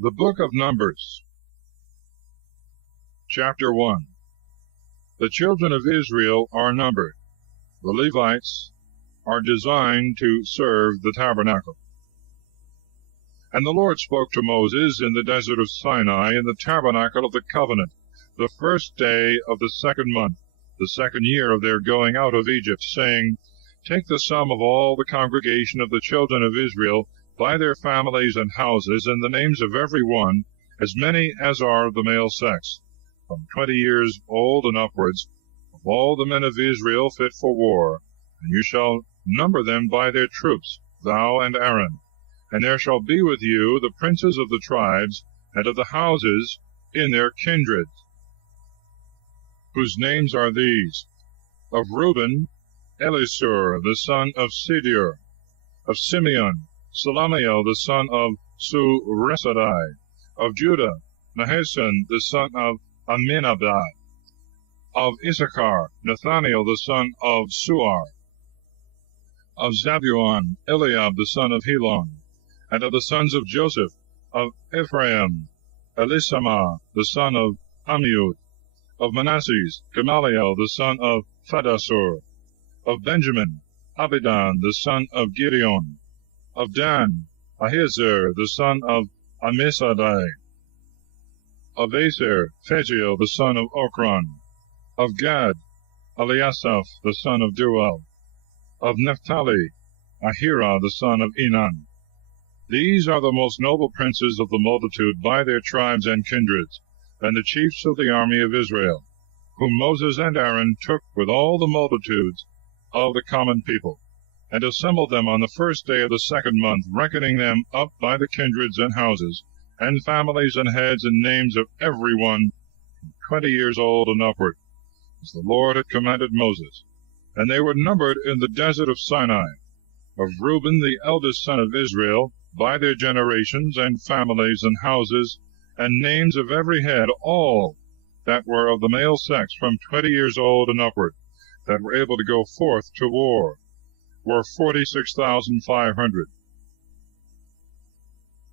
The Book of Numbers, Chapter 1. The children of Israel are numbered. The Levites are designed to serve the tabernacle. And the Lord spoke to Moses in the desert of Sinai in the tabernacle of the covenant, the first day of the second month, the second year of their going out of Egypt, saying, Take the sum of all the congregation of the children of Israel by their families and houses, and the names of every one, as many as are of the male sex, from 20 years old and upwards, of all the men of Israel fit for war, and you shall number them by their troops, thou and Aaron. And there shall be with you the princes of the tribes and of the houses in their kindreds, whose names are these: of Reuben, Elisur the son of Sidir; of Simeon, Salamiel the son of Suresadai; of Judah, Nahason the son of Aminadab; of Issachar, Nathaniel the son of Suar; of Zabulon, Eliab the son of Helon; and of the sons of Joseph, of Ephraim, Elisama the son of Ammiud; of Manasseh, Gamaliel the son of Phaddasur; of Benjamin, Abidan the son of Gideon; of Dan, Ahiezer the son of Ammissadai; of Aser, Phagiel the son of Okran; of Gad, Eliasaph the son of Deuel; of Naphtali, Ahira the son of Enan. These are the most noble princes of the multitude by their tribes and kindreds, and the chiefs of the army of Israel, whom Moses and Aaron took with all the multitudes of the common people, and assembled them on the first day of the second month, reckoning them up by the kindreds and houses, and families and heads and names of every one 20 years old and upward, as the Lord had commanded Moses. And they were numbered in the desert of Sinai, of Reuben the eldest son of Israel, by their generations and families and houses, and names of every head, all that were of the male sex from 20 years old and upward, that were able to go forth to war, were 46,500.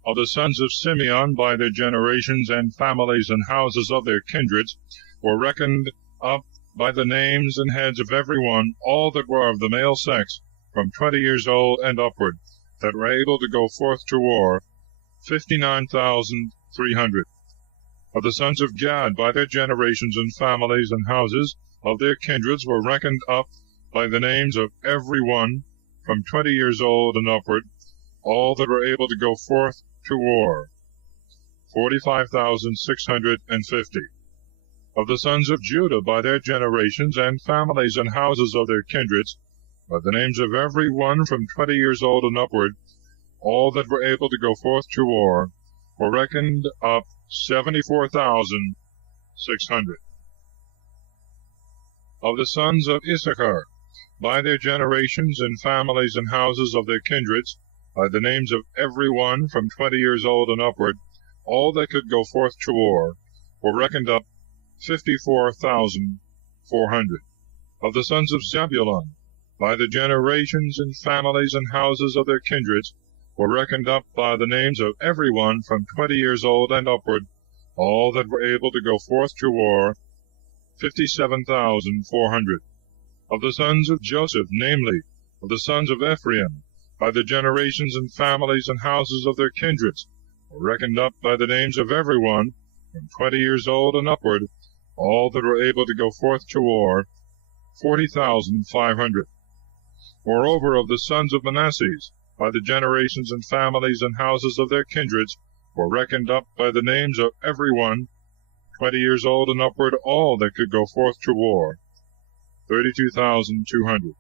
Of the sons of Simeon by their generations and families and houses of their kindreds, were reckoned up by the names and heads of every one, all that were of the male sex from 20 years old and upward, that were able to go forth to war, 59,300. Of the sons of Gad by their generations and families and houses of their kindreds, were reckoned up by the names of every one from 20 years old and upward, all that were able to go forth to war, 45,650. Of the sons of Judah by their generations and families and houses of their kindreds, by the names of every one from 20 years old and upward, all that were able to go forth to war, were reckoned up 74,600. Of the sons of Issachar, by their generations and families and houses of their kindreds, by the names of every one from 20 years old and upward, all that could go forth to war, were reckoned up 54,400. Of the sons of Zebulun, by the generations and families and houses of their kindreds, were reckoned up by the names of every one from 20 years old and upward, all that were able to go forth to war, 57,400. Of the sons of Joseph, namely, of the sons of Ephraim, by the generations and families and houses of their kindreds, were reckoned up by the names of every one from 20 years old and upward, all that were able to go forth to war, 40,500. Moreover, of the sons of Manasseh, by the generations and families and houses of their kindreds, were reckoned up by the names of every one 20 years old and upward, all that could go forth to war, 32,200.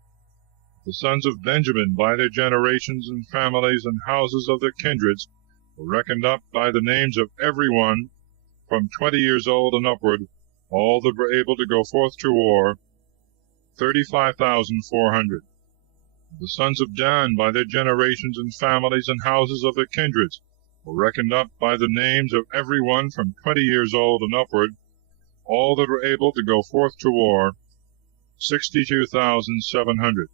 The sons of Benjamin, by their generations and families and houses of their kindreds, were reckoned up by the names of every one from 20 years old and upward, all that were able to go forth to war, 35,400. The sons of Dan, by their generations and families and houses of their kindreds, were reckoned up by the names of every one from 20 years old and upward, all that were able to go forth to war, 62,700.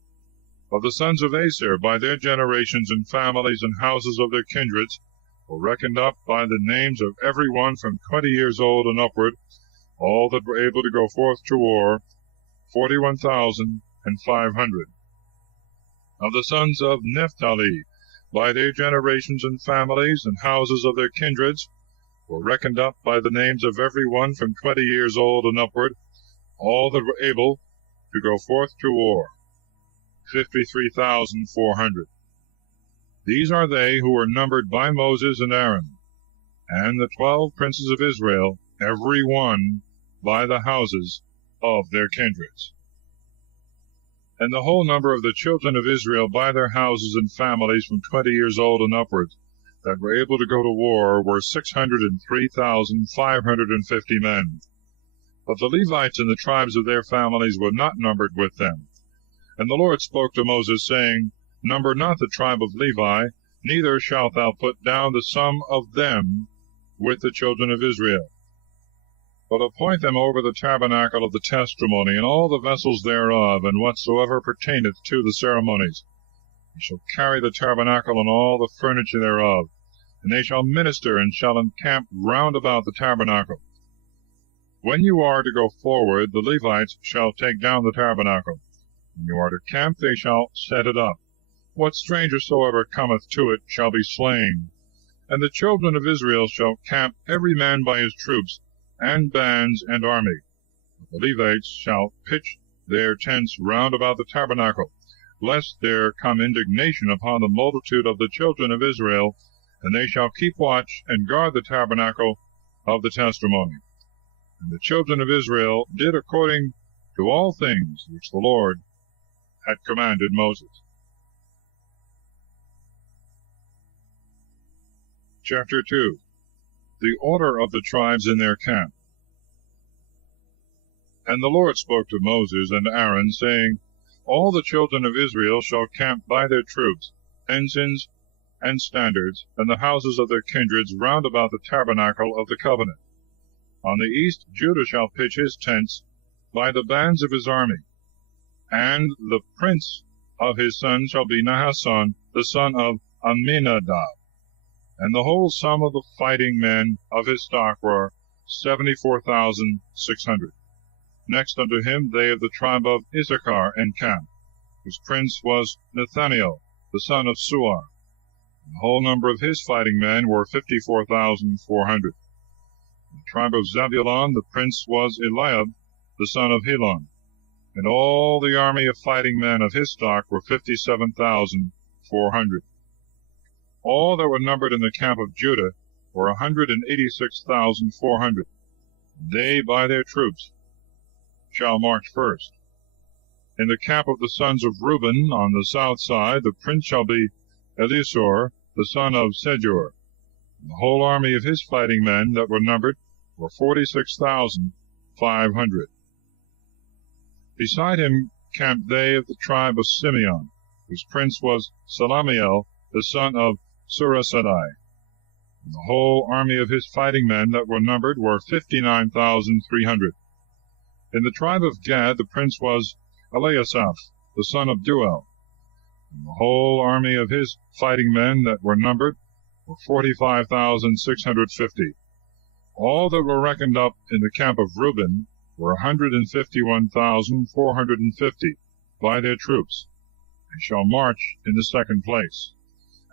Of the sons of Aser, by their generations and families and houses of their kindreds, were reckoned up by the names of every one from 20 years old and upward, all that were able to go forth to war, 41,500. Of the sons of Naphtali, by their generations and families and houses of their kindreds, were reckoned up by the names of every one from 20 years old and upward, all that were able to go forth to war, 53,400. These are they who were numbered by Moses and Aaron, and the 12 princes of Israel, every one by the houses of their kindreds. And the whole number of the children of Israel by their houses and families from 20 years old and upwards, that were able to go to war, were 603,550 men. But the Levites and the tribes of their families were not numbered with them. And the Lord spoke to Moses, saying, Number not the tribe of Levi, neither shalt thou put down the sum of them with the children of Israel. But appoint them over the tabernacle of the testimony, and all the vessels thereof, and whatsoever pertaineth to the ceremonies. They shall carry the tabernacle and all the furniture thereof, and they shall minister, and shall encamp round about the tabernacle. When you are to go forward, the Levites shall take down the tabernacle. When you are to camp, they shall set it up. What stranger soever cometh to it shall be slain. And the children of Israel shall camp every man by his troops, and bands and army. The Levites shall pitch their tents round about the tabernacle, lest there come indignation upon the multitude of the children of Israel, and they shall keep watch and guard the tabernacle of the testimony. And the children of Israel did according to all things which the Lord had commanded Moses. Chapter 2. The order of the tribes in their camp. And the Lord spoke to Moses and Aaron, saying, All the children of Israel shall camp by their troops, ensigns, and standards, and the houses of their kindreds round about the tabernacle of the covenant. On the east Judah shall pitch his tents by the bands of his army, and the prince of his sons shall be Nahasson, the son of Amminadab. And the whole sum of the fighting men of his stock were 74,600. Next unto him they of the tribe of Issachar encamped, whose prince was Nathaniel, the son of Suar. And the whole number of his fighting men were 54,400. In the tribe of Zebulun the prince was Eliab, the son of Helon. And all the army of fighting men of his stock were 57,400. All that were numbered in the camp of Judah were 186,400. They by their troops shall march first. In the camp of the sons of Reuben on the south side the prince shall be Elisur, the son of Sejur. And the whole army of his fighting men that were numbered were 46,500. Beside him camped they of the tribe of Simeon, whose prince was Salamiel, the son of Surasadai. And the whole army of his fighting men that were numbered were 59,300. In the tribe of Gad the prince was Eliasaph, the son of Deuel. And the whole army of his fighting men that were numbered were 45,650. All that were reckoned up in the camp of Reuben were 151,450 by their troops, and shall march in the second place.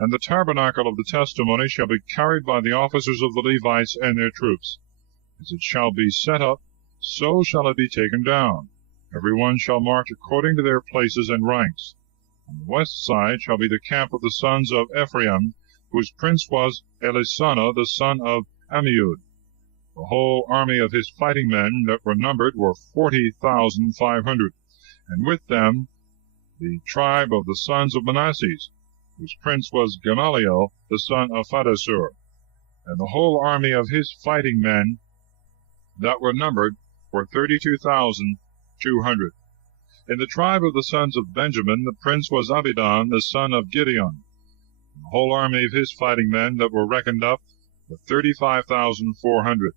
And the tabernacle of the testimony shall be carried by the officers of the Levites and their troops. As it shall be set up, so shall it be taken down. Every one shall march according to their places and ranks. On the west side shall be the camp of the sons of Ephraim, whose prince was Elisana, the son of Ammiud. The whole army of his fighting men that were numbered were 40,500, and with them the tribe of the sons of Manasseh, whose prince was Gamaliel, the son of Phaddasur. And the whole army of his fighting men that were numbered were 32,200. In the tribe of the sons of Benjamin the prince was Abidan, the son of Gideon. And the whole army of his fighting men that were reckoned up were 35,400.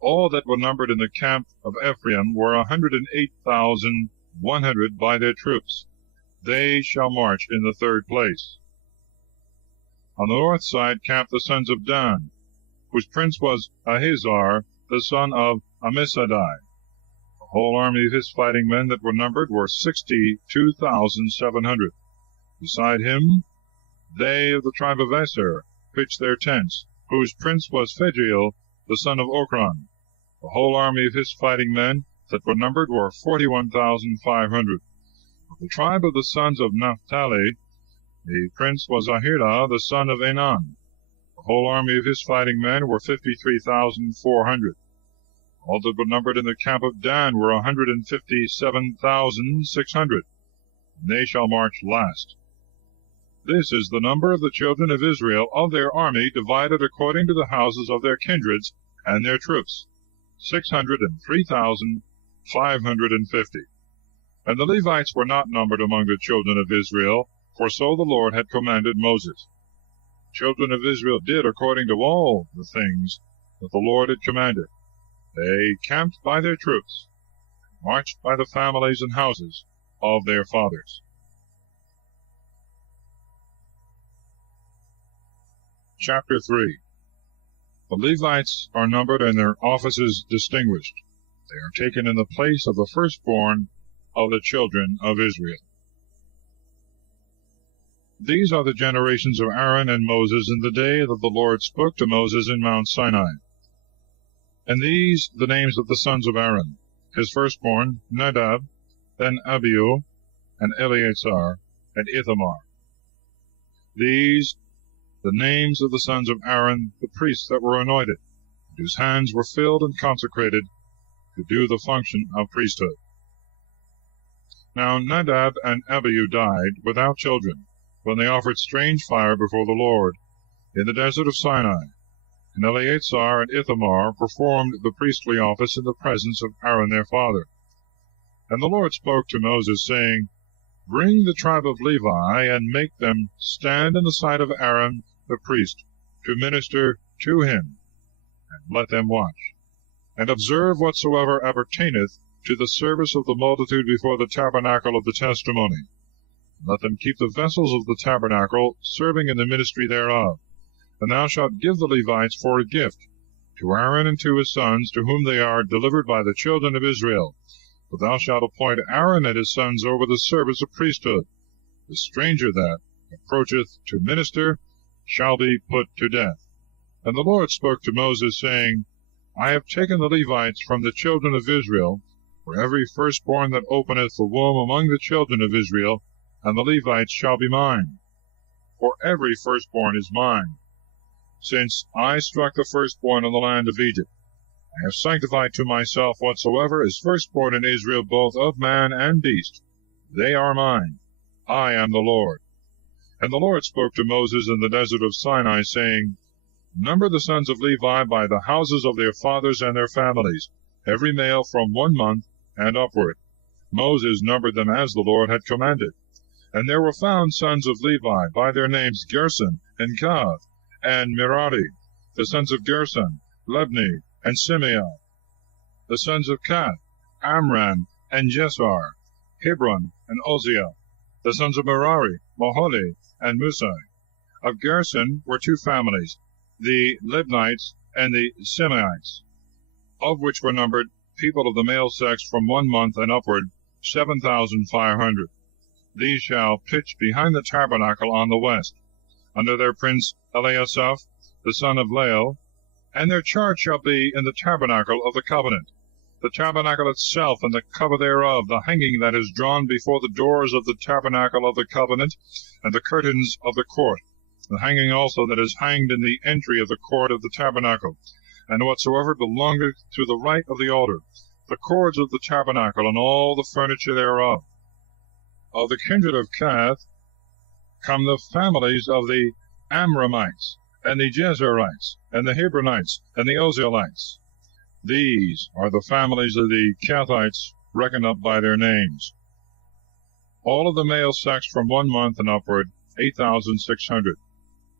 All that were numbered in the camp of Ephraim were 108,100 by their troops. They shall march in the third place. On the north side camped the sons of Dan, whose prince was Ahiezer, the son of Ammissadai. The whole army of his fighting men that were numbered were 62,700. Beside him, they of the tribe of Aser pitched their tents, whose prince was Phagiel, the son of Ochran. The whole army of his fighting men that were numbered were 41,500. Of the tribe of the sons of Naphtali, the prince was Ahira, the son of Enan. The whole army of his fighting men were 53,400. All that were numbered in the camp of Dan were 157,600. They shall march last. This is the number of the children of Israel of their army, divided according to the houses of their kindreds and their troops, 603,550. And the Levites were not numbered among the children of Israel, for so the Lord had commanded Moses. The children of Israel did according to all the things that the Lord had commanded. They camped by their troops, marched by the families and houses of their fathers. Chapter 3. The Levites are numbered and their offices distinguished. They are taken in the place of the firstborn of the children of Israel. These are the generations of Aaron and Moses in the day that the Lord spoke to Moses in Mount Sinai. And these the names of the sons of Aaron, his firstborn, Nadab, then Abihu, and Eleazar, and Ithamar. These the names of the sons of Aaron, the priests that were anointed, whose hands were filled and consecrated to do the function of priesthood. Now Nadab and Abihu died without children, when they offered strange fire before the Lord in the desert of Sinai. And Eleazar and Ithamar performed the priestly office in the presence of Aaron their father. And the Lord spoke to Moses, saying, Bring the tribe of Levi, and make them stand in the sight of Aaron the priest, to minister to him, and let them watch, and observe whatsoever appertaineth to the service of the multitude before the tabernacle of the testimony. Let them keep the vessels of the tabernacle, serving in the ministry thereof. And thou shalt give the Levites for a gift to Aaron and to his sons, to whom they are delivered by the children of Israel. But thou shalt appoint Aaron and his sons over the service of priesthood. The stranger that approacheth to minister shall be put to death. And the Lord spoke to Moses, saying, I have taken the Levites from the children of Israel, for every firstborn that openeth the womb among the children of Israel, and the Levites shall be mine. For every firstborn is mine. Since I struck the firstborn in the land of Egypt, I have sanctified to myself whatsoever is firstborn in Israel, both of man and beast. They are mine. I am the Lord. And the Lord spoke to Moses in the desert of Sinai, saying, Number the sons of Levi by the houses of their fathers and their families, every male from 1 month and upward. Moses numbered them as the Lord had commanded. And there were found sons of Levi by their names Gerson, and Kohath, and Merari, the sons of Gerson, Libni, and Simei. The sons of Kohath, Amram, and Jesar, Hebron, and Uzziel. The sons of Merari, Maholi, and Musai. Of Gerson were 2 families, the Libnites and the Simeites, of which were numbered people of the male sex from 1 month and upward, 7,500. These shall pitch behind the tabernacle on the west, under their prince Eliasaph, the son of Lael, and their charge shall be in the tabernacle of the covenant, the tabernacle itself and the cover thereof, the hanging that is drawn before the doors of the tabernacle of the covenant, and the curtains of the court, the hanging also that is hanged in the entry of the court of the tabernacle, and whatsoever belongeth to the right of the altar, the cords of the tabernacle, and all the furniture thereof. Of the kindred of Kohath come the families of the Amramites, and the Jezerites, and the Hebronites, and the Uzzielites. These are the families of the Kohathites, reckoned up by their names. All of the male sex from 1 month and upward, 8,600.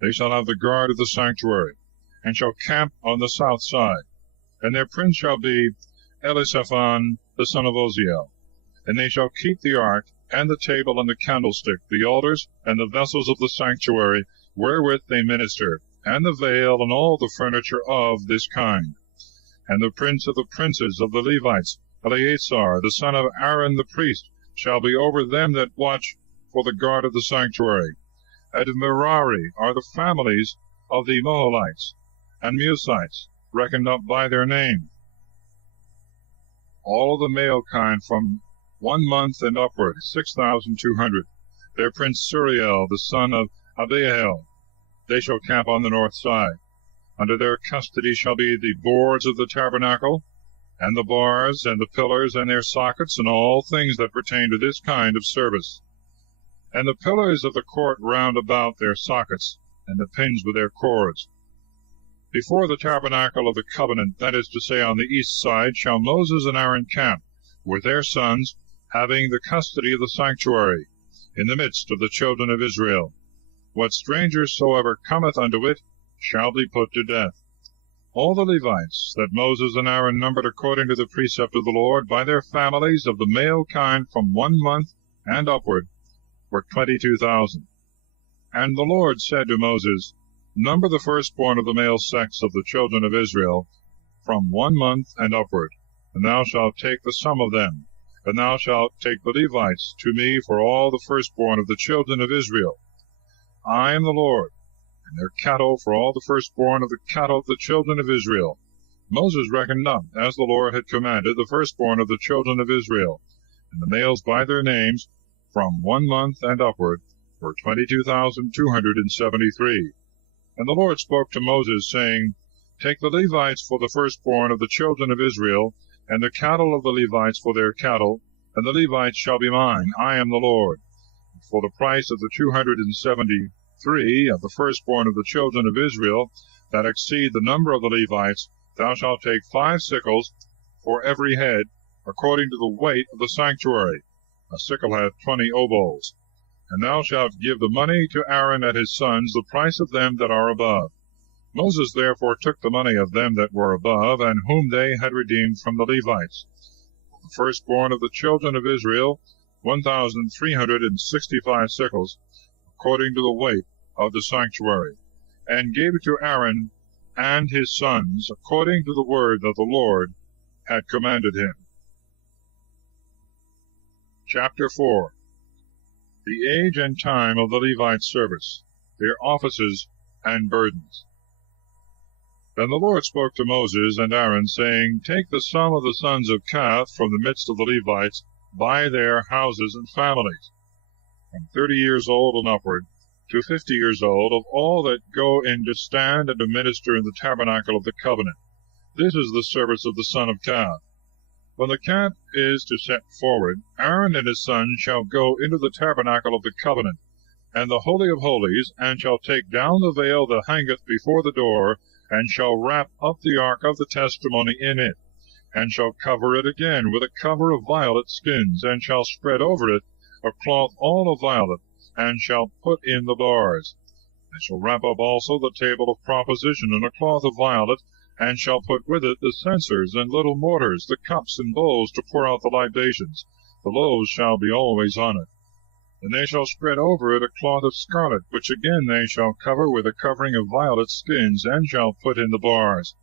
They shall have the guard of the sanctuary, and shall camp on the south side. And their prince shall be Elisaphan, the son of Uzziel. And they shall keep the ark, and the table, and the candlestick, the altars, and the vessels of the sanctuary, wherewith they minister, and the veil, and all the furniture of this kind. And the prince of the princes of the Levites, Eleazar, the son of Aaron the priest, shall be over them that watch for the guard of the sanctuary. And Merari are the families of the Moabites and Musites, reckoned up by their name. All the male kind from 1 month and upward, 6,200. Their prince Suriel, the son of Abihail, they shall camp on the north side. Under their custody shall be the boards of the tabernacle, and the bars, and the pillars, and their sockets, and all things that pertain to this kind of service. And the pillars of the court round about their sockets, and the pins with their cords. Before the tabernacle of the covenant, that is to say, on the east side, shall Moses and Aaron camp, with their sons, having the custody of the sanctuary, in the midst of the children of Israel. What stranger soever cometh unto it shall be put to death. All the Levites that Moses and Aaron numbered according to the precept of the Lord, by their families of the male kind from 1 month and upward, were 22,000. And the Lord said to Moses, Number the firstborn of the male sex of the children of Israel from 1 month and upward, and thou shalt take the sum of them. And thou shalt take the Levites to me for all the firstborn of the children of Israel. I am the Lord, and their cattle for all the firstborn of the cattle of the children of Israel. Moses reckoned up, as the Lord had commanded, the firstborn of the children of Israel, and the males by their names, from 1 month and upward, were 22,273. And the Lord spoke to Moses, saying, Take the Levites for the firstborn of the children of Israel, and the cattle of the Levites for their cattle, and the Levites shall be mine. I am the Lord. For the price of the 273 of the firstborn of the children of Israel, that exceed the number of the Levites, thou shalt take 5 sickles for every head, according to the weight of the sanctuary. A sickle hath 20 obols. And thou shalt give the money to Aaron and his sons, the price of them that are above. Moses therefore took the money of them that were above, and whom they had redeemed from the Levites. The firstborn of the children of Israel, 1,365 sickles, according to the weight of the sanctuary, and gave it to Aaron and his sons, according to the word that the Lord had commanded him. Chapter 4. The age and time of the Levites' service, their offices and burdens. Then the Lord spoke to Moses and Aaron, saying, Take the sum of the sons of Kohath from the midst of the Levites, by their houses and families, from 30 years old and upward to 50 years old, of all that go in to stand and to minister in the tabernacle of the covenant. This is the service of the son of Kohath. When the camp is to set forward, Aaron and his sons shall go into the tabernacle of the covenant, and the Holy of Holies, and shall take down the veil that hangeth before the door, and shall wrap up the ark of the testimony in it, and shall cover it again with a cover of violet skins, and shall spread over it a cloth all of violet, and shall put in the bars. They shall wrap up also the table of proposition in a cloth of violet, and shall put with it the censers and little mortars, the cups and bowls to pour out the libations. The loaves shall be always on it. And they shall spread over it a cloth of scarlet, which again they shall cover with a covering of violet skins, and shall put in the bars.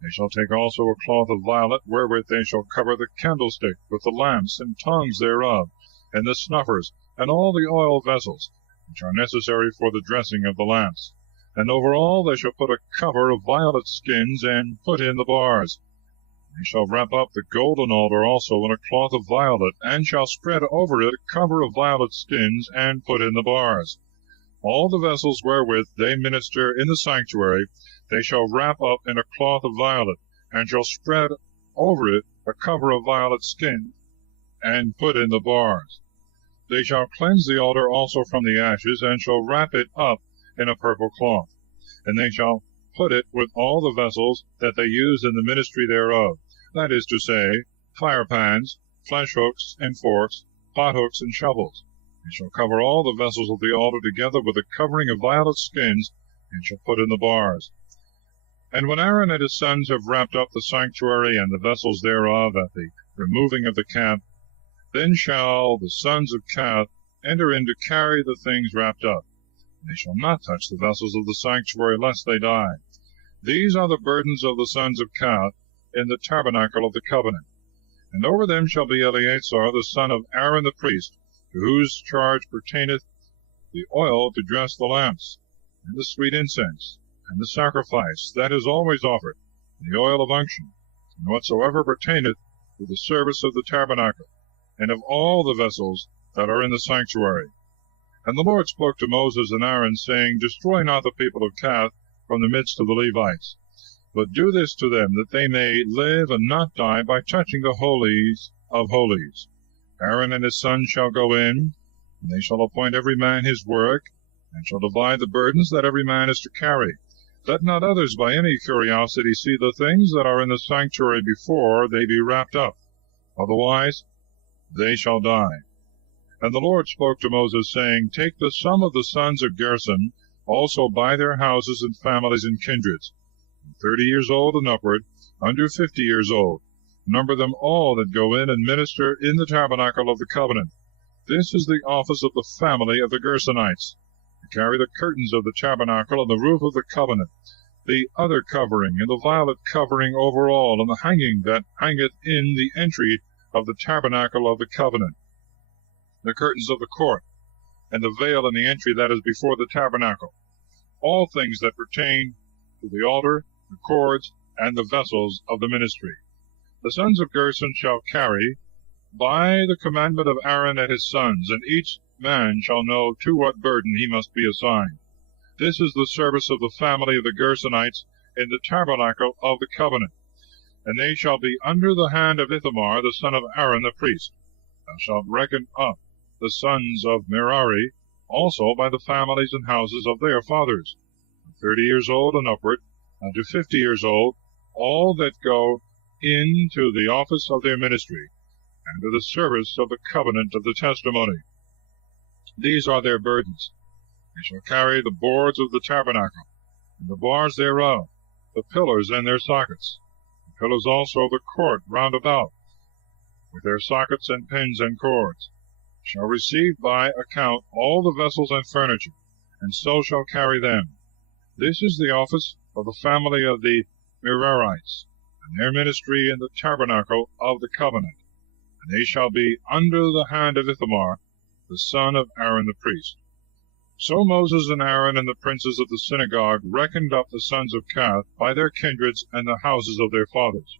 They shall take also a cloth of violet, wherewith they shall cover the candlestick, with the lamps and tongues thereof, and the snuffers, and all the oil vessels, which are necessary for the dressing of the lamps. And over all they shall put a cover of violet skins, and put in the bars. They shall wrap up the golden altar also in a cloth of violet, and shall spread over it a cover of violet skins, and put in the bars. All the vessels wherewith they minister in the sanctuary they shall wrap up in a cloth of violet, and shall spread over it a cover of violet skin, and put in the bars. They shall cleanse the altar also from the ashes, and shall wrap it up in a purple cloth. And they shall put it with all the vessels that they use in the ministry thereof, that is to say, firepans, flesh hooks and forks, pothooks and shovels. They shall cover all the vessels of the altar together with a covering of violet skins, and shall put in the bars. And when Aaron and his sons have wrapped up the sanctuary and the vessels thereof at the removing of the camp, then shall the sons of Kohath enter in to carry the things wrapped up. They shall not touch the vessels of the sanctuary, lest they die. These are the burdens of the sons of Kohath in the tabernacle of the covenant. And over them shall be Eleazar the son of Aaron the priest, to whose charge pertaineth the oil to dress the lamps, and the sweet incense, and the sacrifice that is always offered, and the oil of unction, and whatsoever pertaineth to the service of the tabernacle, and of all the vessels that are in the sanctuary. And the Lord spoke to Moses and Aaron, saying, Destroy not the people of Kohath from the midst of the Levites, but do this to them, that they may live and not die by touching the holies of holies. Aaron and his sons shall go in, and they shall appoint every man his work, and shall divide the burdens that every man is to carry. Let not others by any curiosity see the things that are in the sanctuary before they be wrapped up, otherwise they shall die. And the Lord spoke to Moses, saying, Take the sum of the sons of Gershon, also by their houses and families and kindreds, 30 years old and upward, under 50 years old. Number them all that go in and minister in the tabernacle of the covenant. This is the office of the family of the Gershonites, to carry the curtains of the tabernacle and the roof of the covenant, the other covering, and the violet covering over all, and the hanging that hangeth in the entry of the tabernacle of the covenant, the curtains of the court, and the veil in the entry that is before the tabernacle, all things that pertain to the altar, the cords, and the vessels of the ministry. The sons of Gershon shall carry, by the commandment of Aaron and his sons, and each man shall know to what burden he must be assigned. This is the service of the family of the Gershonites in the tabernacle of the covenant. And they shall be under the hand of Ithamar the son of Aaron the priest. Thou shalt reckon up the sons of Merari, also by the families and houses of their fathers, from 30 years old and upward, unto 50 years old, all that go into the office of their ministry, and to the service of the covenant of the testimony. These are their burdens. They shall carry the boards of the tabernacle, and the bars thereof, the pillars and their sockets, the pillars also of the court round about, with their sockets and pins and cords, shall receive by account all the vessels and furniture, and so shall carry them. This is the office of the family of the Merarites, and their ministry in the tabernacle of the covenant. And they shall be under the hand of Ithamar, the son of Aaron the priest. So Moses and Aaron and the princes of the synagogue reckoned up the sons of Kohath by their kindreds and the houses of their fathers,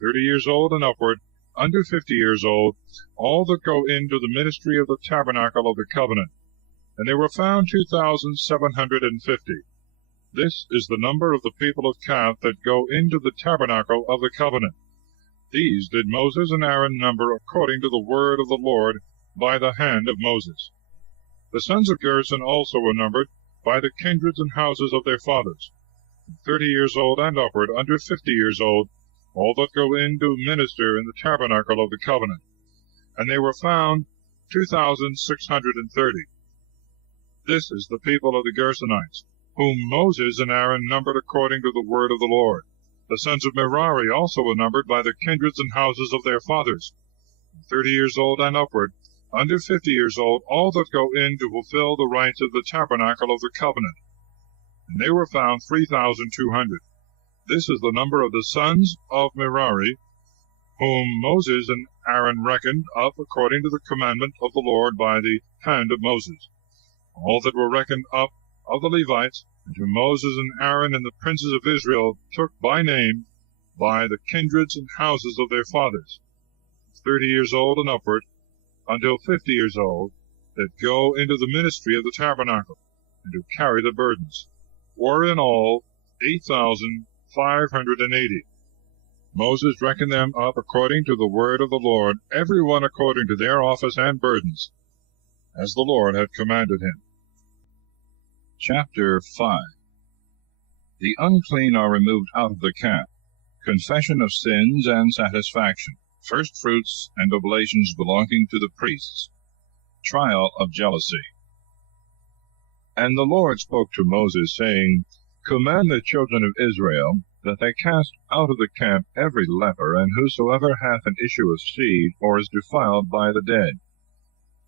30 years old and upward, under 50 years old, all that go into the ministry of the tabernacle of the covenant. And they were found 2,750. This is the number of the people of Kohath that go into the tabernacle of the covenant. These did Moses and Aaron number according to the word of the Lord by the hand of Moses. The sons of Gershon also were numbered by the kindreds and houses of their fathers, from 30 years old and upward, under 50 years old, all that go in to minister in the tabernacle of the covenant. And they were found 2,630. This is the people of the Gershonites, whom Moses and Aaron numbered according to the word of the Lord. The sons of Merari also were numbered by the kindreds and houses of their fathers, from 30 years old and upward, under 50 years old, all that go in to fulfill the rites of the tabernacle of the covenant. And they were found 3,200. This is the number of the sons of Merari, whom Moses and Aaron reckoned up according to the commandment of the Lord by the hand of Moses. All that were reckoned up of the Levites, and whom Moses and Aaron and the princes of Israel took by name, by the kindreds and houses of their fathers, 30 years old and upward, until 50 years old, that go into the ministry of the tabernacle, and to carry the burdens, were in all 8,580. Moses reckoned them up according to the word of the Lord, every one according to their office and burdens, as the Lord had commanded him. Chapter 5. The unclean are removed out of the camp. Confession of sins and satisfaction. First fruits and oblations belonging to the priests. Trial of jealousy. And the Lord spoke to Moses, saying, Command the children of Israel that they cast out of the camp every leper, and whosoever hath an issue of seed, or is defiled by the dead,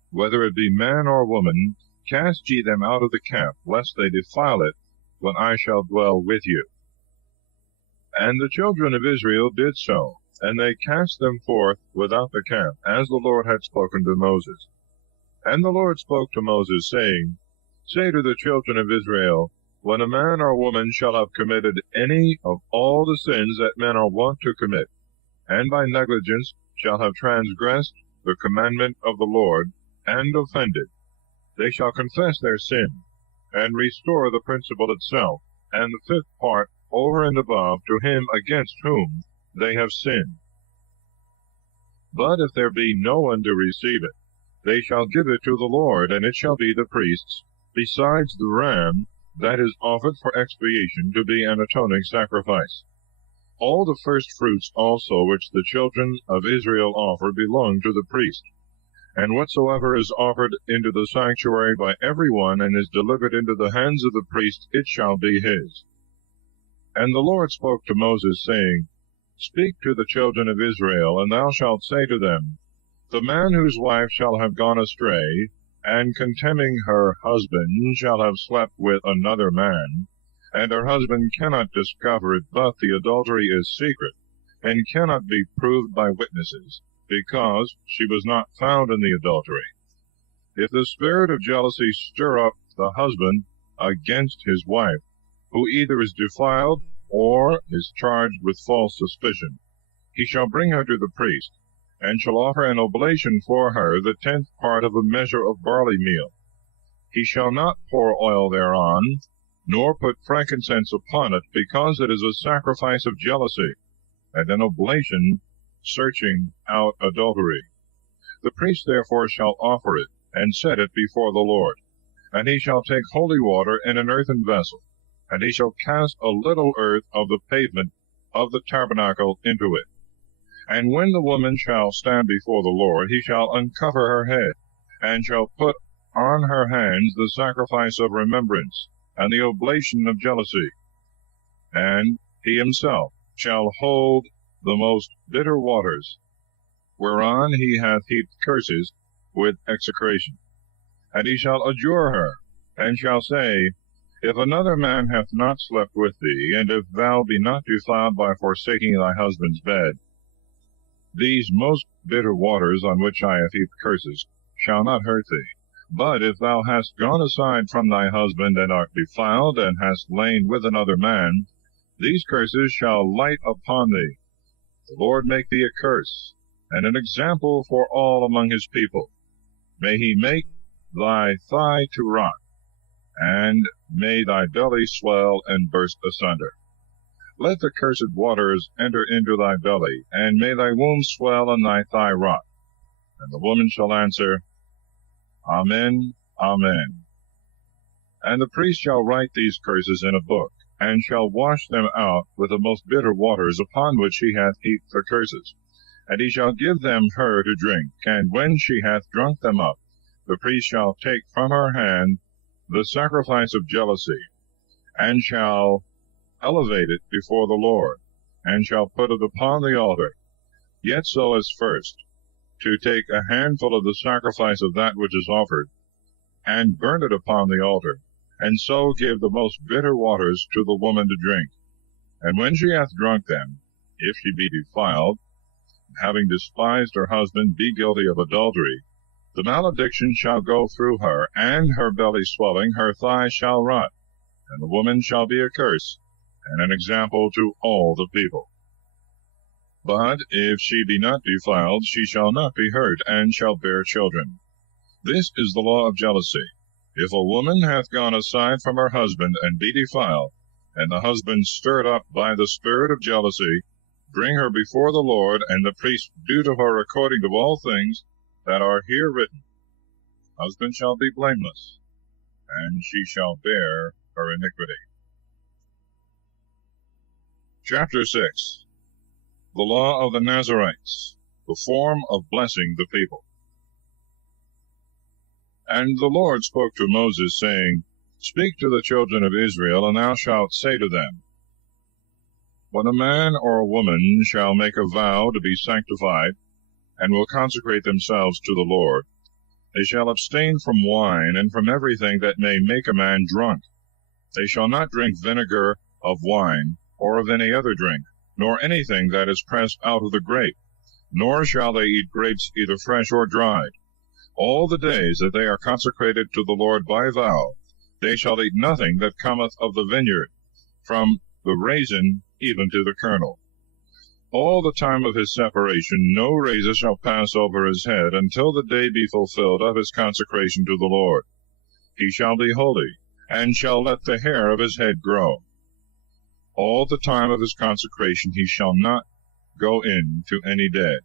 whether it be man or woman, cast ye them out of the camp, lest they defile it, when I shall dwell with you. And the children of Israel did so, and they cast them forth without the camp, as the Lord had spoken to Moses. And the Lord spoke to Moses, saying, Say to the children of Israel, when a man or woman shall have committed any of all the sins that men are wont to commit, and by negligence shall have transgressed the commandment of the Lord, and offended, they shall confess their sin, and restore the principal itself, and the fifth part over and above to him against whom they have sinned. But if there be no one to receive it, they shall give it to the Lord, and it shall be the priest's, besides the ram that is offered for expiation, to be an atoning sacrifice. All the first fruits also which the children of Israel offer belong to the priest. And whatsoever is offered into the sanctuary by every one, and is delivered into the hands of the priest, it shall be his. And the Lord spoke to Moses, saying, Speak to the children of Israel, and thou shalt say to them, The man whose wife shall have gone astray, and contemning her husband shall have slept with another man, and her husband cannot discover it, but the adultery is secret, and cannot be proved by witnesses, because she was not found in the adultery. If the spirit of jealousy stir up the husband against his wife, who either is defiled or is charged with false suspicion, he shall bring her to the priest, and shall offer an oblation for her, the 10th part of a measure of barley meal. He shall not pour oil thereon, nor put frankincense upon it, because it is a sacrifice of jealousy, and an oblation searching out adultery. The priest therefore shall offer it, and set it before the Lord. And he shall take holy water in an earthen vessel, and he shall cast a little earth of the pavement of the tabernacle into it. And when the woman shall stand before the Lord, he shall uncover her head, and shall put on her hands the sacrifice of remembrance, and the oblation of jealousy. And he himself shall hold the most bitter waters, whereon he hath heaped curses, with execration. And he shall adjure her, and shall say, If another man hath not slept with thee, and if thou be not defiled by forsaking thy husband's bed, these most bitter waters on which I have heaped curses shall not hurt thee. But if thou hast gone aside from thy husband, and art defiled, and hast lain with another man, these curses shall light upon thee. The Lord make thee a curse, and an example for all among his people. May he make thy thigh to rot, and may thy belly swell and burst asunder. Let the cursed waters enter into thy belly, and may thy womb swell and thy thigh rot. And the woman shall answer, Amen, Amen. And the priest shall write these curses in a book, and shall wash them out with the most bitter waters upon which he hath heaped the curses. And he shall give them her to drink, and when she hath drunk them up, the priest shall take from her hand the sacrifice of jealousy, and shall elevate it before the Lord, and shall put it upon the altar. Yet so as first, to take a handful of the sacrifice of that which is offered, and burn it upon the altar, and so give the most bitter waters to the woman to drink. And when she hath drunk them, if she be defiled, having despised her husband, be guilty of adultery, the malediction shall go through her, and her belly swelling, her thigh shall rot, and the woman shall be a curse, and an example to all the people. But if she be not defiled, she shall not be hurt, and shall bear children. This is the law of jealousy. If a woman hath gone aside from her husband, and be defiled, and the husband stirred up by the spirit of jealousy, bring her before the Lord, and the priest do to her according to all things that are here written. Husband shall be blameless, and she shall bear her iniquity. Chapter 6. The law of the Nazarites, the form of blessing the people. And the Lord spoke to Moses, saying, Speak to the children of Israel, and thou shalt say to them, When a man or a woman shall make a vow to be sanctified, and will consecrate themselves to the Lord, They shall abstain from wine, and from everything that may make a man drunk. They shall not drink vinegar of wine, or of any other drink, nor anything that is pressed out of the grape, nor shall they eat grapes either fresh or dried. All the days that they are consecrated to the Lord by vow, they shall eat nothing that cometh of the vineyard, from the raisin even to the kernel. All the time of his separation no razor shall pass over his head, until the day be fulfilled of his consecration to the Lord. He shall be holy, and shall let the hair of his head grow. All the time of his consecration he shall not go in to any dead.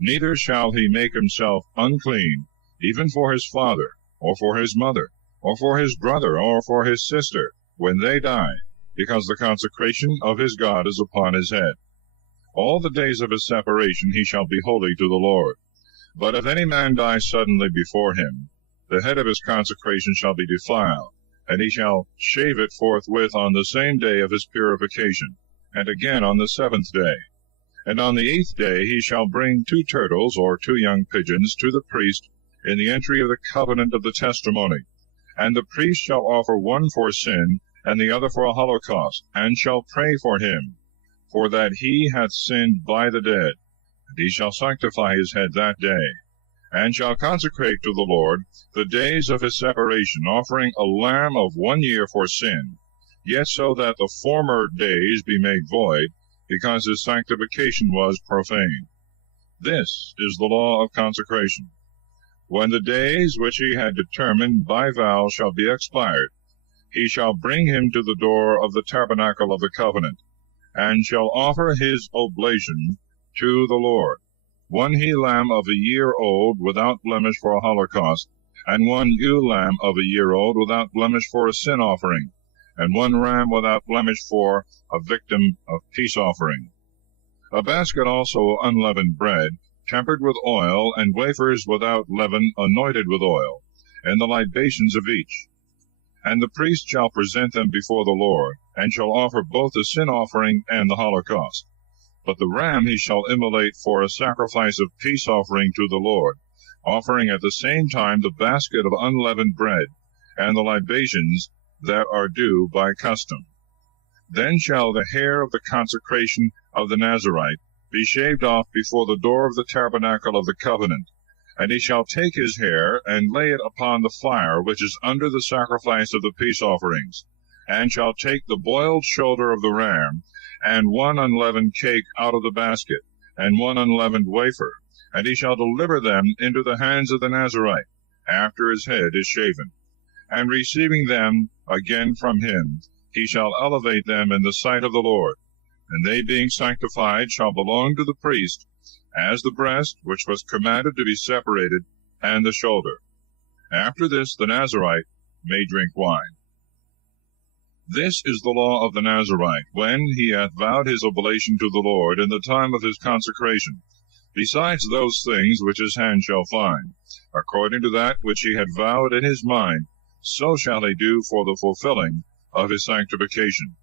Neither shall he make himself unclean, even for his father, or for his mother, or for his brother, or for his sister, when they die, because the consecration of his God is upon his head. All the days of his separation he shall be holy to the Lord. But if any man die suddenly before him, the head of his consecration shall be defiled, and he shall shave it forthwith on the same day of his purification, and again on the 7th day. And on the 8th day he shall bring 2 turtles or 2 young pigeons to the priest in the entry of the covenant of the testimony. And the priest shall offer one for sin, and the other for a holocaust, and shall pray for him, for that he hath sinned by the dead. And he shall sanctify his head that day, and shall consecrate to the Lord the days of his separation, offering a lamb of 1 year for sin, yet so that the former days be made void, because his sanctification was profane. This is the law of consecration. When the days which he had determined by vow shall be expired, he shall bring him to the door of the tabernacle of the covenant, and shall offer his oblation to the Lord, 1 he-lamb of a year old without blemish for a holocaust, and 1 ewe-lamb of a year old without blemish for a sin offering, and 1 ram without blemish for a victim of peace offering. A basket also of unleavened bread, tempered with oil, and wafers without leaven anointed with oil, and the libations of each. And the priest shall present them before the Lord, and shall offer both the sin offering and the holocaust. But the ram he shall immolate for a sacrifice of peace offering to the Lord, offering at the same time the basket of unleavened bread, and the libations that are due by custom. Then shall the hair of the consecration of the Nazarite be shaved off before the door of the tabernacle of the covenant, and he shall take his hair, and lay it upon the fire which is under the sacrifice of the peace offerings, and shall take the boiled shoulder of the ram, and 1 unleavened cake out of the basket, and 1 unleavened wafer, and he shall deliver them into the hands of the Nazarite, after his head is shaven. And receiving them again from him, he shall elevate them in the sight of the Lord, and they being sanctified shall belong to the priest, as the breast, which was commanded to be separated, and the shoulder. After this the Nazarite may drink wine. This is the law of the Nazarite, when he hath vowed his oblation to the Lord in the time of his consecration, besides those things which his hand shall find, according to that which he had vowed in his mind, so shall he do for the fulfilling of his sanctification.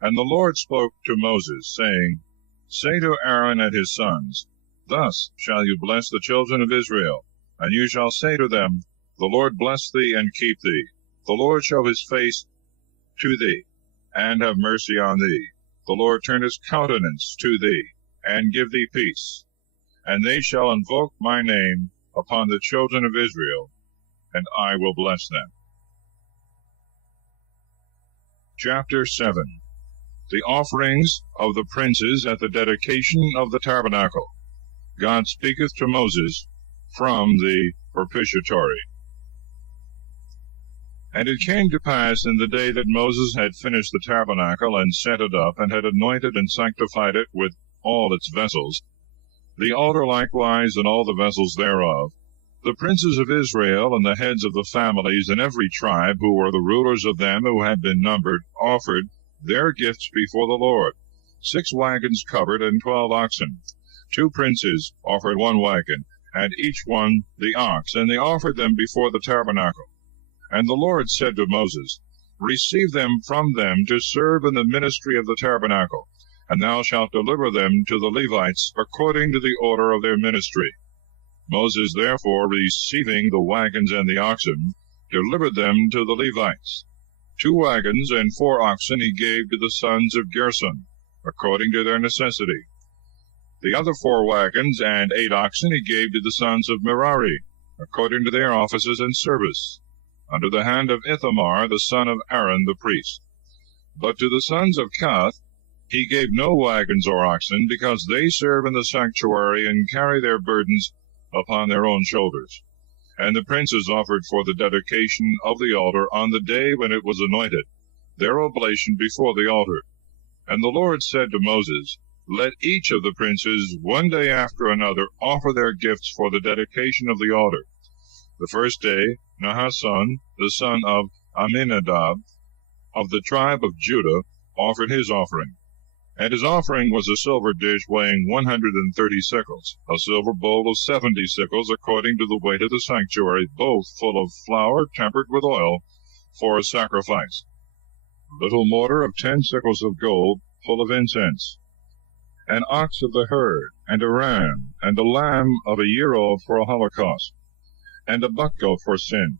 And the Lord spoke to Moses, saying, Say to Aaron and his sons, Thus shall you bless the children of Israel, and you shall say to them, The Lord bless thee and keep thee. The Lord show his face to thee, and have mercy on thee. The Lord turn his countenance to thee, and give thee peace. And they shall invoke my name upon the children of Israel, and I will bless them. Chapter 7. The offerings of the princes at the dedication of the tabernacle. God speaketh to Moses from the propitiatory. And it came to pass in the day that Moses had finished the tabernacle, and set it up, and had anointed and sanctified it with all its vessels, the altar likewise and all the vessels thereof, the princes of Israel and the heads of the families in every tribe, who were the rulers of them who had been numbered, offered their gifts before the Lord, 6 wagons covered, and 12 oxen. 2 princes offered 1 wagon, and each one the ox, and they offered them before the tabernacle. And the Lord said to Moses, Receive them from them to serve in the ministry of the tabernacle, and thou shalt deliver them to the Levites according to the order of their ministry. Moses therefore, receiving the wagons and the oxen, delivered them to the Levites. 2 wagons and 4 oxen he gave to the sons of Gershon, according to their necessity. The other 4 wagons and 8 oxen he gave to the sons of Merari, according to their offices and service, under the hand of Ithamar the son of Aaron the priest. But to the sons of Kohath he gave no wagons or oxen, because they serve in the sanctuary and carry their burdens upon their own shoulders. And the princes offered for the dedication of the altar on the day when it was anointed, their oblation before the altar. And the Lord said to Moses, Let each of the princes, one day after another, offer their gifts for the dedication of the altar. The first day, Nahashon, the son of Amminadab, of the tribe of Judah, offered his offering. And his offering was a silver dish weighing 130 shekels, a silver bowl of 70 shekels, according to the weight of the sanctuary, both full of flour tempered with oil, for a sacrifice. A little mortar of 10 shekels of gold, full of incense. An ox of the herd, and a ram, and a lamb of a year old for a holocaust, and a buck goat for sin.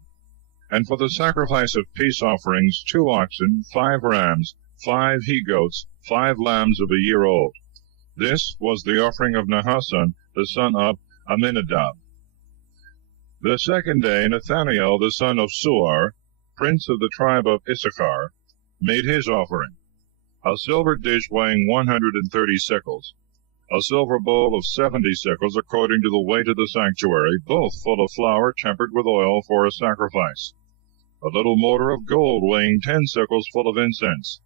And for the sacrifice of peace offerings, 2 oxen, 5 rams, 5 he-goats, 5 lambs of a year old. This was the offering of Nahashon, the son of Amminadab. The second day, Nathaniel, the son of Suar, prince of the tribe of Issachar, made his offering. A silver dish weighing 130 shekels, a silver bowl of 70 shekels, according to the weight of the sanctuary, both full of flour tempered with oil for a sacrifice. A little mortar of gold weighing 10 shekels, full of incense.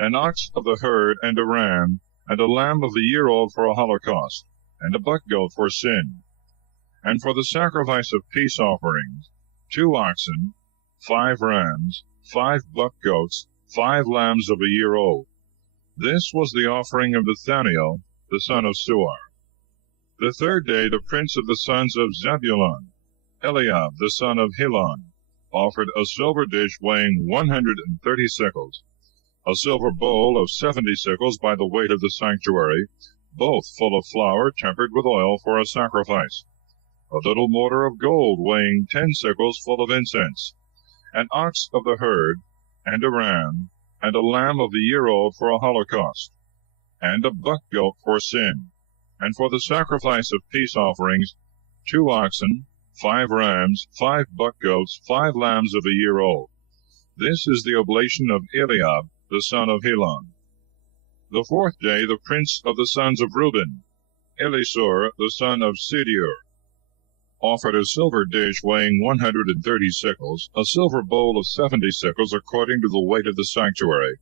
An ox of the herd, and a ram, and a lamb of a year old for a holocaust, and a buck goat for sin. And for the sacrifice of peace offerings, 2 oxen, 5 rams, 5 buck goats, 5 lambs of a year old. This was the offering of Nathaniel, the son of Suar. The third day the prince of the sons of Zebulun, Eliab, the son of Helon, offered a silver dish weighing 130 shekels, a silver bowl of 70 shekels by the weight of the sanctuary, both full of flour tempered with oil for a sacrifice. A little mortar of gold weighing 10 shekels, full of incense. An ox of the herd, and a ram, and a lamb of a year old for a holocaust, and a buck goat for sin. And for the sacrifice of peace offerings, 2 oxen, 5 rams, 5 buck goats, 5 lambs of a year old. This is the oblation of Eliab, the son of Helon. The fourth day the prince of the sons of Reuben, Elisur, the son of Sidiur, offered a silver dish weighing 130 shekels, a silver bowl of 70 shekels, according to the weight of the sanctuary,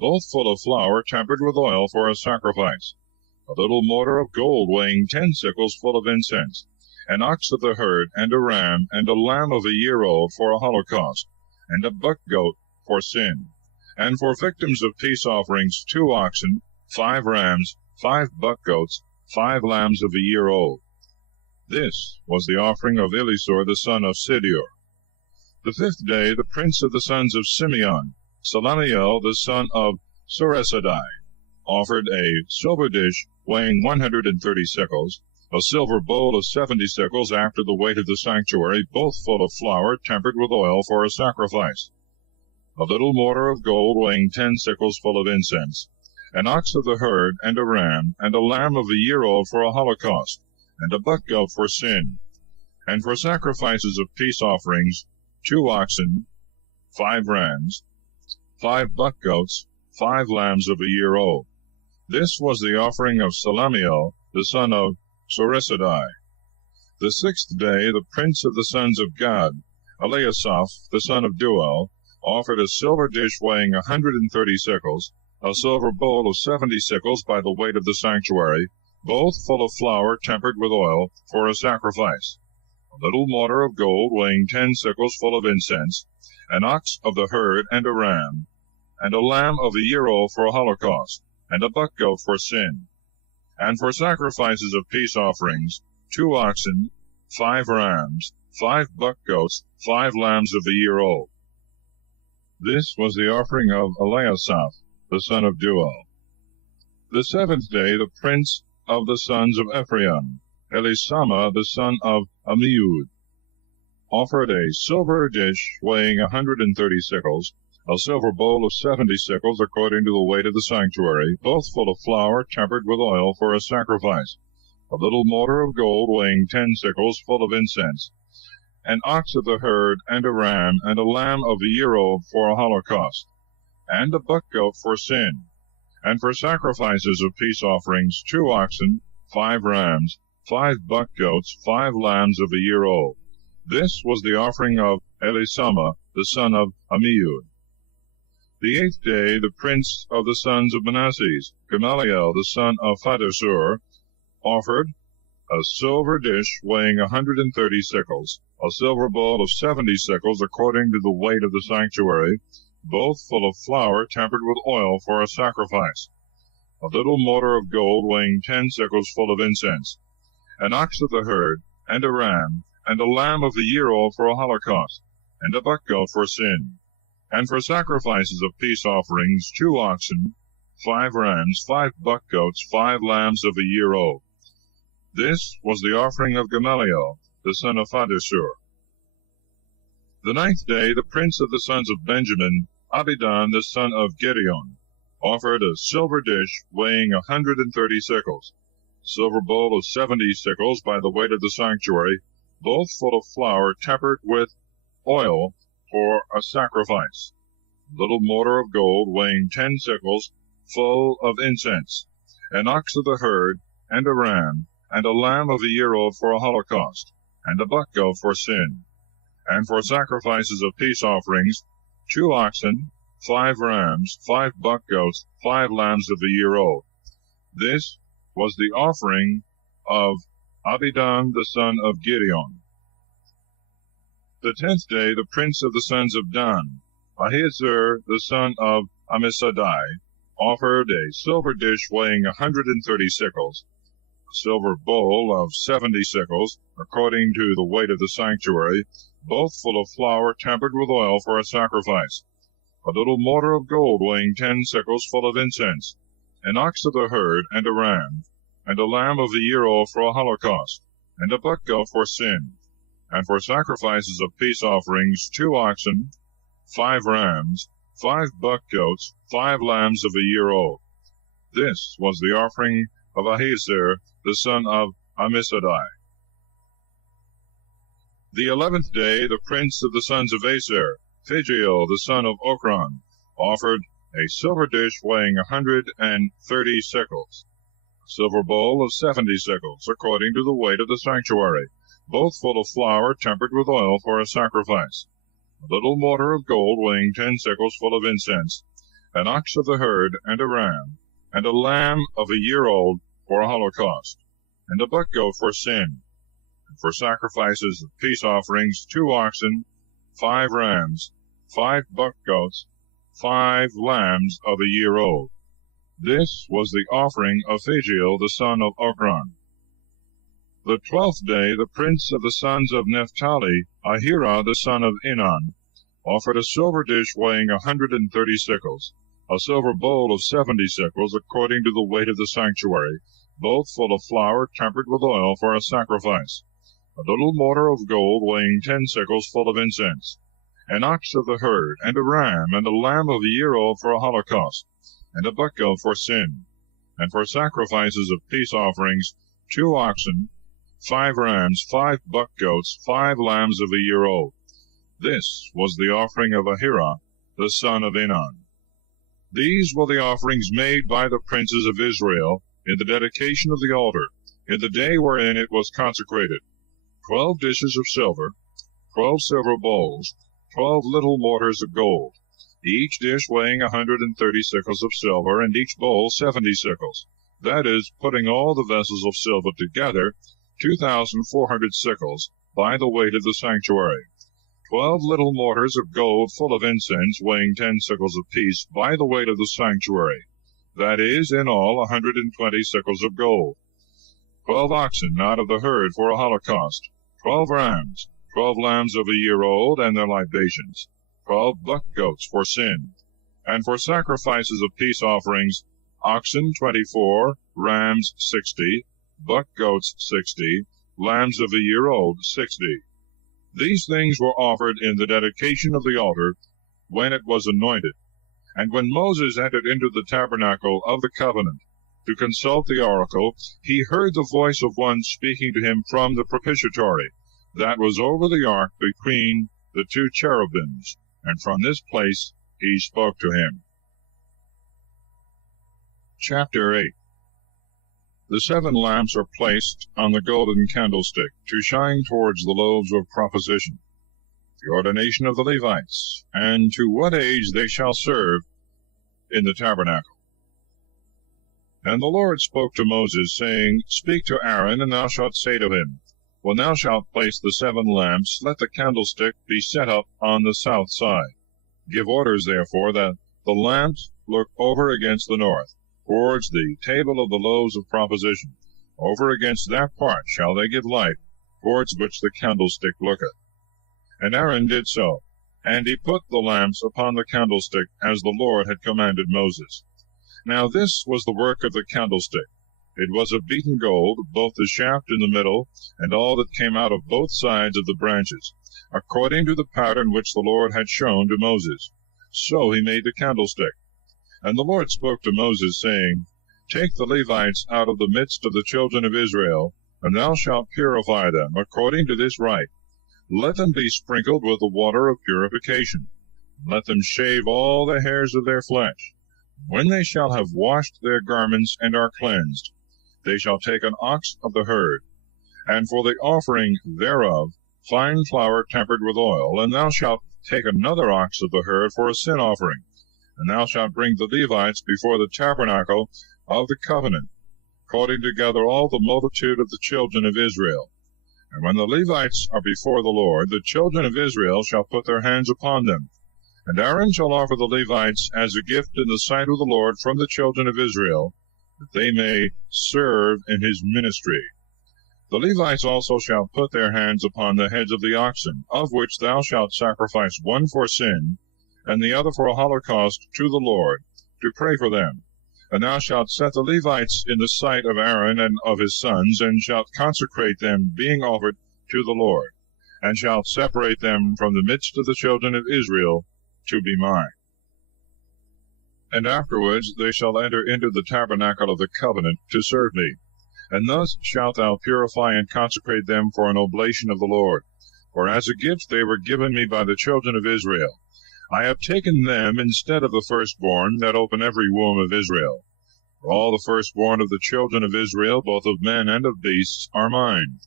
both full of flour tempered with oil for a sacrifice. A little mortar of gold weighing 10 shekels, full of incense. An ox of the herd, and a ram, and a lamb of a year old for a holocaust, and a buck goat for sin. And for victims of peace offerings, 2 oxen, 5 rams, 5 buck goats, 5 lambs of a year old. This was the offering of Elisur the son of Sidiur. The fifth day the prince of the sons of Simeon, Salamiel the son of Suresadai, offered a silver dish weighing 130 shekels, a silver bowl of 70 shekels after the weight of the sanctuary, both full of flour tempered with oil for a sacrifice. A little mortar of gold weighing 10 shekels, full of incense. An ox of the herd, and a ram, and a lamb of a year old for a holocaust, and a buck goat for sin. And for sacrifices of peace offerings, 2 oxen, 5 rams, 5 buck goats, 5 lambs of a year old. This was the offering of Salamiel, the son of Suresadai. The sixth day the prince of the sons of Gad, Eliasaph, the son of Deuel, offered a silver dish weighing 130 shekels, a silver bowl of 70 shekels by the weight of the sanctuary, both full of flour tempered with oil, for a sacrifice. A little mortar of gold weighing 10 shekels, full of incense. An ox of the herd, and a ram, and a lamb of a year old for a holocaust, and a buck goat for sin. And for sacrifices of peace offerings, 2 oxen, 5 rams, 5 buck goats, 5 lambs of a year old. This was the offering of Eliasaph, the son of Deuel. The seventh day the prince of the sons of Ephraim, Elisama the son of Ammiud offered a silver dish weighing 130 sickles, a silver bowl of 70 sickles according to the weight of the sanctuary, both full of flour tempered with oil for a sacrifice, a little mortar of gold weighing 10 sickles full of incense, an ox of the herd, and a ram, and a lamb of a year old for a holocaust, and a buck goat for sin, and for sacrifices of peace offerings 2 oxen, 5 rams, 5 buck goats, 5 lambs of a year old. This was the offering of Elisama the son of Ammiud. The 8th day the prince of the sons of Manasseh, Gamaliel the son of Phaddasur, offered a silver dish weighing 130 sickles, a silver bowl of 70 sickles according to the weight of the sanctuary, both full of flour tempered with oil for a sacrifice, a little mortar of gold weighing 10 sickles full of incense, an ox of the herd, and a ram, and a lamb of a year old for a holocaust, and a buck goat for sin, and for sacrifices of peace offerings 2 oxen, 5 rams, 5 buck goats, 5 lambs of a year old. This was the offering of Gamaliel the son of Phaddasur. The 9th day the prince of the sons of Benjamin, Abidan the son of Gideon, offered a silver dish weighing 130 sickles, a silver bowl of 70 sickles by the weight of the sanctuary, both full of flour tempered with oil for a sacrifice, a little mortar of gold weighing 10 sickles full of incense, an ox of the herd, and a ram, and a lamb of a year old for a holocaust, and a buck goat for sin, and for sacrifices of peace offerings 2 oxen, 5 rams, 5 buck goats, 5 lambs of a year old. This was the offering of Abidan the son of Gideon. The 10th day the prince of the sons of Dan, Ahiezer the son of Ammissadai, offered a silver dish weighing 130 sickles, a silver bowl of 70 sickles, according to the weight of the sanctuary, both full of flour tempered with oil for a sacrifice, a little mortar of gold weighing 10 sickles full of incense, an ox of the herd, and a ram, and a lamb of a year old for a holocaust, and a buck goat for sin, and for sacrifices of peace offerings 2 oxen, 5 rams, 5 buck goats, 5 lambs of a year old. This was the offering of Ahiezer the son of Ammissadai. The 11th day the prince of the sons of Aser, Phagiel the son of Ochran, offered a silver dish weighing 130 sickles, a silver bowl of 70 sickles, according to the weight of the sanctuary, both full of flour tempered with oil for a sacrifice, a little mortar of gold weighing 10 sickles full of incense, an ox of the herd, and a ram, and a lamb of a year old for a holocaust, and a buck goat for sin, and for sacrifices of peace offerings 2 oxen, 5 rams, 5 buck goats, 5 lambs of a year old. This was the offering of Phagiel the son of Ochran. The 12th day the prince of the sons of Naphtali, Ahira the son of Enan, offered a silver dish weighing 130 sickles, a silver bowl of 70 sickles according to the weight of the sanctuary, both full of flour tempered with oil for a sacrifice, a little mortar of gold weighing 10 sickles full of incense, an ox of the herd, and a ram, and a lamb of a year old for a holocaust, and a buck goat for sin, and for sacrifices of peace offerings 2 oxen, 5 rams, 5 buck goats, 5 lambs of a year old. This was the offering of Ahira the son of Enan. These were the offerings made by the princes of Israel in the dedication of the altar, in the day wherein it was consecrated: 12 dishes of silver, 12 silver bowls, 12 little mortars of gold, each dish weighing 130 sickles of silver, and each bowl 70 sickles, that is, putting all the vessels of silver together, 2,400 sickles, by the weight of the sanctuary. 12 little mortars of gold full of incense, weighing 10 sickles apiece, by the weight of the sanctuary, that is, in all 120 sickles of gold. 12 oxen out of the herd for a holocaust, 12 rams, 12 lambs of a year old, and their libations, 12 buck goats for sin, and for sacrifices of peace offerings, oxen 24, rams 60, buck goats 60, lambs of a year old 60. These things were offered in the dedication of the altar when it was anointed. And when Moses entered into the tabernacle of the covenant to consult the oracle, he heard the voice of one speaking to him from the propitiatory that was over the ark between the two cherubims, and from this place he spoke to him. Chapter 8. The 7 lamps are placed on the golden candlestick to shine towards the loaves of proposition, the ordination of the Levites, and to what age they shall serve in the tabernacle. And the Lord spoke to Moses, saying, Speak to Aaron, and thou shalt say to him, When thou shalt place the 7 lamps, let the candlestick be set up on the south side. Give orders, therefore, that the lamps look over against the north, towards the table of the loaves of proposition. Over against that part shall they give light, towards which the candlestick looketh. And Aaron did so, and he put the lamps upon the candlestick, as the Lord had commanded Moses. Now this was the work of the candlestick. It was of beaten gold, both the shaft in the middle, and all that came out of both sides of the branches, according to the pattern which the Lord had shown to Moses. So he made the candlestick. And the Lord spoke to Moses, saying, Take the Levites out of the midst of the children of Israel, and thou shalt purify them, according to this rite. Let them be sprinkled with the water of purification. Let them shave all the hairs of their flesh. When they shall have washed their garments and are cleansed, they shall take an ox of the herd, and for the offering thereof fine flour tempered with oil, and thou shalt take another ox of the herd for a sin offering. And thou shalt bring the Levites before the tabernacle of the covenant, calling together all the multitude of the children of Israel. And when the Levites are before the Lord, the children of Israel shall put their hands upon them. And Aaron shall offer the Levites as a gift in the sight of the Lord from the children of Israel, that they may serve in his ministry. The Levites also shall put their hands upon the heads of the oxen, of which thou shalt sacrifice one for sin, and the other for a holocaust to the Lord, to pray for them. And thou shalt set the Levites in the sight of Aaron and of his sons, and shalt consecrate them, being offered to the Lord, and shalt separate them from the midst of the children of Israel, to be mine. And afterwards they shall enter into the tabernacle of the covenant to serve me. And thus shalt thou purify and consecrate them for an oblation of the Lord. For as a gift they were given me by the children of Israel. I have taken them instead of the firstborn that open every womb of Israel. For all the firstborn of the children of Israel, both of men and of beasts, are mine.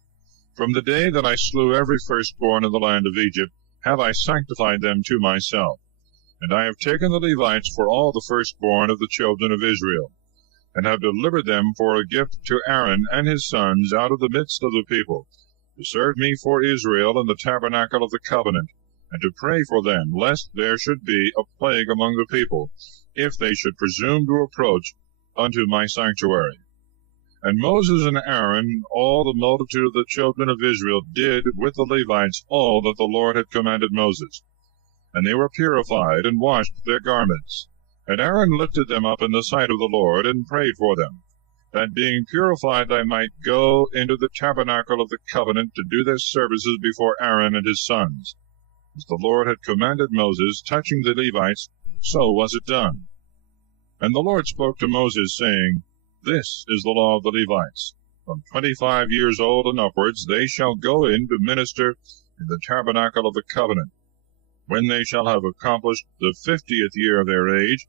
From the day that I slew every firstborn in the land of Egypt, have I sanctified them to myself. And I have taken the Levites for all the firstborn of the children of Israel, and have delivered them for a gift to Aaron and his sons out of the midst of the people, to serve me for Israel in the tabernacle of the covenant, and to pray for them, lest there should be a plague among the people, if they should presume to approach unto my sanctuary. And Moses and Aaron, all the multitude of the children of Israel, did with the Levites all that the Lord had commanded Moses. And they were purified, and washed their garments. And Aaron lifted them up in the sight of the Lord, and prayed for them, that being purified they might go into the tabernacle of the covenant to do their services before Aaron and his sons. As the Lord had commanded Moses touching the Levites, so was it done. And the Lord spoke to Moses, saying, This is the law of the Levites. From 25 years old and upwards they shall go in to minister in the tabernacle of the covenant. When they shall have accomplished the 50th year of their age,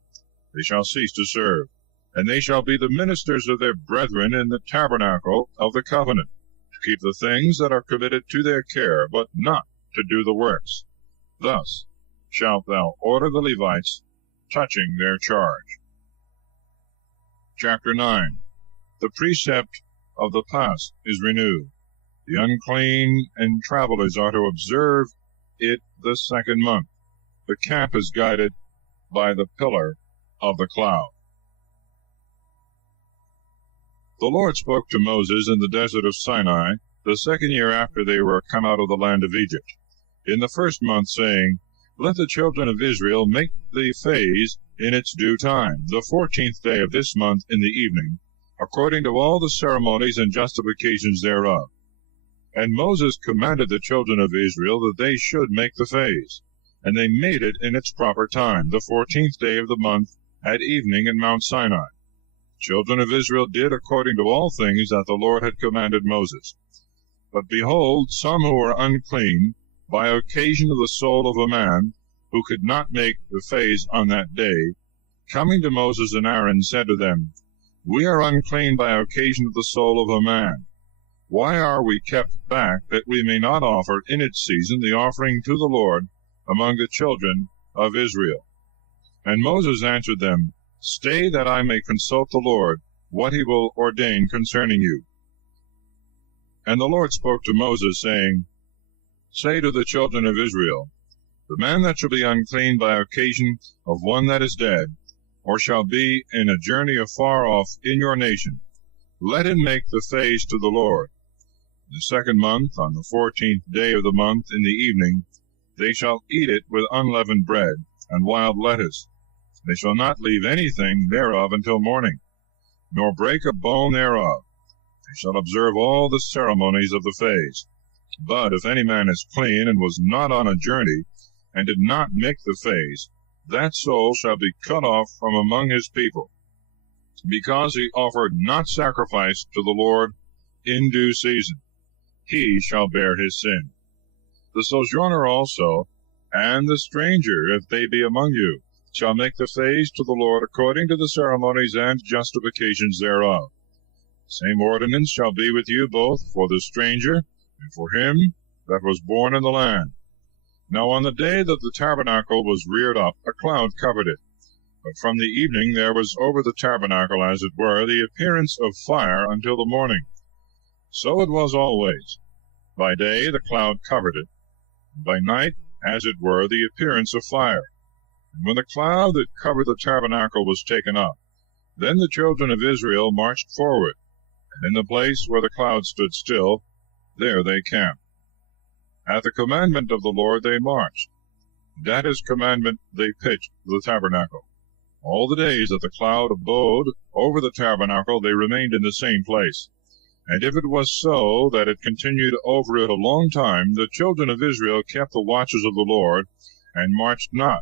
they shall cease to serve, and they shall be the ministers of their brethren in the tabernacle of the covenant, to keep the things that are committed to their care, but not to do the works. Thus shalt thou order the Levites touching their charge. Chapter 9. The precept of the Pasch is renewed. The unclean and travelers are to observe it the 2nd month. The camp is guided by the pillar of the cloud. The Lord spoke to Moses in the desert of Sinai, the 2nd year after they were come out of the land of Egypt, in the 1st month, saying, Let the children of Israel make the phase in its due time, the 14th day of this month in the evening, according to all the ceremonies and justifications thereof. And Moses commanded the children of Israel that they should make the phase, and they made it in its proper time, the 14th day of the month, at evening in Mount Sinai. The children of Israel did according to all things that the Lord had commanded Moses. But behold, some who were unclean, by occasion of the soul of a man, who could not make the phase on that day, coming to Moses and Aaron, said to them, We are unclean by occasion of the soul of a man. Why are we kept back, that we may not offer in its season the offering to the Lord among the children of Israel? And Moses answered them, Stay, that I may consult the Lord, what he will ordain concerning you. And the Lord spoke to Moses, saying, Say to the children of Israel, The man that shall be unclean by occasion of one that is dead, or shall be in a journey afar off in your nation, let him make the phase to the Lord. The second month, on the 14th day of the month, in the evening, they shall eat it with unleavened bread and wild lettuce. They shall not leave anything thereof until morning, nor break a bone thereof. They shall observe all the ceremonies of the phase. But if any man is clean, and was not on a journey, and did not make the phase, that soul shall be cut off from among his people, because he offered not sacrifice to the Lord in due season. He shall bear his sin. The sojourner also, and the stranger, if they be among you, shall make the phase to the Lord according to the ceremonies and justifications thereof. The same ordinance shall be with you both for the stranger and for him that was born in the land. Now on the day that the tabernacle was reared up, a cloud covered it. But from the evening there was over the tabernacle, as it were, the appearance of fire until the morning. So it was always. By day the cloud covered it, and by night, as it were, the appearance of fire. And when the cloud that covered the tabernacle was taken up, then the children of Israel marched forward, and in the place where the cloud stood still, there they camped. At the commandment of the Lord they marched, and at his commandment they pitched the tabernacle. All the days that the cloud abode over the tabernacle they remained in the same place. And if it was so that it continued over it a long time, the children of Israel kept the watches of the Lord, and marched not,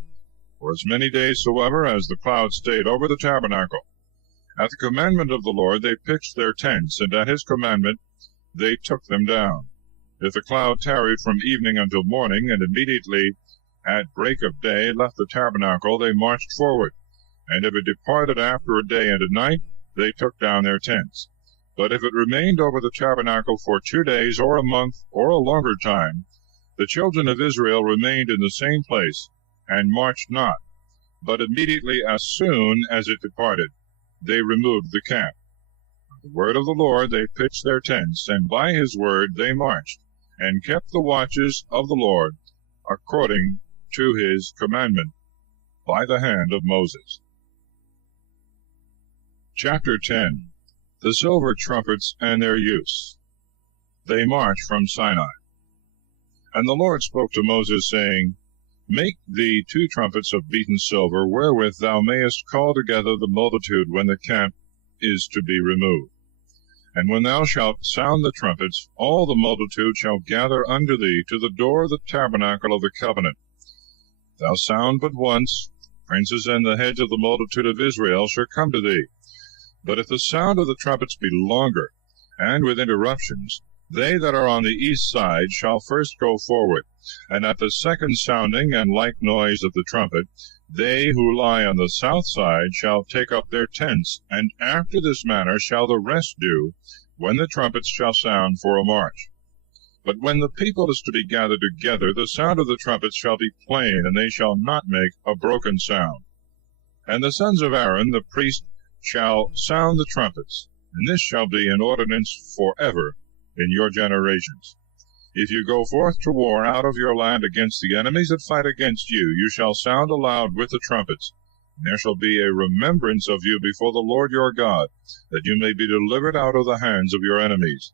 for as many days soever as the cloud stayed over the tabernacle. At the commandment of the Lord they pitched their tents, and at his commandment they took them down. If the cloud tarried from evening until morning, and immediately at break of day left the tabernacle, they marched forward. And if it departed after a day and a night, they took down their tents. But if it remained over the tabernacle for 2 days, or a month, or a longer time, the children of Israel remained in the same place, and marched not. But immediately as soon as it departed, they removed the camp. By the word of the Lord they pitched their tents, and by his word they marched, and kept the watches of the Lord, according to his commandment, by the hand of Moses. Chapter 10. The silver trumpets and their use. They march from Sinai. And the Lord spoke to Moses, saying, Make thee 2 trumpets of beaten silver, wherewith thou mayest call together the multitude when the camp is to be removed. And when thou shalt sound the trumpets, all the multitude shall gather unto thee to the door of the tabernacle of the covenant. If thou sound but once, princes and the heads of the multitude of Israel shall come to thee. But if the sound of the trumpets be longer, and with interruptions, they that are on the east side shall first go forward, and at the second sounding and like noise of the trumpet, they who lie on the south side shall take up their tents, and after this manner shall the rest do, when the trumpets shall sound for a march. But when the people is to be gathered together, the sound of the trumpets shall be plain, and they shall not make a broken sound. And the sons of Aaron the priest shall sound the trumpets, and this shall be an ordinance forever in your generations. If you go forth to war out of your land against the enemies that fight against you, you shall sound aloud with the trumpets, and there shall be a remembrance of you before the Lord your God, that you may be delivered out of the hands of your enemies.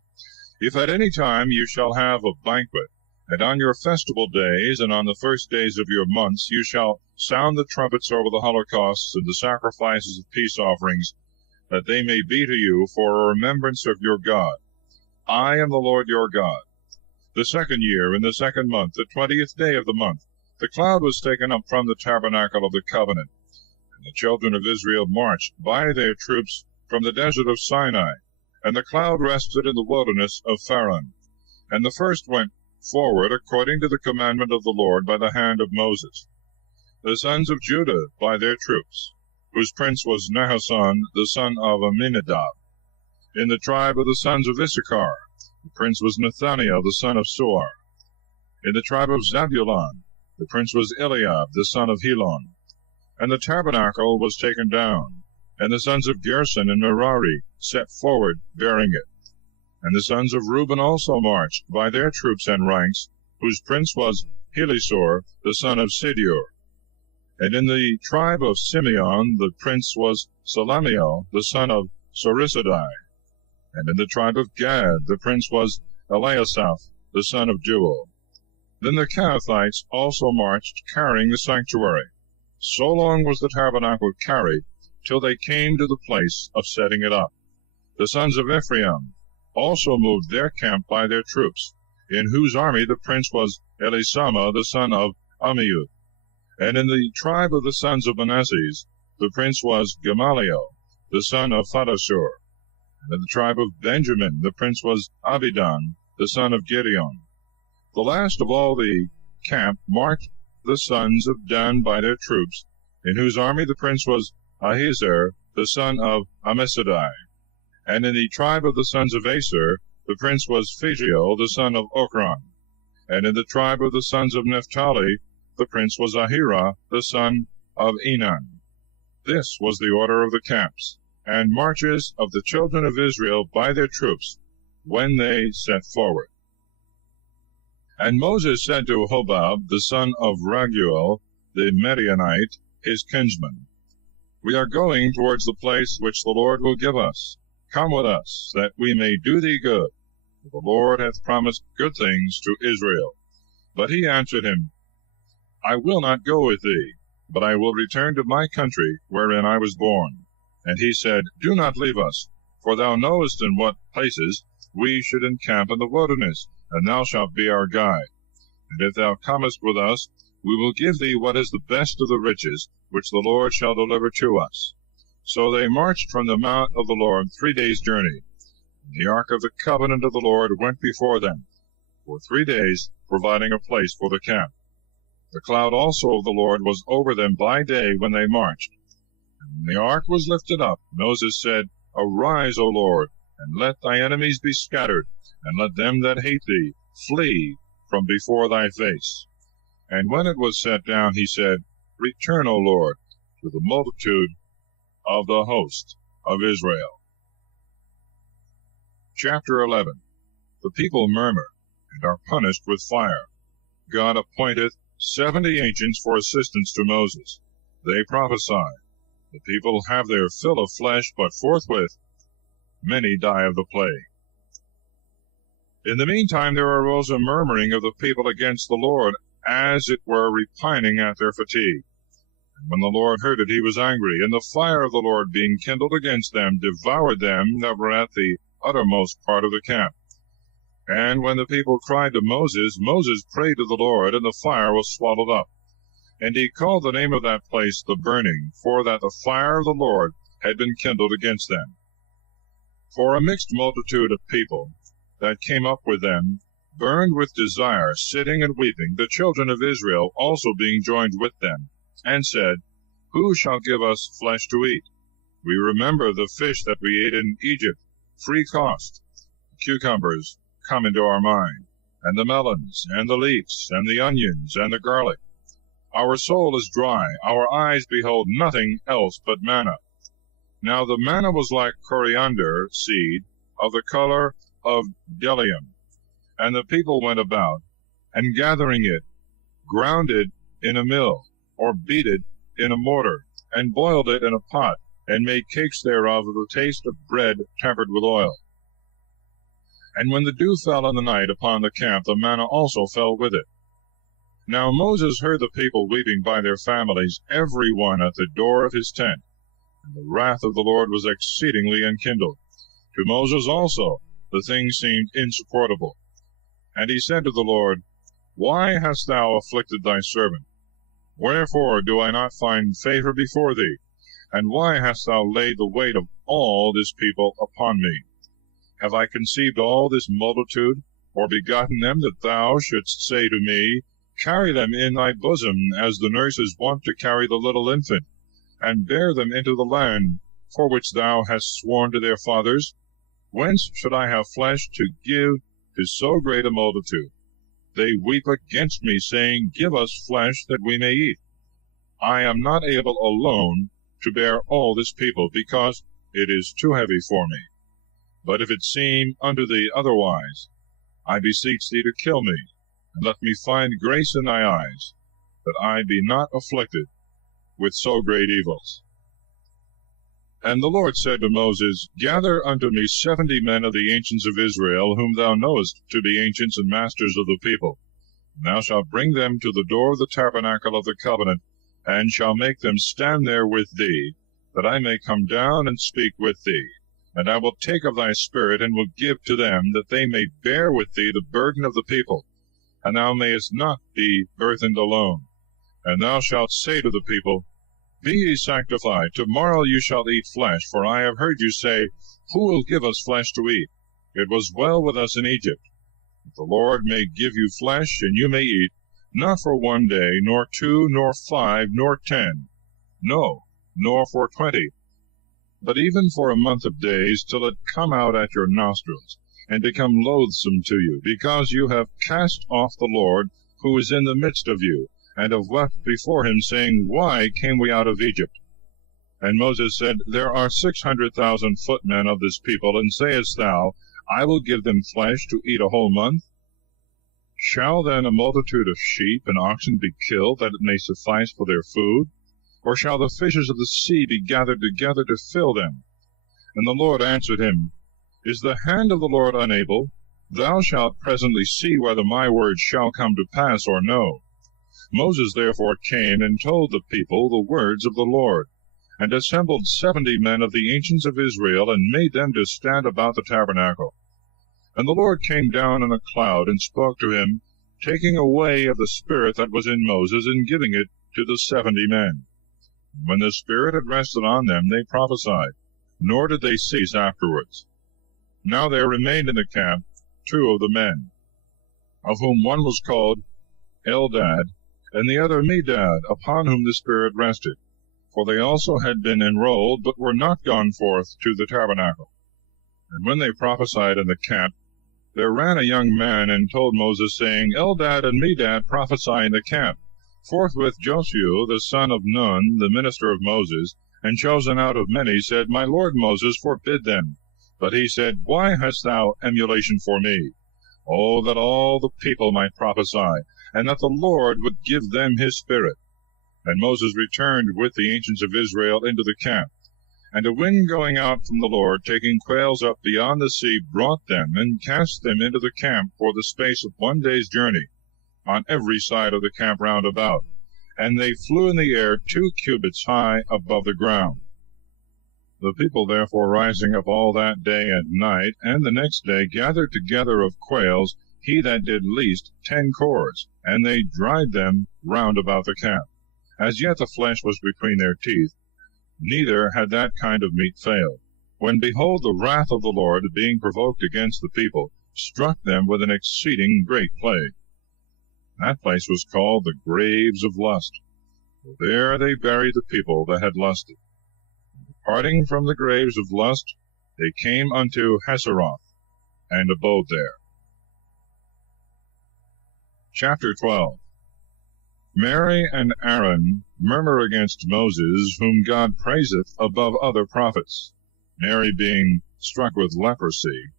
If at any time you shall have a banquet, and on your festival days, and on the first days of your months, you shall sound the trumpets over the holocausts and the sacrifices of peace offerings, that they may be to you for a remembrance of your God. I am the Lord your God. The 2nd year, in the 2nd month, the 20th day of the month, the cloud was taken up from the tabernacle of the covenant, and the children of Israel marched by their troops from the desert of Sinai, and the cloud rested in the wilderness of Paran. And the first went forward according to the commandment of the Lord by the hand of Moses. The sons of Judah by their troops, whose prince was Nahashon, the son of Amminadab. In the tribe of the sons of Issachar, the prince was Nathaniel, the son of Suar. In the tribe of Zebulun, the prince was Eliab, the son of Helon. And the tabernacle was taken down, and the sons of Gerson and Merari set forward, bearing it. And the sons of Reuben also marched by their troops and ranks, whose prince was Helisor, the son of Sidiur. And in the tribe of Simeon the prince was Salamiel, the son of Sorisadai. And in the tribe of Gad the prince was Eliasaph, the son of Deuel. Then the Kehathites also marched, carrying the sanctuary. So long was the tabernacle carried, till they came to the place of setting it up. The sons of Ephraim also moved their camp by their troops, in whose army the prince was Elisama, the son of Ammiud. And in the tribe of the sons of Manasseh the prince was Gamaliel, the son of Phaddasur. And in the tribe of Benjamin the prince was Abidan, the son of Gideon. The last of all the camp marked the sons of Dan by their troops, in whose army the prince was Ahiezer, the son of Ammissadai. And in the tribe of the sons of Aser the prince was Phagiel, the son of Ochran. And in the tribe of the sons of Naphtali the prince was Ahira, the son of Enan. This was the order of the camps, and marches of the children of Israel by their troops, when they set forward. And Moses said to Hobab, the son of Raguel, the Midianite, his kinsman, We are going towards the place which the Lord will give us. Come with us, that we may do thee good. For the Lord hath promised good things to Israel. But he answered him, I will not go with thee, but I will return to my country, wherein I was born. And he said, Do not leave us, for thou knowest in what places we should encamp in the wilderness, and thou shalt be our guide. And if thou comest with us, we will give thee what is the best of the riches, which the Lord shall deliver to us. So they marched from the mount of the Lord 3 days' journey. And the ark of the covenant of the Lord went before them, for 3 days, providing a place for the camp. The cloud also of the Lord was over them by day when they marched. And when the ark was lifted up, Moses said, Arise, O Lord, and let thy enemies be scattered, and let them that hate thee flee from before thy face. And when it was set down, he said, Return, O Lord, to the multitude of the host of Israel. Chapter 11. The people murmur, and are punished with fire. God appointeth 70 ancients for assistance to Moses. They prophesy. The people have their fill of flesh, but forthwith many die of the plague. In the meantime there arose a murmuring of the people against the Lord, as it were repining at their fatigue. And when the Lord heard it, he was angry, and the fire of the Lord being kindled against them, devoured them that were at the uttermost part of the camp. And when the people cried to Moses, Moses prayed to the Lord, and the fire was swallowed up. And he called the name of that place the Burning, for that the fire of the Lord had been kindled against them. For a mixed multitude of people that came up with them burned with desire, sitting and weeping, the children of Israel also being joined with them, and said, Who shall give us flesh to eat? We remember the fish that we ate in Egypt, free cost. Cucumbers come into our mind, and the melons, and the leeks, and the onions, and the garlic. Our soul is dry, our eyes behold nothing else but manna. Now the manna was like coriander seed, of the color of bdellium. And the people went about, and gathering it, ground it in a mill, or beat it in a mortar, and boiled it in a pot, and made cakes thereof of the taste of bread tempered with oil. And when the dew fell in the night upon the camp, the manna also fell with it. Now Moses heard the people weeping by their families, every one at the door of his tent. And the wrath of the Lord was exceedingly enkindled. To Moses also the thing seemed insupportable. And he said to the Lord, Why hast thou afflicted thy servant? Wherefore do I not find favor before thee? And why hast thou laid the weight of all this people upon me? Have I conceived all this multitude, or begotten them, that thou shouldst say to me, Carry them in thy bosom, as the nurse is wont to carry the little infant, and bear them into the land, for which thou hast sworn to their fathers? Whence should I have flesh to give to so great a multitude? They weep against me, saying, Give us flesh, that we may eat. I am not able alone to bear all this people, because it is too heavy for me. But if it seem unto thee otherwise, I beseech thee to kill me, and let me find grace in thy eyes, that I be not afflicted with so great evils. And the Lord said to Moses, Gather unto me 70 men of the ancients of Israel, whom thou knowest to be ancients and masters of the people. And thou shalt bring them to the door of the tabernacle of the covenant, and shall make them stand there with thee, that I may come down and speak with thee. And I will take of thy spirit, and will give to them, that they may bear with thee the burden of the people, and thou mayest not be burthened alone. And thou shalt say to the people, Be ye sanctified, tomorrow you shall eat flesh, for I have heard you say, Who will give us flesh to eat? It was well with us in Egypt. The Lord may give you flesh, and you may eat, not for 1 day, nor 2, nor 5, nor 10, no, nor for 20, but even for a month of days, till it come out at your nostrils, and become loathsome to you, because you have cast off the Lord, who is in the midst of you, and have wept before him, saying, Why came we out of Egypt? And Moses said, There are 600,000 footmen of this people, and sayest thou, I will give them flesh to eat a whole month? Shall then a multitude of sheep and oxen be killed, that it may suffice for their food? Or shall the fishes of the sea be gathered together to fill them? And the Lord answered him, Is the hand of the Lord unable? Thou shalt presently see whether my word shall come to pass or no. Moses therefore came and told the people the words of the Lord, and assembled 70 men of the ancients of Israel, and made them to stand about the tabernacle. And the Lord came down in a cloud, and spoke to him, taking away of the spirit that was in Moses, and giving it to the 70 men. When the Spirit had rested on them, they prophesied, nor did they cease afterwards. Now there remained in the camp 2 of the men, of whom one was called Eldad, and the other Medad, upon whom the Spirit rested. For they also had been enrolled, but were not gone forth to the tabernacle. And when they prophesied in the camp, there ran a young man and told Moses, saying, Eldad and Medad prophesy in the camp. Forthwith Joshua, the son of Nun, the minister of Moses, and chosen out of many, said, My lord Moses, forbid them. But he said, Why hast thou emulation for me? Oh, that all the people might prophesy, and that the Lord would give them his spirit. And Moses returned with the ancients of Israel into the camp. And a wind going out from the Lord, taking quails up beyond the sea, brought them, and cast them into the camp for the space of 1 day's journey, on every side of the camp round about, and they flew in the air 2 cubits high above the ground. The people therefore rising up all that day and night, and the next day, gathered together of quails, he that did least 10 cors, and they dried them round about the camp. As yet the flesh was between their teeth, neither had that kind of meat failed. When behold, the wrath of the Lord, being provoked against the people, struck them with an exceeding great plague. That place was called the Graves of Lust. For there they buried the people that had lusted. Departing from the graves of lust, they came unto Hazeroth, and abode there. Chapter 12. Mary and Aaron murmur against Moses, whom God praiseth above other prophets. Mary being struck with leprosy,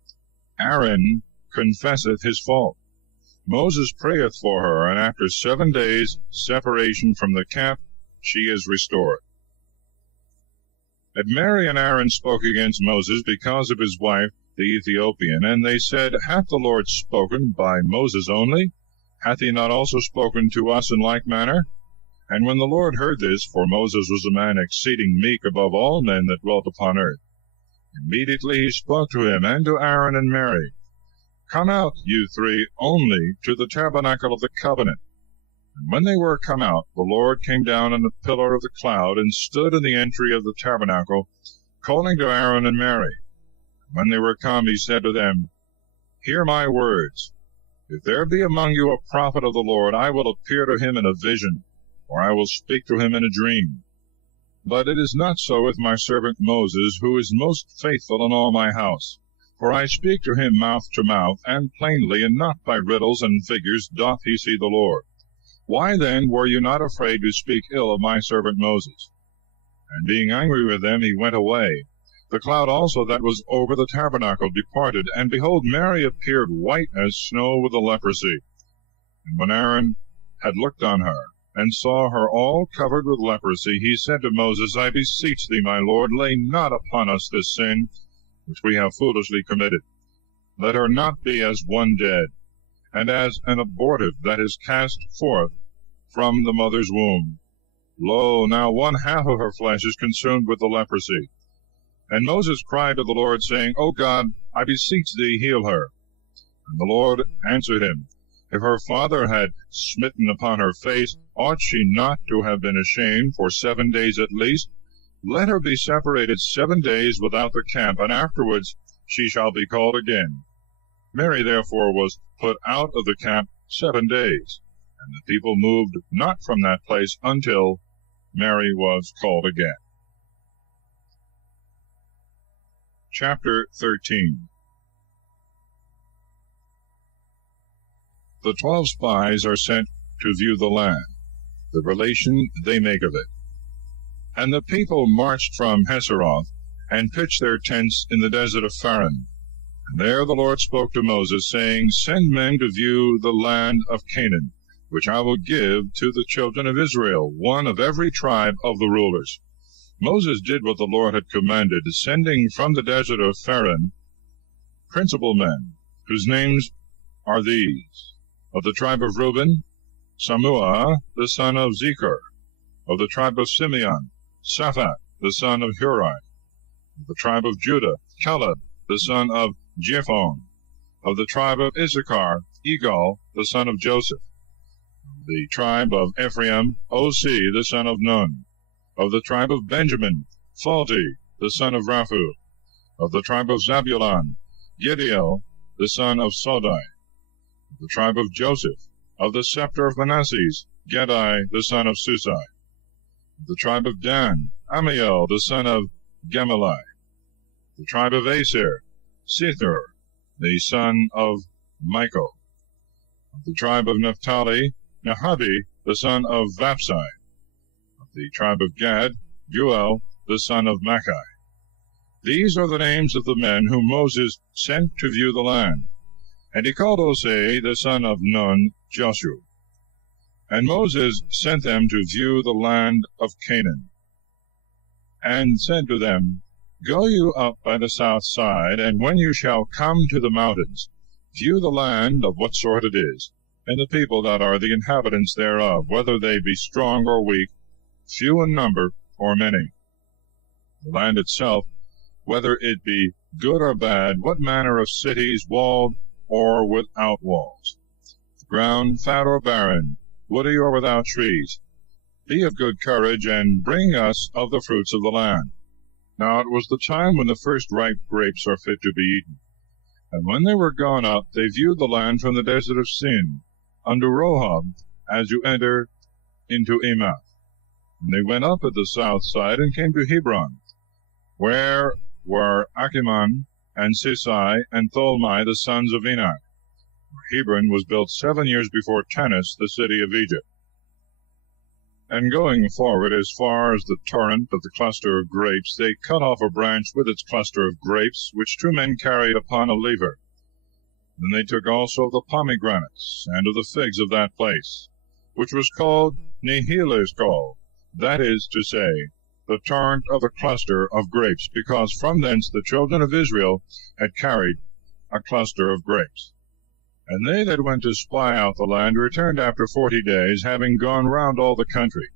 Aaron confesseth his fault. Moses prayeth for her, and after 7 days' separation from the camp, she is restored. And Mary and Aaron spoke against Moses because of his wife, the Ethiopian, and they said, Hath the Lord spoken by Moses only? Hath he not also spoken to us in like manner? And when the Lord heard this, for Moses was a man exceeding meek above all men that dwelt upon earth, immediately he spoke to him and to Aaron and Mary, Come out, you three, only to the tabernacle of the covenant. And when they were come out, the Lord came down in a pillar of the cloud, and stood in the entry of the tabernacle, calling to Aaron and Mary. And when they were come, he said to them, Hear my words. If there be among you a prophet of the Lord, I will appear to him in a vision, or I will speak to him in a dream. But it is not so with my servant Moses, who is most faithful in all my house. For I speak to him mouth to mouth, and plainly, and not by riddles and figures doth he see the Lord. Why then were you not afraid to speak ill of my servant Moses? And being angry with them, he went away. The cloud also that was over the tabernacle departed, and behold, Mary appeared white as snow with a leprosy. And when Aaron had looked on her, and saw her all covered with leprosy, he said to Moses, I beseech thee, my Lord, lay not upon us this sin, which we have foolishly committed. Let her not be as one dead, and as an abortive that is cast forth from the mother's womb. Lo, now 1/2 of her flesh is consumed with the leprosy. And Moses cried to the Lord, saying, O God, I beseech thee, heal her. And the Lord answered him, If her father had smitten upon her face, ought she not to have been ashamed for 7 days at least? Let her be separated 7 days without the camp, and afterwards she shall be called again. Mary therefore was put out of the camp 7 days, and the people moved not from that place until Mary was called again. Chapter 13. The 12 spies are sent to view the land, the relation they make of it. And the people marched from Hazeroth, and pitched their tents in the desert of Paran. And there the Lord spoke to Moses, saying, Send men to view the land of Canaan, which I will give to the children of Israel, one of every tribe of the rulers. Moses did what the Lord had commanded, sending from the desert of Paran principal men, whose names are these: of the tribe of Reuben, Shammua the son of Zechar; of the tribe of Simeon, Shaphat the son of Huri; of the tribe of Judah, Caleb the son of Jephunneh; of the tribe of Issachar, Igal the son of Joseph; of the tribe of Ephraim, Osi the son of Nun; of the tribe of Benjamin, Phalti the son of Raphu; of the tribe of Zabulon, Gidiel the son of Sodai; of the tribe of Joseph; of the scepter of Manasseh, Gadai the son of Susai; of the tribe of Dan, Amiel the son of Gemalli; the tribe of Aser, Sethur the son of Michael; of the tribe of Naphtali, Nahabi the son of Vapsai; of the tribe of Gad, Juel the son of Machi. These are the names of the men whom Moses sent to view the land. And he called Osei the son of Nun, Joshua. And Moses sent them to view the land of Canaan, and said to them, Go you up by the south side, and when you shall come to the mountains, view the land of what sort it is, and the people that are the inhabitants thereof, whether they be strong or weak, few in number or many. The land itself, whether it be good or bad, what manner of cities, walled or without walls, the ground fat or barren, woody or without trees. Be of good courage, and bring us of the fruits of the land. Now it was the time when the first ripe grapes are fit to be eaten. And when they were gone up, they viewed the land from the desert of Sin, unto Rohab, as you enter into Emath. And they went up at the south side, and came to Hebron, where were Achiman, and Sisai, and Tholmai, the sons of Enak. Hebron was built 7 years before Tanis, the city of Egypt. And going forward as far as the torrent of the cluster of grapes, they cut off a branch with its cluster of grapes, which 2 men carried upon a lever. Then they took also of the pomegranates, and of the figs of that place, which was called Nehileskol, that is to say, the torrent of a cluster of grapes, because from thence the children of Israel had carried a cluster of grapes. And they that went to spy out the land returned after 40 days, having gone round all the country.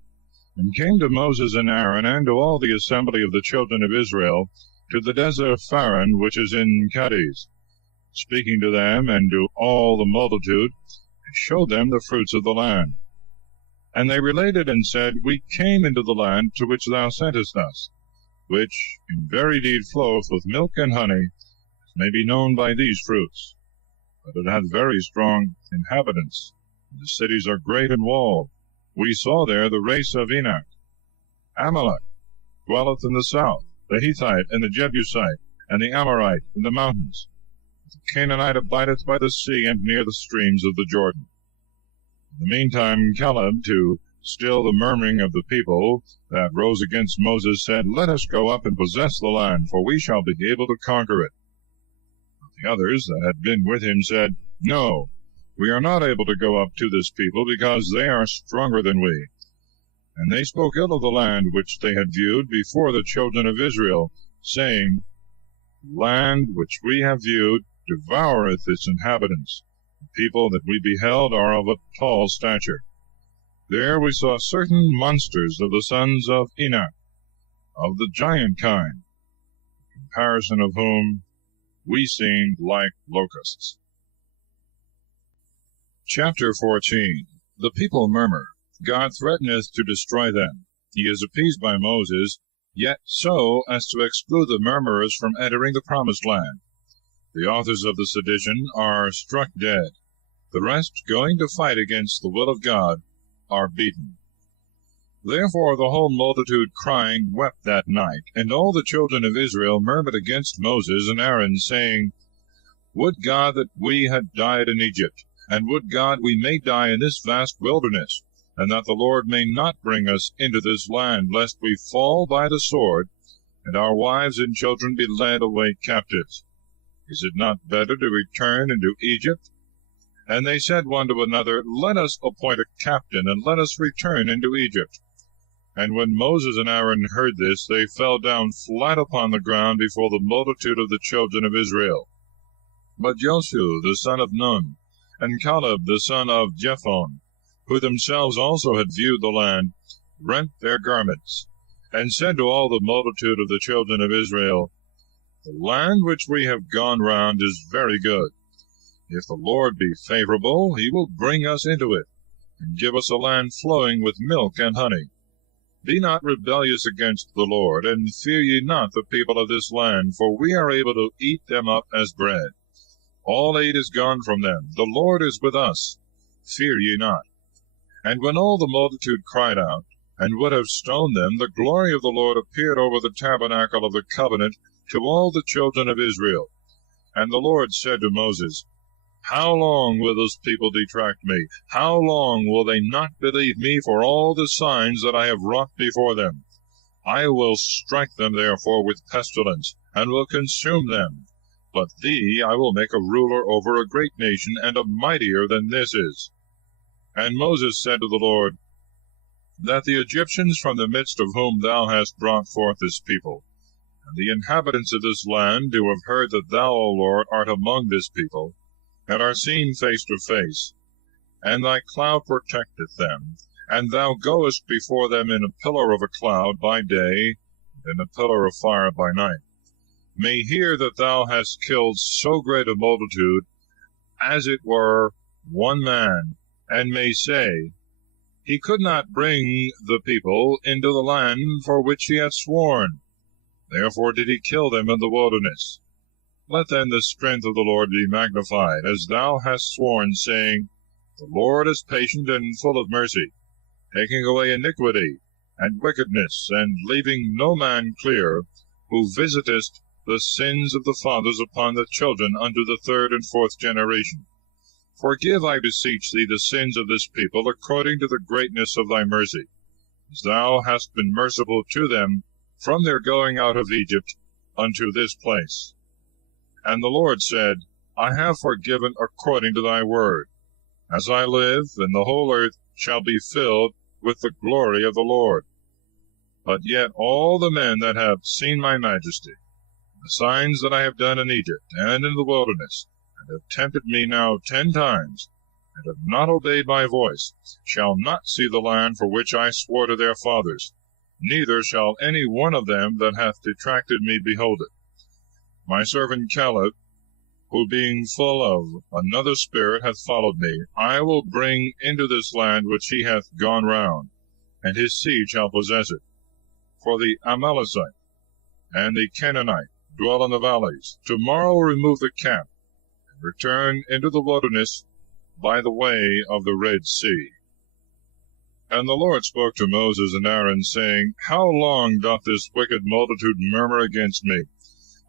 and came to Moses and Aaron, and to all the assembly of the children of Israel, to the desert of Paran, which is in Kadesh, speaking to them and to all the multitude, and showed them the fruits of the land. And they related and said, We came into the land to which thou sentest us, which in very deed floweth with milk and honey, as may be known by these fruits. But it hath very strong inhabitants, and the cities are great and walled. We saw there the race of Enoch. Amalek dwelleth in the south, the Hittite and the Jebusite, and the Amorite in the mountains. The Canaanite abideth by the sea and near the streams of the Jordan. In the meantime Caleb, to still the murmuring of the people that rose against Moses, said, Let us go up and possess the land, for we shall be able to conquer it. But the others that had been with him said, No, we are not able to go up to this people, because they are stronger than we. And they spoke ill of the land which they had viewed before the children of Israel, saying, The land which we have viewed devoureth its inhabitants. The people that we beheld are of a tall stature. There we saw certain monsters of the sons of Enoch, of the giant kind, in comparison of whom we seemed like locusts. Chapter 14. The people murmur. God threateneth to destroy them. He is appeased by Moses, yet so as to exclude the murmurers from entering the promised land. The authors of the sedition are struck dead. The rest, going to fight against the will of God, are beaten. Therefore the whole multitude crying wept that night, and all the children of Israel murmured against Moses and Aaron, saying, Would God that we had died in Egypt, and would God we may die in this vast wilderness, and that the Lord may not bring us into this land, lest we fall by the sword, and our wives and children be led away captives. Is it not better to return into Egypt? And they said one to another, Let us appoint a captain, and let us return into Egypt. And when Moses and Aaron heard this, they fell down flat upon the ground before the multitude of the children of Israel. But Joshua the son of Nun, and Caleb the son of Jephunneh, who themselves also had viewed the land, rent their garments, and said to all the multitude of the children of Israel, The land which we have gone round is very good. If the Lord be favorable, he will bring us into it, and give us a land flowing with milk and honey. Be not rebellious against the Lord, and fear ye not the people of this land, for we are able to eat them up as bread. All aid is gone from them. The Lord is with us. Fear ye not. And when all the multitude cried out, and would have stoned them, the glory of the Lord appeared over the tabernacle of the covenant to all the children of Israel. And the Lord said to Moses, How long will this people detract me? How long will they not believe me for all the signs that I have wrought before them? I will strike them therefore with pestilence, and will consume them. But thee I will make a ruler over a great nation, and a mightier than this is. And Moses said to the Lord, That the Egyptians from the midst of whom thou hast brought forth this people, and the inhabitants of this land, do have heard that thou, O Lord, art among this people, and are seen face to face, and thy cloud protecteth them, and thou goest before them in a pillar of a cloud by day, and in a pillar of fire by night, may hear that thou hast killed so great a multitude, as it were one man, and may say, He could not bring the people into the land for which he hath sworn. Therefore did he kill them in the wilderness. Let then the strength of the Lord be magnified, as thou hast sworn, saying, The Lord is patient and full of mercy, taking away iniquity and wickedness, and leaving no man clear, who visitest the sins of the fathers upon the children unto the third and fourth generation. Forgive, I beseech thee, the sins of this people, according to the greatness of thy mercy, as thou hast been merciful to them from their going out of Egypt unto this place. And the Lord said, I have forgiven according to thy word. As I live, and the whole earth shall be filled with the glory of the Lord. But yet all the men that have seen my majesty, the signs that I have done in Egypt and in the wilderness, and have tempted me now 10 times, and have not obeyed my voice, shall not see the land for which I swore to their fathers, neither shall any one of them that hath detracted me behold it. My servant Caleb, who being full of another spirit hath followed me, I will bring into this land which he hath gone round, and his seed shall possess it. For the Amalekite and the Canaanite dwell in the valleys. Tomorrow remove the camp, and return into the wilderness by the way of the Red Sea. And the Lord spoke to Moses and Aaron, saying, How long doth this wicked multitude murmur against me?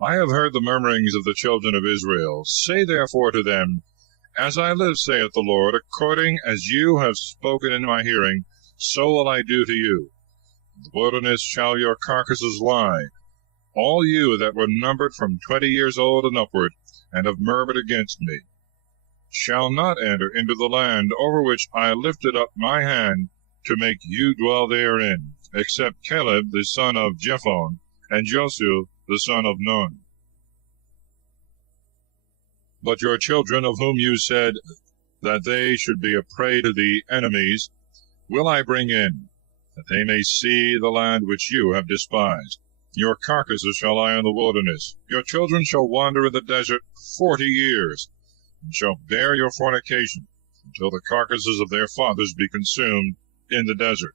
I have heard the murmurings of the children of Israel. Say therefore to them, As I live, saith the Lord, according as you have spoken in my hearing, so will I do to you. In the wilderness shall your carcasses lie, all you that were numbered from 20 years old and upward, and have murmured against me, shall not enter into the land over which I lifted up my hand to make you dwell therein, except Caleb the son of Jephunneh, and Joshua the son of Nun. But your children, of whom you said that they should be a prey to the enemies, will I bring in, that they may see the land which you have despised. Your carcasses shall lie in the wilderness. Your children shall wander in the desert 40 years, and shall bear your fornication, until the carcasses of their fathers be consumed in the desert,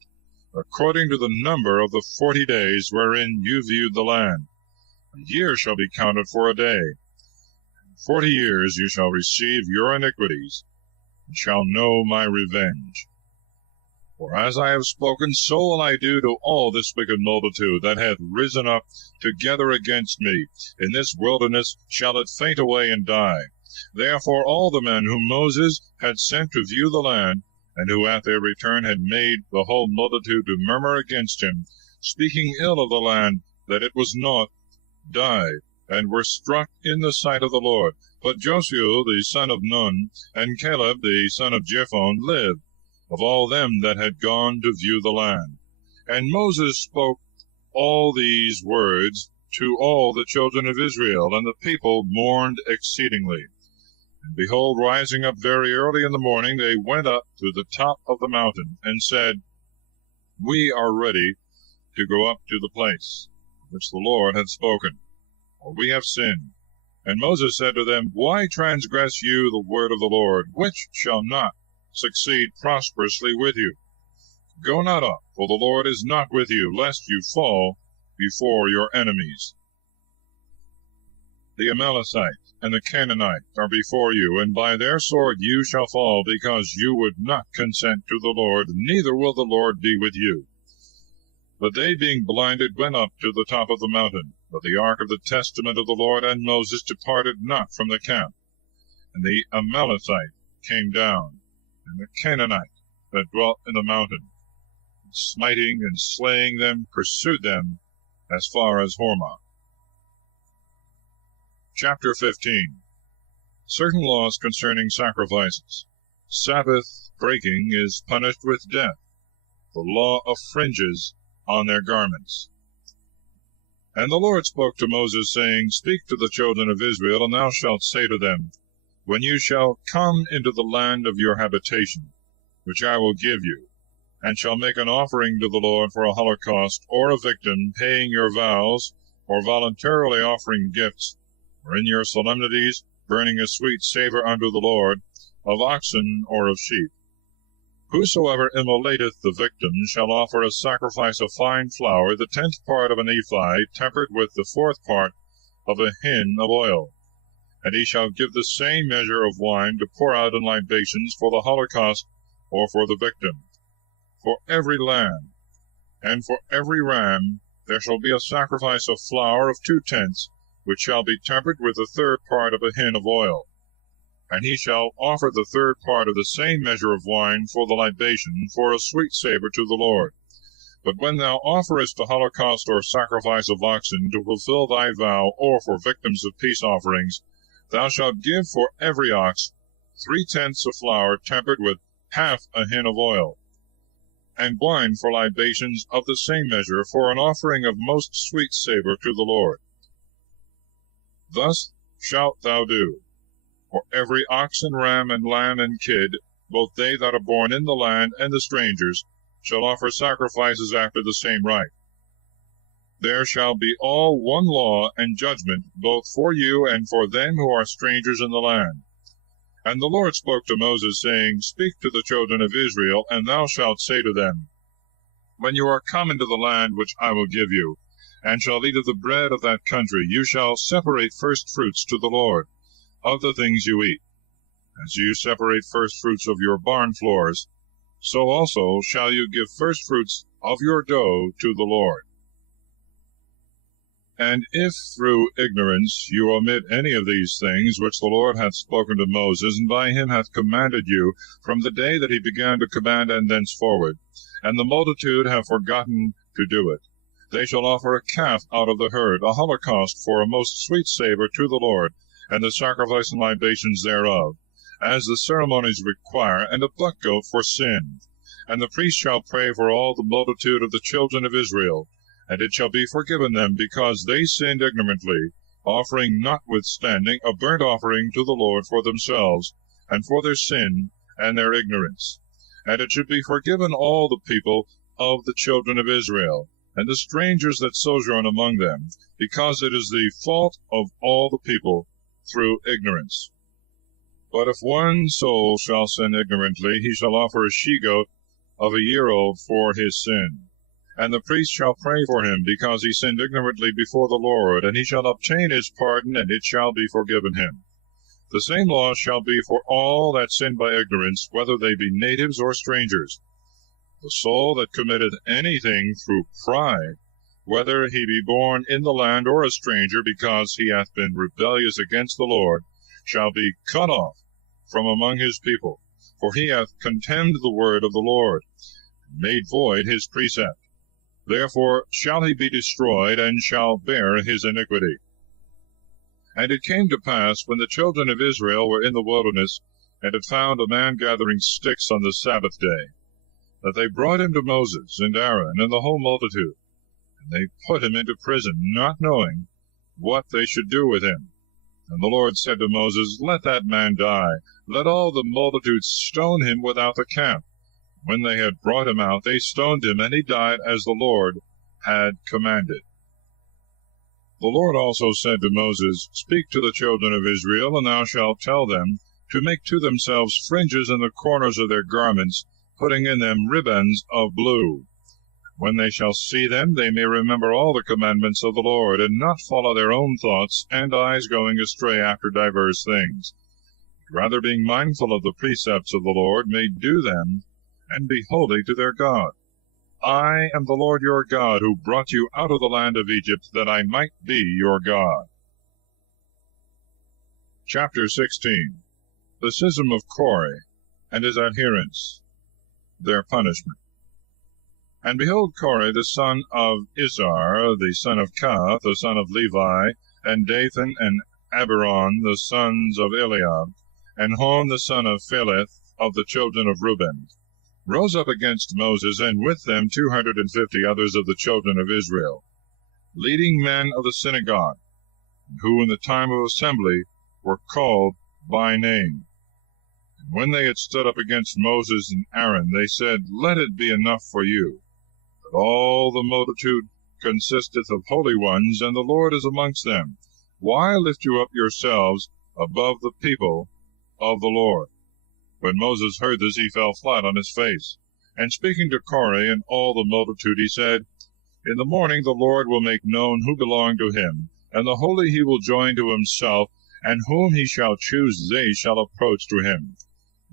according to the number of the 40 days wherein you viewed the land. A year shall be counted for a day. In 40 years you shall receive your iniquities, and shall know my revenge. For as I have spoken, so will I do to all this wicked multitude that hath risen up together against me. In this wilderness shall it faint away and die. Therefore all the men whom Moses had sent to view the land, and who at their return had made the whole multitude to murmur against him, speaking ill of the land, that it was naught, died, and were struck in the sight of the Lord. But Joshua the son of Nun, and Caleb the son of Jephunneh lived, of all them that had gone to view the land. And Moses spoke all these words to all the children of Israel, and the people mourned exceedingly. And behold, rising up very early in the morning, they went up to the top of the mountain, and said, We are ready to go up to the place which the Lord hath spoken, for we have sinned. And Moses said to them, Why transgress you the word of the Lord, which shall not succeed prosperously with you? Go not up, for the Lord is not with you, lest you fall before your enemies. The Amalekite and the Canaanite are before you, and by their sword you shall fall, because you would not consent to the Lord, neither will the Lord be with you. But they, being blinded, went up to the top of the mountain. But the ark of the testament of the Lord and Moses departed not from the camp. And the Amalekite came down, and the Canaanite that dwelt in the mountain, and smiting and slaying them, pursued them as far as Hormah. Chapter 15. Certain laws concerning sacrifices. Sabbath breaking is punished with death. The law of fringes on their garments. And the Lord spoke to Moses, saying, Speak to the children of Israel, and thou shalt say to them, When you shall come into the land of your habitation, which I will give you, and shall make an offering to the Lord for a holocaust, or a victim, paying your vows, or voluntarily offering gifts, or in your solemnities burning a sweet savor unto the Lord, of oxen or of sheep. Whosoever immolateth the victim shall offer a sacrifice of fine flour, the 10th part of an ephah, tempered with the 4th part of a hin of oil. And he shall give the same measure of wine to pour out in libations for the holocaust or for the victim. For every lamb and for every ram there shall be a sacrifice of flour of 2/10, which shall be tempered with the 3rd part of a hin of oil. And he shall offer the 3rd part of the same measure of wine for the libation, for a sweet savor to the Lord. But when thou offerest a holocaust or sacrifice of oxen to fulfill thy vow, or for victims of peace offerings, thou shalt give for every ox 3/10 of flour tempered with half a hin of oil, and wine for libations of the same measure, for an offering of most sweet savor to the Lord. Thus shalt thou do for every ox and ram and lamb and kid, both they that are born in the land and the strangers, shall offer sacrifices after the same rite. There shall be all one law and judgment, both for you and for them who are strangers in the land. And the Lord spoke to Moses, saying, Speak to the children of Israel, and thou shalt say to them, When you are come into the land which I will give you, and shall eat of the bread of that country, you shall separate first fruits to the Lord of the things you eat. As you separate first fruits of your barn floors, so also shall you give first fruits of your dough to the Lord. And if through ignorance you omit any of these things which the Lord hath spoken to Moses, and by him hath commanded you, from the day that he began to command and thenceforward, and the multitude have forgotten to do it, they shall offer a calf out of the herd, a holocaust for a most sweet savour to the Lord, and the sacrifice and libations thereof, as the ceremonies require, and a buck goat for sin. And the priest shall pray for all the multitude of the children of Israel, and it shall be forgiven them, because they sinned ignorantly, offering notwithstanding a burnt offering to the Lord for themselves, and for their sin and their ignorance. And it should be forgiven all the people of the children of Israel, and the strangers that sojourn among them, because it is the fault of all the people through ignorance. But if one soul shall sin ignorantly, he shall offer a she-goat of a year old for his sin. And the priest shall pray for him, because he sinned ignorantly before the Lord, and he shall obtain his pardon, and it shall be forgiven him. The same law shall be for all that sin by ignorance, whether they be natives or strangers. The soul that committeth anything through pride, whether he be born in the land or a stranger, because he hath been rebellious against the Lord, shall be cut off from among his people, for he hath contemned the word of the Lord, and made void his precept. Therefore shall he be destroyed, and shall bear his iniquity. And it came to pass, when the children of Israel were in the wilderness, and had found a man gathering sticks on the Sabbath day, that they brought him to Moses and Aaron and the whole multitude, and they put him into prison, not knowing what they should do with him. And the Lord said to Moses, Let that man die, let all the multitude stone him without the camp. When they had brought him out, they stoned him, and he died as the Lord had commanded. The Lord also said to Moses, Speak to the children of Israel, and thou shalt tell them to make to themselves fringes in the corners of their garments, putting in them ribands of blue. When they shall see them, they may remember all the commandments of the Lord, and not follow their own thoughts, and eyes going astray after divers things. Rather, being mindful of the precepts of the Lord, may do them, and be holy to their God. I am the Lord your God, who brought you out of the land of Egypt, that I might be your God. Chapter 16. The schism of Korah and his adherents, their punishment. And behold, Korah the son of Izhar, the son of Kohath, the son of Levi, and Dathan and Abiram, the sons of Eliab, and Hon the son of Pheleth, of the children of Reuben, rose up against Moses, and with them 250 others of the children of Israel, leading men of the synagogue, who in the time of assembly were called by name. And when they had stood up against Moses and Aaron, they said, Let it be enough for you, that all the multitude consisteth of holy ones, and the Lord is amongst them. Why lift you up yourselves above the people of the Lord? When Moses heard this, he fell flat on his face. And speaking to Korah and all the multitude, he said, In the morning the Lord will make known who belong to him, and the holy he will join to himself, and whom he shall choose they shall approach to him.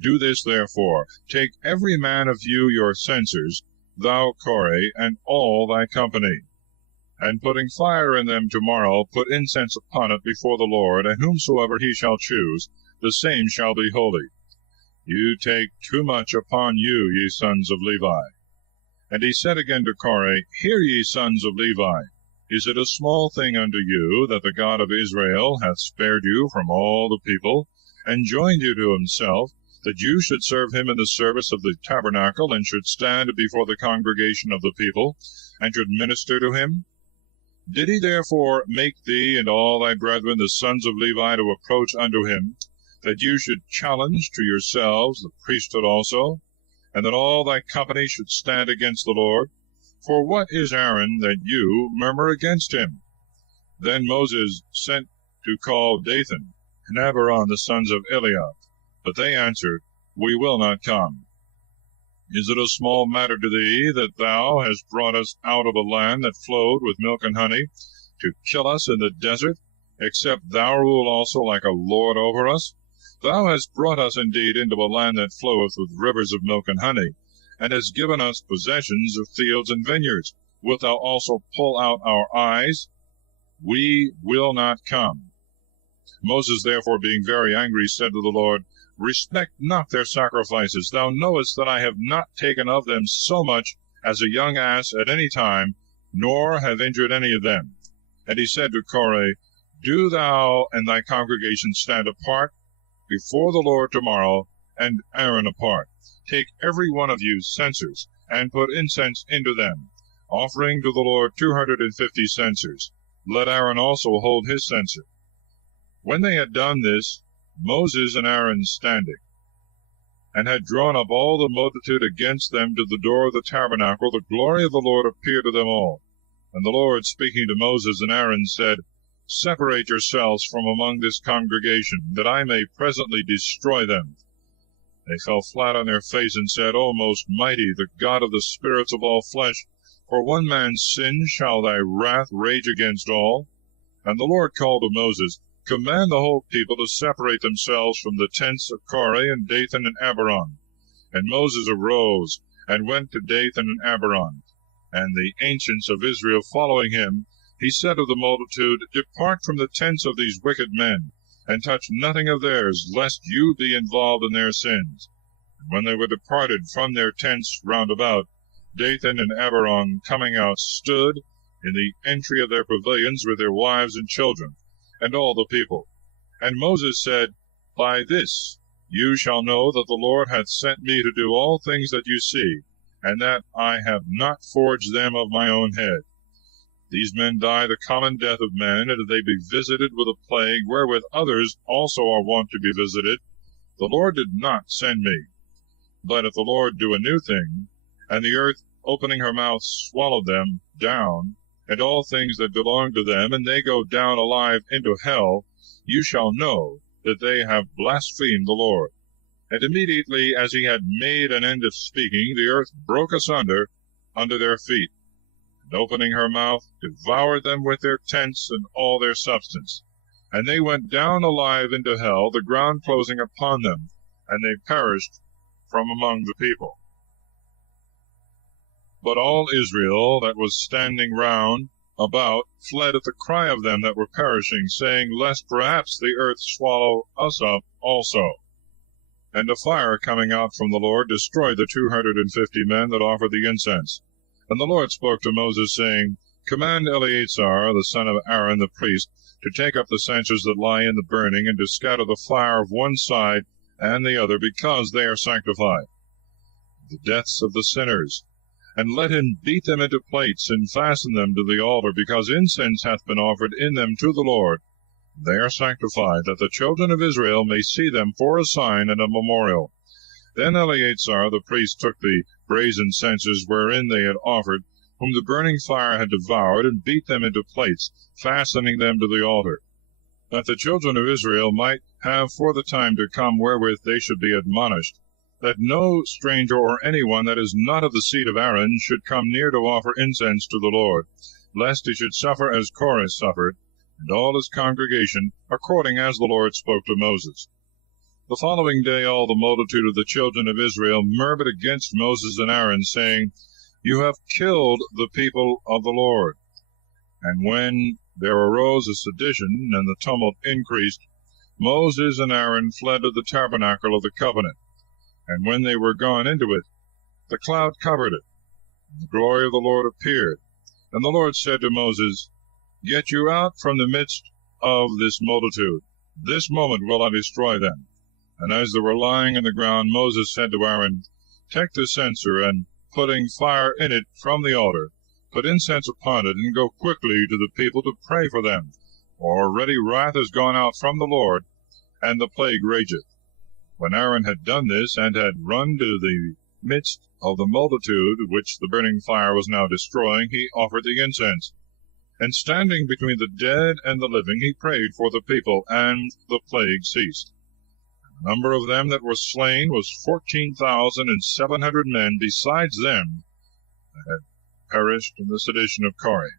Do this therefore, take every man of you your censers, thou Korah, and all thy company. And putting fire in them tomorrow, put incense upon it before the Lord, and whomsoever he shall choose, the same shall be holy. You take too much upon you, ye sons of Levi. And he said again to Korah, Hear, ye sons of Levi, is it a small thing unto you that the God of Israel hath spared you from all the people, and joined you to himself, that you should serve him in the service of the tabernacle, and should stand before the congregation of the people, and should minister to him? Did he therefore make thee and all thy brethren, the sons of Levi, to approach unto him, that you should challenge to yourselves the priesthood also, and that all thy company should stand against the Lord? For what is Aaron that you murmur against him? Then Moses sent to call Dathan and Abiram the sons of Eliab, but they answered, We will not come. Is it a small matter to thee that thou hast brought us out of a land that flowed with milk and honey, to kill us in the desert, except thou rule also like a lord over us? Thou hast brought us indeed into a land that floweth with rivers of milk and honey, and hast given us possessions of fields and vineyards. Wilt thou also pull out our eyes? We will not come. Moses therefore, being very angry, said to the Lord, Respect not their sacrifices. Thou knowest that I have not taken of them so much as a young ass at any time, nor have injured any of them. And he said to Korah, Do thou and thy congregation stand apart before the Lord tomorrow, and Aaron apart. Take every one of you censers, and put incense into them, offering to the Lord 250 censers. Let Aaron also hold his censer. When they had done this, Moses and Aaron standing, and had drawn up all the multitude against them to the door of the tabernacle, the glory of the Lord appeared to them all. And the Lord, speaking to Moses and Aaron, said, Separate yourselves from among this congregation, that I may presently destroy them. They fell flat on their face and said, O most mighty, the God of the spirits of all flesh, for one man's sin shall thy wrath rage against all? And the Lord called to Moses, Command the whole people to separate themselves from the tents of Korah and Dathan and Abiram. And Moses arose and went to Dathan and Abiram. And the ancients of Israel following him, he said to the multitude, Depart from the tents of these wicked men, and touch nothing of theirs, lest you be involved in their sins. And when they were departed from their tents round about, Dathan and Abiram coming out stood in the entry of their pavilions with their wives and children, and all the people. And Moses said, By this you shall know that the Lord hath sent me to do all things that you see, and that I have not forged them of my own head. These men die the common death of men, and if they be visited with a plague, wherewith others also are wont to be visited, the Lord did not send me. But if the Lord do a new thing, and the earth opening her mouth swallow them down, and all things that belong to them, and they go down alive into hell, you shall know that they have blasphemed the Lord. And immediately as he had made an end of speaking, the earth broke asunder under their feet, and opening her mouth, devoured them with their tents and all their substance. And they went down alive into hell, the ground closing upon them, and they perished from among the people. But all Israel that was standing round about fled at the cry of them that were perishing, saying, Lest perhaps the earth swallow us up also. And a fire coming out from the Lord destroyed the 250 men that offered the incense. And the Lord spoke to Moses, saying, Command Eleazar, the son of Aaron the priest, to take up the censers that lie in the burning, and to scatter the fire of one side and the other, because they are sanctified. The deaths of the sinners. And let him beat them into plates, and fasten them to the altar, because incense hath been offered in them to the Lord. They are sanctified, that the children of Israel may see them for a sign and a memorial. Then Eleazar the priest took the brazen censers wherein they had offered, whom the burning fire had devoured, and beat them into plates, fastening them to the altar, that the children of Israel might have for the time to come wherewith they should be admonished, that no stranger or any one that is not of the seed of Aaron should come near to offer incense to the Lord, lest he should suffer as Korah suffered, and all his congregation, according as the Lord spoke to Moses. The following day all the multitude of the children of Israel murmured against Moses and Aaron, saying, You have killed the people of the Lord. And when there arose a sedition, and the tumult increased, Moses and Aaron fled to the tabernacle of the covenant. And when they were gone into it, the cloud covered it, and the glory of the Lord appeared. And the Lord said to Moses, Get you out from the midst of this multitude. This moment will I destroy them. And as they were lying on the ground, Moses said to Aaron, Take the censer, and putting fire in it from the altar, put incense upon it, and go quickly to the people to pray for them, for already wrath is gone out from the Lord. and the plague rageth. When Aaron had done this, and had run to the midst of the multitude which the burning fire was now destroying, he offered the incense. And standing between the dead and the living, he prayed for the people, and the plague ceased. The number of them that were slain was 14,700 men, besides them that had perished in the sedition of Korah.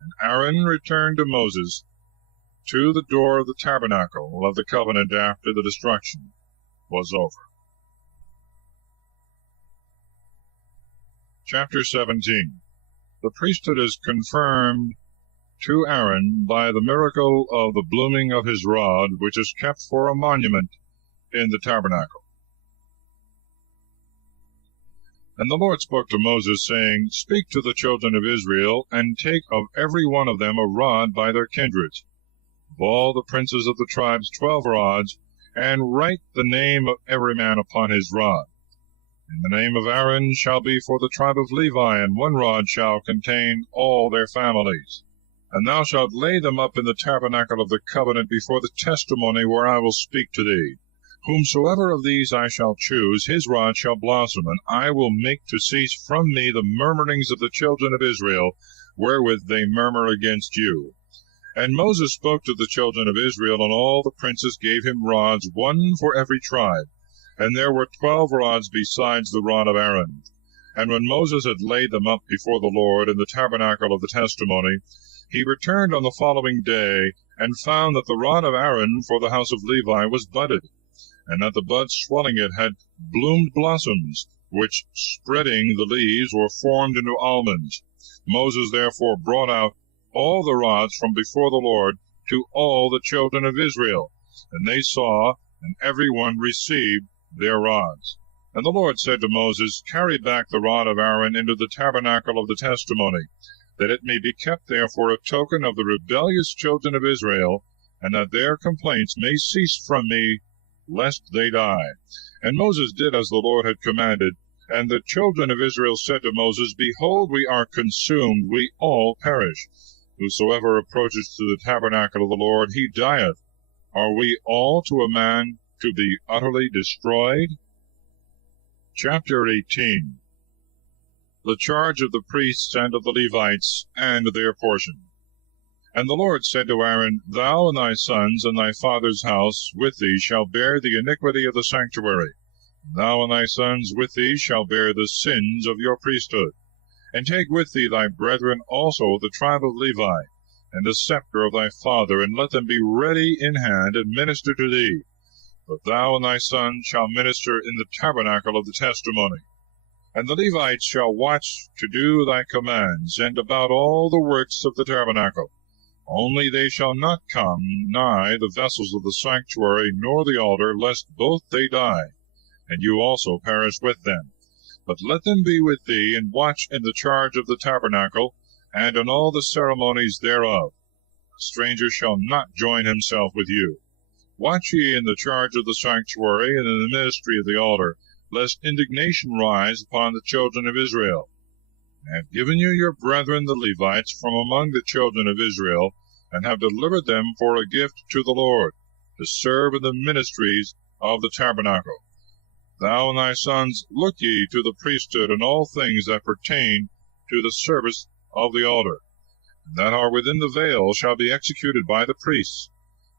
And Aaron returned to Moses to the door of the tabernacle of the covenant after the destruction was over. Chapter 17. The priesthood is confirmed to Aaron by the miracle of the blooming of his rod, which is kept for a monument in the tabernacle. And the Lord spoke to Moses, saying, Speak to the children of Israel, and take of every one of them a rod by their kindreds, of all the princes of the tribes 12 rods, and write the name of every man upon his rod. And the name of Aaron shall be for the tribe of Levi, and 1 rod shall contain all their families. And thou shalt lay them up in the tabernacle of the covenant before the testimony where I will speak to thee. Whomsoever of these I shall choose, his rod shall blossom, and I will make to cease from me the murmurings of the children of Israel, wherewith they murmur against you. And Moses spoke to the children of Israel, and all the princes gave him rods, 1 for every tribe. And there were 12 rods besides the rod of Aaron. And when Moses had laid them up before the Lord in the tabernacle of the testimony, he returned on the following day, and found that the rod of Aaron for the house of Levi was budded, and that the buds swelling it had bloomed blossoms, which, spreading the leaves, were formed into almonds. Moses therefore brought out all the rods from before the Lord to all the children of Israel, and they saw, and every one received their rods. And the Lord said to Moses, Carry back the rod of Aaron into the tabernacle of the testimony, that it may be kept there for a token of the rebellious children of Israel, and that their complaints may cease from me, lest they die. And Moses did as the Lord had commanded. And the children of Israel said to Moses, Behold, we are consumed, we all perish. Whosoever approaches to the tabernacle of the Lord, he dieth. Are we all to a man to be utterly destroyed? Chapter 18. The charge of the priests and of the Levites, and their portion. And the Lord said to Aaron, Thou and thy sons and thy father's house with thee shall bear the iniquity of the sanctuary. Thou and thy sons with thee shall bear the sins of your priesthood. And take with thee thy brethren also the tribe of Levi, and the scepter of thy father, and let them be ready in hand, and minister to thee. But thou and thy sons shall minister in the tabernacle of the testimony. And the Levites shall watch to do thy commands, and about all the works of the tabernacle. Only they shall not come nigh the vessels of the sanctuary, nor the altar, lest both they die, and you also perish with them. But let them be with thee, and watch in the charge of the tabernacle, and in all the ceremonies thereof. A stranger shall not join himself with you. Watch ye in the charge of the sanctuary, and in the ministry of the altar, lest indignation rise upon the children of Israel. I have given you your brethren the Levites from among the children of Israel, and have delivered them for a gift to the Lord, to serve in the ministries of the tabernacle. Thou and thy sons look ye to the priesthood and all things that pertain to the service of the altar, and that are within the veil shall be executed by the priests.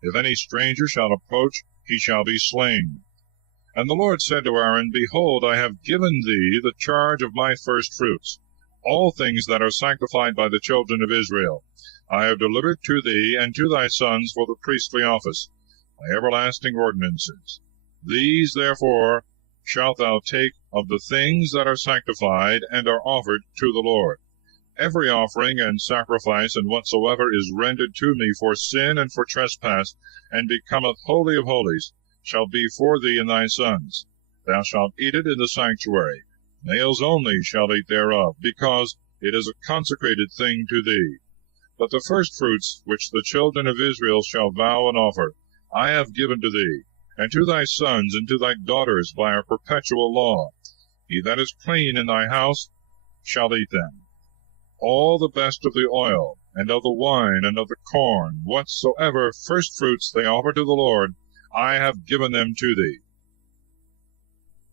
If any stranger shall approach, he shall be slain. And the Lord said to Aaron, Behold, I have given thee the charge of my firstfruits, all things that are sanctified by the children of Israel. I have delivered to thee and to thy sons for the priestly office, my everlasting ordinances. These, therefore, shalt thou take of the things that are sanctified and are offered to the Lord. Every offering and sacrifice, and whatsoever is rendered to me for sin and for trespass, and becometh holy of holies, shall be for thee and thy sons. Thou shalt eat it in the sanctuary. Males only shall eat thereof, because it is a consecrated thing to thee. But the firstfruits which the children of Israel shall vow and offer, I have given to thee, and to thy sons and to thy daughters by a perpetual law. He that is clean in thy house shall eat them. All the best of the oil, and of the wine, and of the corn, whatsoever firstfruits they offer to the Lord, I have given them to thee.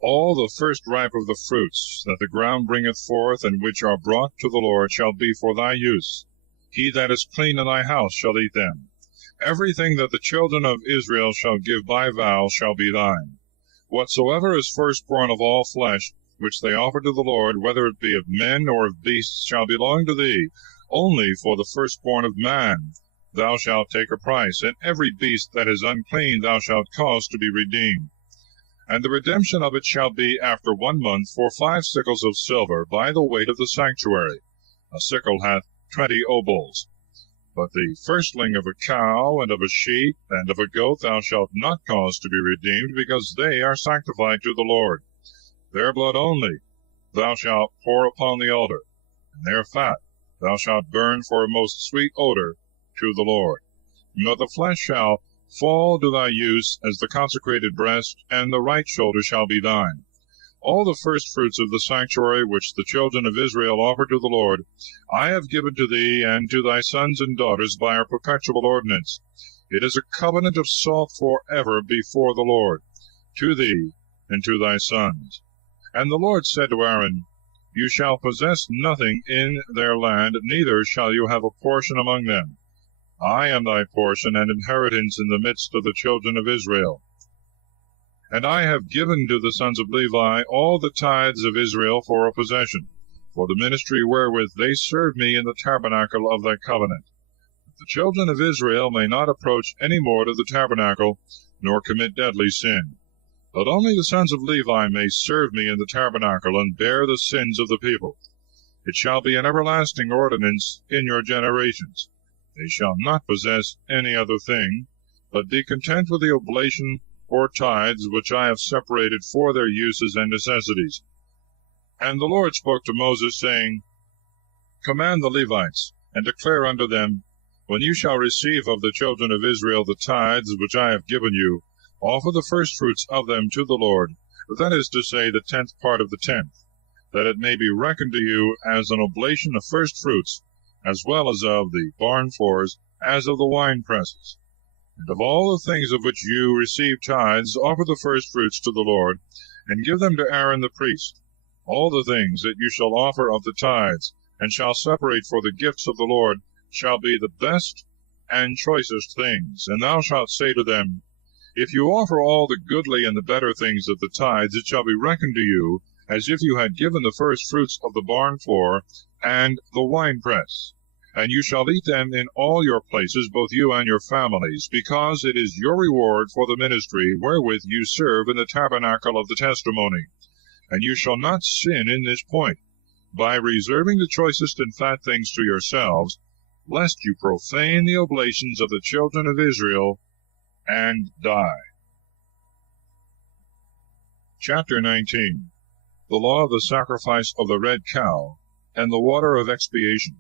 All the first ripe of the fruits that the ground bringeth forth, and which are brought to the Lord, shall be for thy use. He that is clean in thy house shall eat them. Everything that the children of Israel shall give by vow shall be thine. Whatsoever is firstborn of all flesh, which they offer to the Lord, whether it be of men or of beasts, shall belong to thee. Only for the firstborn of man thou shalt take a price, and every beast that is unclean thou shalt cause to be redeemed. And the redemption of it shall be after 1 month for 5 sickles of silver, by the weight of the sanctuary. A sickle hath 20 obols. But the firstling of a cow, and of a sheep, and of a goat thou shalt not cause to be redeemed, because they are sanctified to the Lord. Their blood only thou shalt pour upon the altar, and their fat thou shalt burn for a most sweet odor to the Lord. But the flesh shall fall to thy use as the consecrated breast, and the right shoulder shall be thine. All the firstfruits of the sanctuary which the children of Israel offer to the Lord, I have given to thee and to thy sons and daughters by a perpetual ordinance. It is a covenant of salt for ever before the Lord, to thee and to thy sons. And the Lord said to Aaron, You shall possess nothing in their land, neither shall you have a portion among them. I am thy portion and inheritance in the midst of the children of Israel. And I have given to the sons of Levi all the tithes of Israel for a possession, for the ministry wherewith they serve me in the tabernacle of thy covenant. That the children of Israel may not approach any more to the tabernacle, nor commit deadly sin. But only the sons of Levi may serve me in the tabernacle, and bear the sins of the people. It shall be an everlasting ordinance in your generations. They shall not possess any other thing, but be content with the oblation or tithes which I have separated for their uses and necessities. And the Lord spoke to Moses, saying, Command the Levites, and declare unto them, When you shall receive of the children of Israel the tithes which I have given you, offer the firstfruits of them to the Lord, that is to say, the 10th part of the 10th, that it may be reckoned to you as an oblation of firstfruits, as well as of the barn floors, as of the winepresses. And of all the things of which you receive tithes, offer the firstfruits to the Lord, and give them to Aaron the priest. All the things that you shall offer of the tithes, and shall separate for the gifts of the Lord, shall be the best and choicest things. And thou shalt say to them, If you offer all the goodly and the better things of the tithes, it shall be reckoned to you, as if you had given the firstfruits of the barn floor and the winepress. And you shall eat them in all your places, both you and your families, because it is your reward for the ministry wherewith you serve in the tabernacle of the testimony. And you shall not sin in this point, by reserving the choicest and fat things to yourselves, lest you profane the oblations of the children of Israel, and die. Chapter 19. The law of the sacrifice of the red cow, and the water of expiation.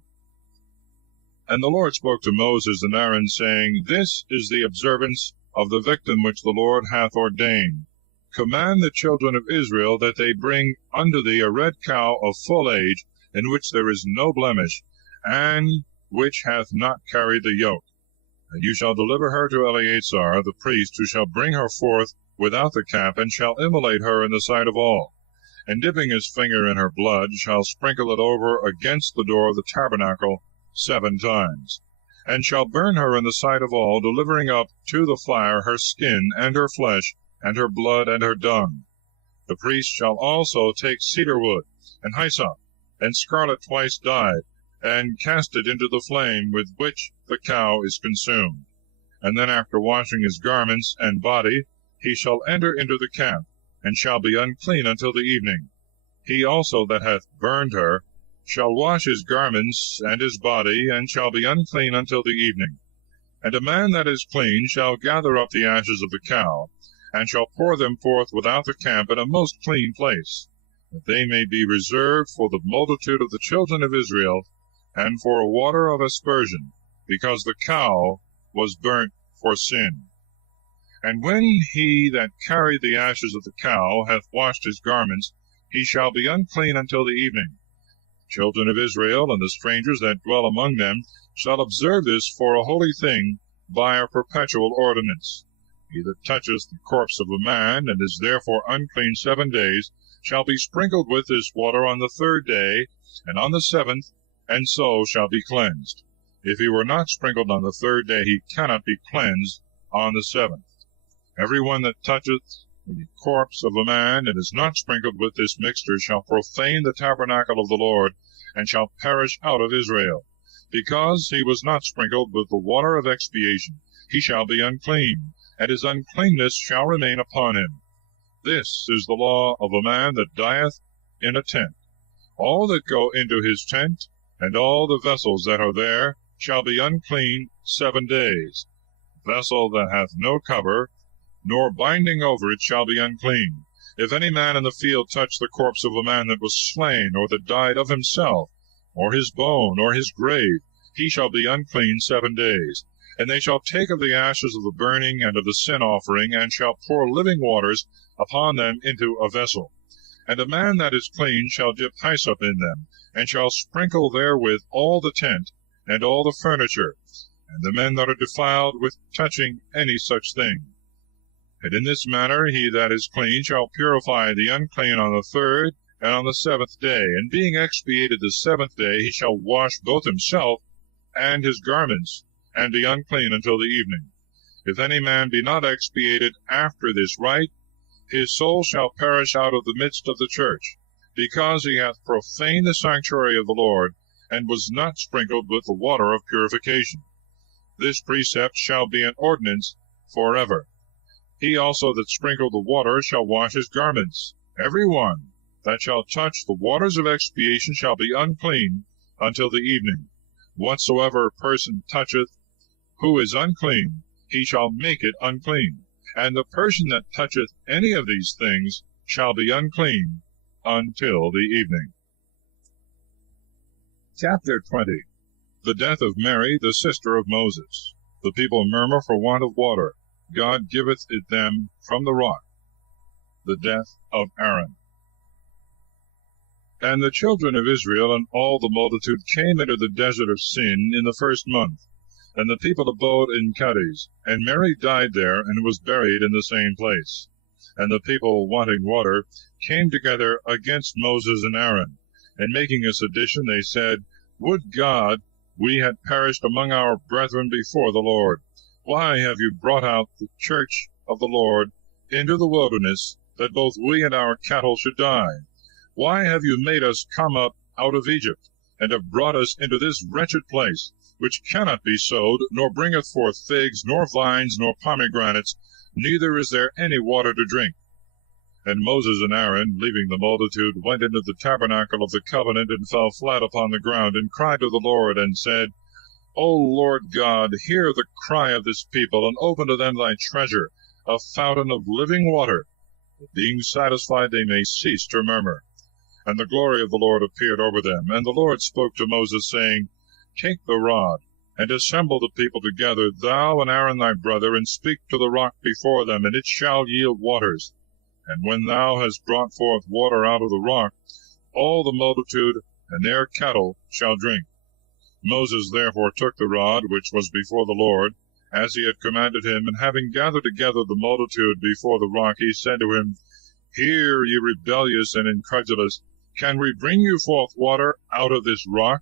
And the Lord spoke to Moses and Aaron, saying, This is the observance of the victim which the Lord hath ordained. Command the children of Israel that they bring unto thee a red cow of full age, in which there is no blemish, and which hath not carried the yoke. And you shall deliver her to Eleazar the priest, who shall bring her forth without the camp, and shall immolate her in the sight of all. And dipping his finger in her blood, shall sprinkle it over against the door of the tabernacle 7 times, and shall burn her in the sight of all, delivering up to the fire her skin, and her flesh, and her blood, and her dung. The priest shall also take cedar wood, and hyssop, and scarlet twice dyed, and cast it into the flame with which the cow is consumed. And then after washing his garments and body, he shall enter into the camp, and shall be unclean until the evening. He also that hath burned her shall wash his garments and his body, and shall be unclean until the evening. And a man that is clean shall gather up the ashes of the cow, and shall pour them forth without the camp in a most clean place, that they may be reserved for the multitude of the children of Israel, and for a water of aspersion, because the cow was burnt for sin. And when he that carried the ashes of the cow hath washed his garments, he shall be unclean until the evening. The children of Israel and the strangers that dwell among them shall observe this for a holy thing by a perpetual ordinance. He that toucheth the corpse of a man, and is therefore unclean 7 days, shall be sprinkled with this water on the 3rd day, and on the 7th, and so shall be cleansed. If he were not sprinkled on the 3rd day, he cannot be cleansed on the 7th. Every one that toucheth the corpse of a man, and is not sprinkled with this mixture, shall profane the tabernacle of the Lord, and shall perish out of Israel. Because he was not sprinkled with the water of expiation, he shall be unclean, and his uncleanness shall remain upon him. This is the law of a man that dieth in a tent. All that go into his tent, and all the vessels that are there, shall be unclean 7 days. Vessel that hath no cover, nor binding over it, shall be unclean. If any man in the field touch the corpse of a man that was slain, or that died of himself, or his bone, or his grave, he shall be unclean 7 days. And they shall take of the ashes of the burning and of the sin offering, and shall pour living waters upon them into a vessel. And a man that is clean shall dip hyssop in them, and shall sprinkle therewith all the tent, and all the furniture, and the men that are defiled with touching any such thing. And in this manner he that is clean shall purify the unclean on the 3rd and on the 7th day. And being expiated the 7th day, he shall wash both himself and his garments, and be unclean until the evening. If any man be not expiated after this rite, his soul shall perish out of the midst of the church, because he hath profaned the sanctuary of the Lord, and was not sprinkled with the water of purification. This precept shall be an ordinance forever. He also that sprinkled the water shall wash his garments. Every one that shall touch the waters of expiation shall be unclean until the evening. Whatsoever a person toucheth who is unclean, he shall make it unclean. And the person that toucheth any of these things shall be unclean until the evening. Chapter 20. The death of Mary, the sister of Moses. The people murmur for want of water. God giveth it them from the rock. The death of Aaron. And the children of Israel and all the multitude came into the desert of Sin in the 1st month. And the people abode in Cades, and Mary died there, and was buried in the same place. And the people, wanting water, came together against Moses and Aaron. And making a sedition, they said, Would God we had perished among our brethren before the Lord! Why have you brought out the church of the Lord into the wilderness, that both we and our cattle should die? Why have you made us come up out of Egypt, and have brought us into this wretched place, which cannot be sowed, nor bringeth forth figs, nor vines, nor pomegranates, neither is there any water to drink? And Moses and Aaron, leaving the multitude, went into the tabernacle of the covenant, and fell flat upon the ground, and cried to the Lord, and said, O Lord God, hear the cry of this people, and open to them thy treasure, a fountain of living water, that being satisfied they may cease to murmur. And the glory of the Lord appeared over them. And the Lord spoke to Moses, saying, Take the rod, and assemble the people together, thou and Aaron thy brother, and speak to the rock before them, and it shall yield waters. And when thou hast brought forth water out of the rock, all the multitude and their cattle shall drink. Moses therefore took the rod which was before the Lord, as he had commanded him, and having gathered together the multitude before the rock, he said to him, Hear, ye rebellious and incredulous, can we bring you forth water out of this rock?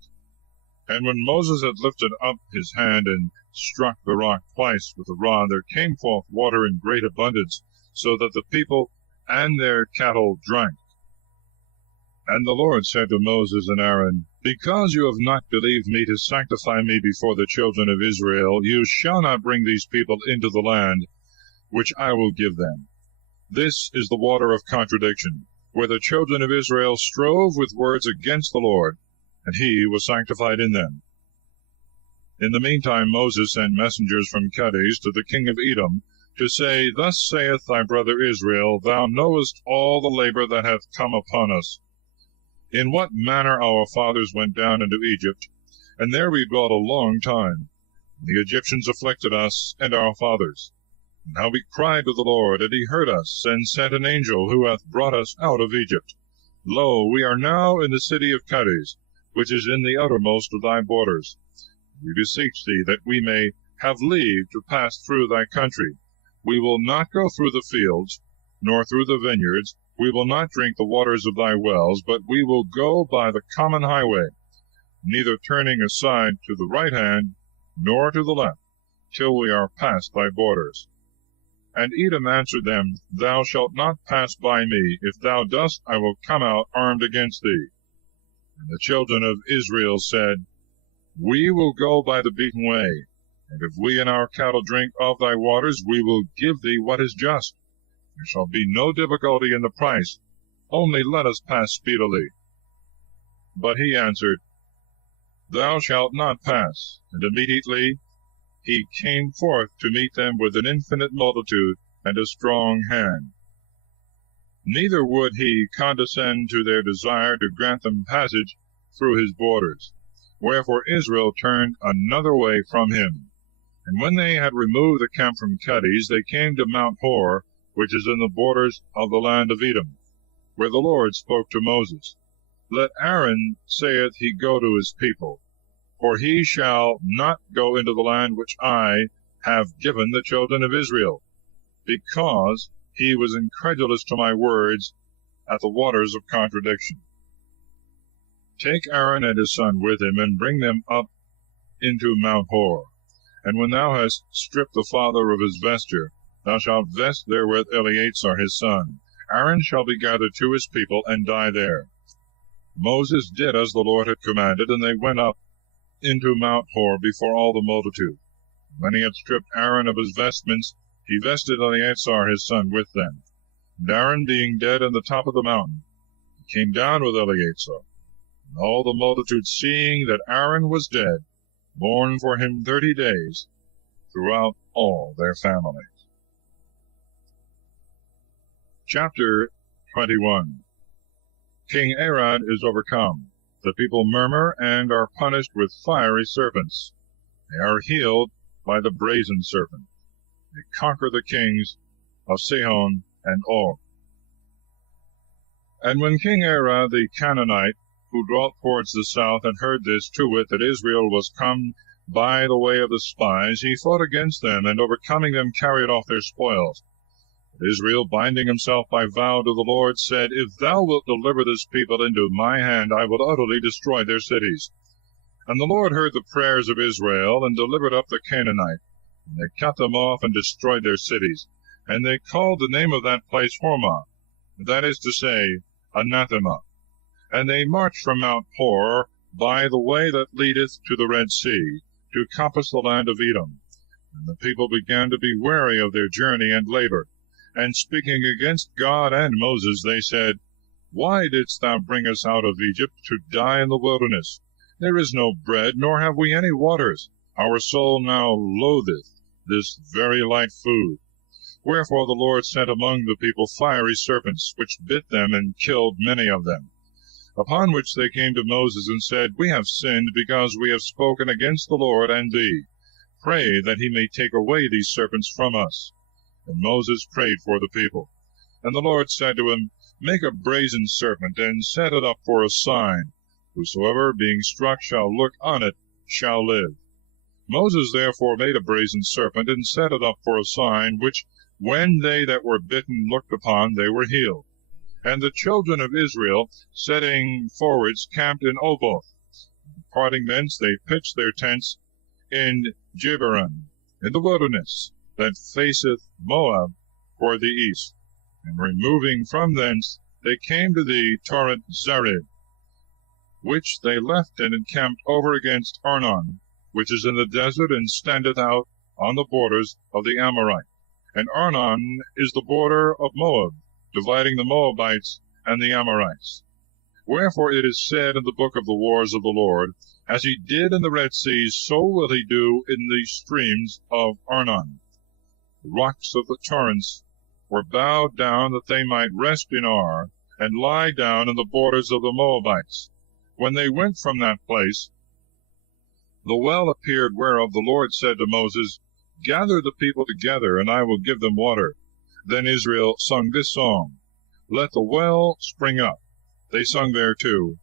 And when Moses had lifted up his hand and struck the rock twice with the rod, there came forth water in great abundance, so that the people and their cattle drank. And the Lord said to Moses and Aaron, Because you have not believed me to sanctify me before the children of Israel, you shall not bring these people into the land which I will give them. This is the water of contradiction, where the children of Israel strove with words against the Lord, and he was sanctified in them. In the meantime Moses sent messengers from Cades to the king of Edom, to say, Thus saith thy brother Israel, Thou knowest all the labor that hath come upon us, in what manner our fathers went down into Egypt, and there we dwelt a long time. The Egyptians afflicted us and our fathers. And how we cried to the Lord, and he heard us, and sent an angel, who hath brought us out of Egypt. Lo, we are now in the city of Cades, which is in the uttermost of thy borders. We beseech thee that we may have leave to pass through thy country. We will not go through the fields, nor through the vineyards. We will not drink the waters of thy wells, but we will go by the common highway, neither turning aside to the right hand, nor to the left, till we are past thy borders. And Edom answered them, Thou shalt not pass by me. If thou dost, I will come out armed against thee. And the children of Israel said, We will go by the beaten way, and if we and our cattle drink of thy waters, we will give thee what is just. There shall be no difficulty in the price, only let us pass speedily. But he answered, Thou shalt not pass. And immediately he came forth to meet them with an infinite multitude and a strong hand. Neither would he condescend to their desire to grant them passage through his borders. Wherefore Israel turned another way from him. And when they had removed the camp from Kadesh, they came to Mount Hor, which is in the borders of the land of Edom, where the Lord spoke to Moses. Let Aaron, saith he, go to his people, for he shall not go into the land which I have given the children of Israel, because he was incredulous to my words at the waters of contradiction. Take Aaron and his son with him, and bring them up into Mount Hor. And when thou hast stripped the father of his vesture, thou shalt vest therewith Eleazar his son. Aaron shall be gathered to his people, and die there. Moses did as the Lord had commanded, and they went up into Mount Hor before all the multitude. When he had stripped Aaron of his vestments, he vested Eleazar his son with them. And Aaron being dead on the top of the mountain, he came down with Eleazar. And all the multitude, seeing that Aaron was dead, mourned for him 30 days throughout all their families. Chapter 21. King Arad is overcome. The people murmur and are punished with fiery serpents. They are healed by the brazen serpent. They conquer the kings of Sihon and Og. And when King Arad the Canaanite, who dwelt towards the south, had heard this, to wit, that Israel was come by the way of the spies, he fought against them, and overcoming them carried off their spoils. But Israel, binding himself by vow to the Lord, said, If thou wilt deliver this people into my hand, I will utterly destroy their cities. And the Lord heard the prayers of Israel, and delivered up the Canaanite. And they cut them off and destroyed their cities. And they called the name of that place Hormah, that is to say, Anathema. And they marched from Mount Hor by the way that leadeth to the Red Sea, to compass the land of Edom. And the people began to be weary of their journey, and labored. And speaking against God and Moses, they said, Why didst thou bring us out of Egypt to die in the wilderness? There is no bread, nor have we any waters. Our soul now loatheth this very light food. Wherefore the Lord sent among the people fiery serpents, which bit them and killed many of them. Upon which they came to Moses and said, We have sinned, because we have spoken against the Lord and thee. Pray that he may take away these serpents from us. And Moses prayed for the people. And the Lord said to him, Make a brazen serpent, and set it up for a sign. Whosoever, being struck, shall look on it, shall live. Moses therefore made a brazen serpent, and set it up for a sign, which, when they that were bitten looked upon, they were healed. And the children of Israel, setting forwards, camped in Oboth. Departing thence, they pitched their tents in Jiberon, in the wilderness that faceth Moab toward the east. And removing from thence, they came to the torrent Zered, which they left and encamped over against Arnon, which is in the desert, and standeth out on the borders of the Amorite. And Arnon is the border of Moab, dividing the Moabites and the Amorites. Wherefore it is said in the book of the wars of the Lord, As he did in the Red Sea, so will he do in the streams of Arnon. The rocks of the torrents were bowed down, that they might rest in Ar, and lie down in the borders of the Moabites. When they went from that place, the well appeared, whereof the Lord said to Moses, Gather the people together, and I will give them water. Then Israel sung this song, Let the well spring up. They sung thereto,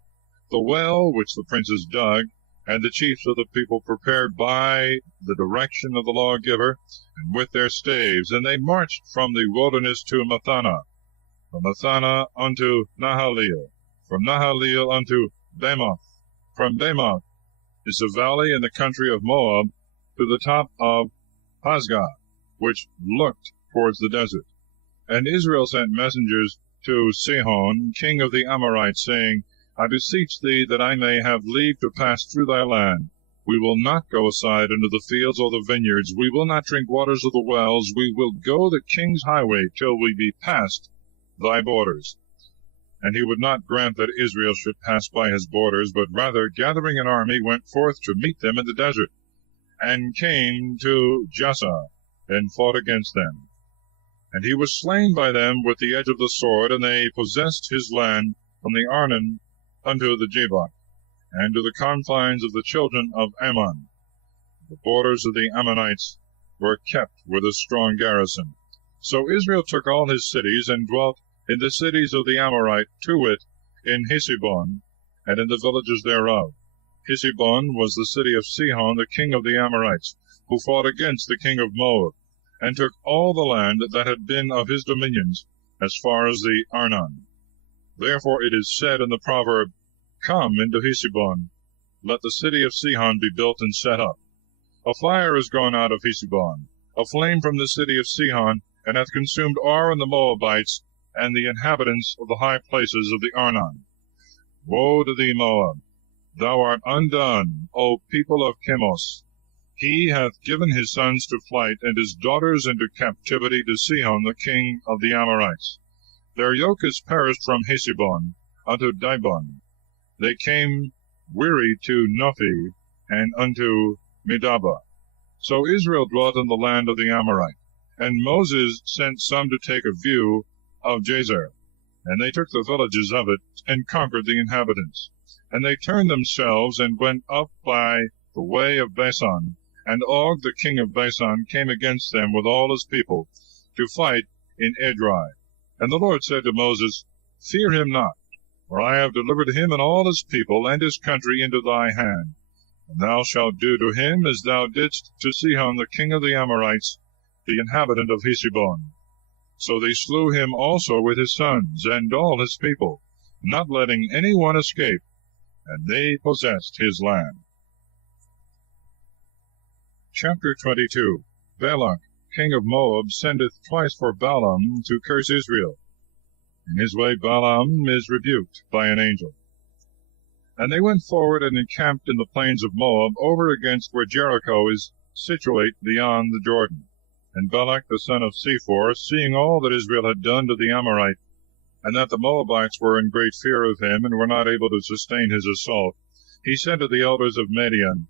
The well which the princes dug, And the chiefs of the people prepared by the direction of the lawgiver, and with their staves, and they marched from the wilderness to Mathana, from Mathana unto Nahaliel, from Nahaliel unto Bamoth. From Bamoth is the valley in the country of Moab, to the top of Pasgah, which looked towards the desert. And Israel sent messengers to Sihon, king of the Amorites, saying, I beseech thee that I may have leave to pass through thy land. We will not go aside into the fields or the vineyards. We will not drink waters of the wells. We will go the king's highway till we be past thy borders. And he would not grant that Israel should pass by his borders, but rather, gathering an army, went forth to meet them in the desert, and came to Jassah, and fought against them. And he was slain by them with the edge of the sword, and they possessed his land from the Arnon unto the Jabbok, and to the confines of the children of Ammon. The borders of the Ammonites were kept with a strong garrison. So Israel took all his cities, and dwelt in the cities of the Amorite, to wit, in Heshbon, and in the villages thereof. Heshbon was the city of Sihon, the king of the Amorites, who fought against the king of Moab, and took all the land that had been of his dominions, as far as the Arnon. Therefore it is said in the proverb, Come into Heshbon, let the city of Sihon be built and set up. A fire is gone out of Heshbon, a flame from the city of Sihon, and hath consumed Ar and the Moabites, and the inhabitants of the high places of the Arnon. Woe to thee, Moab! Thou art undone, O people of Chemos! He hath given his sons to flight, and his daughters into captivity to Sihon the king of the Amorites. Their yoke is perished from Heshbon unto Dibon. They came weary to Nophi, and unto Medaba. So Israel dwelt in the land of the Amorite. And Moses sent some to take a view of Jazer, and they took the villages of it, and conquered the inhabitants. And they turned themselves, and went up by the way of Basan, and Og the king of Basan came against them with all his people, to fight in Edrei. And the Lord said to Moses, Fear him not, for I have delivered him and all his people and his country into thy hand. And thou shalt do to him as thou didst to Sihon the king of the Amorites, the inhabitant of Heshbon. So they slew him also with his sons and all his people, not letting any one escape, and they possessed his land. Chapter 22. Balak, king of Moab, sendeth twice for Balaam to curse Israel. In his way Balaam is rebuked by an angel. And they went forward and encamped in the plains of Moab, over against where Jericho is situate beyond the Jordan. And Balak the son of Sephor, seeing all that Israel had done to the Amorite, and that the Moabites were in great fear of him, and were not able to sustain his assault, he said to the elders of Midian,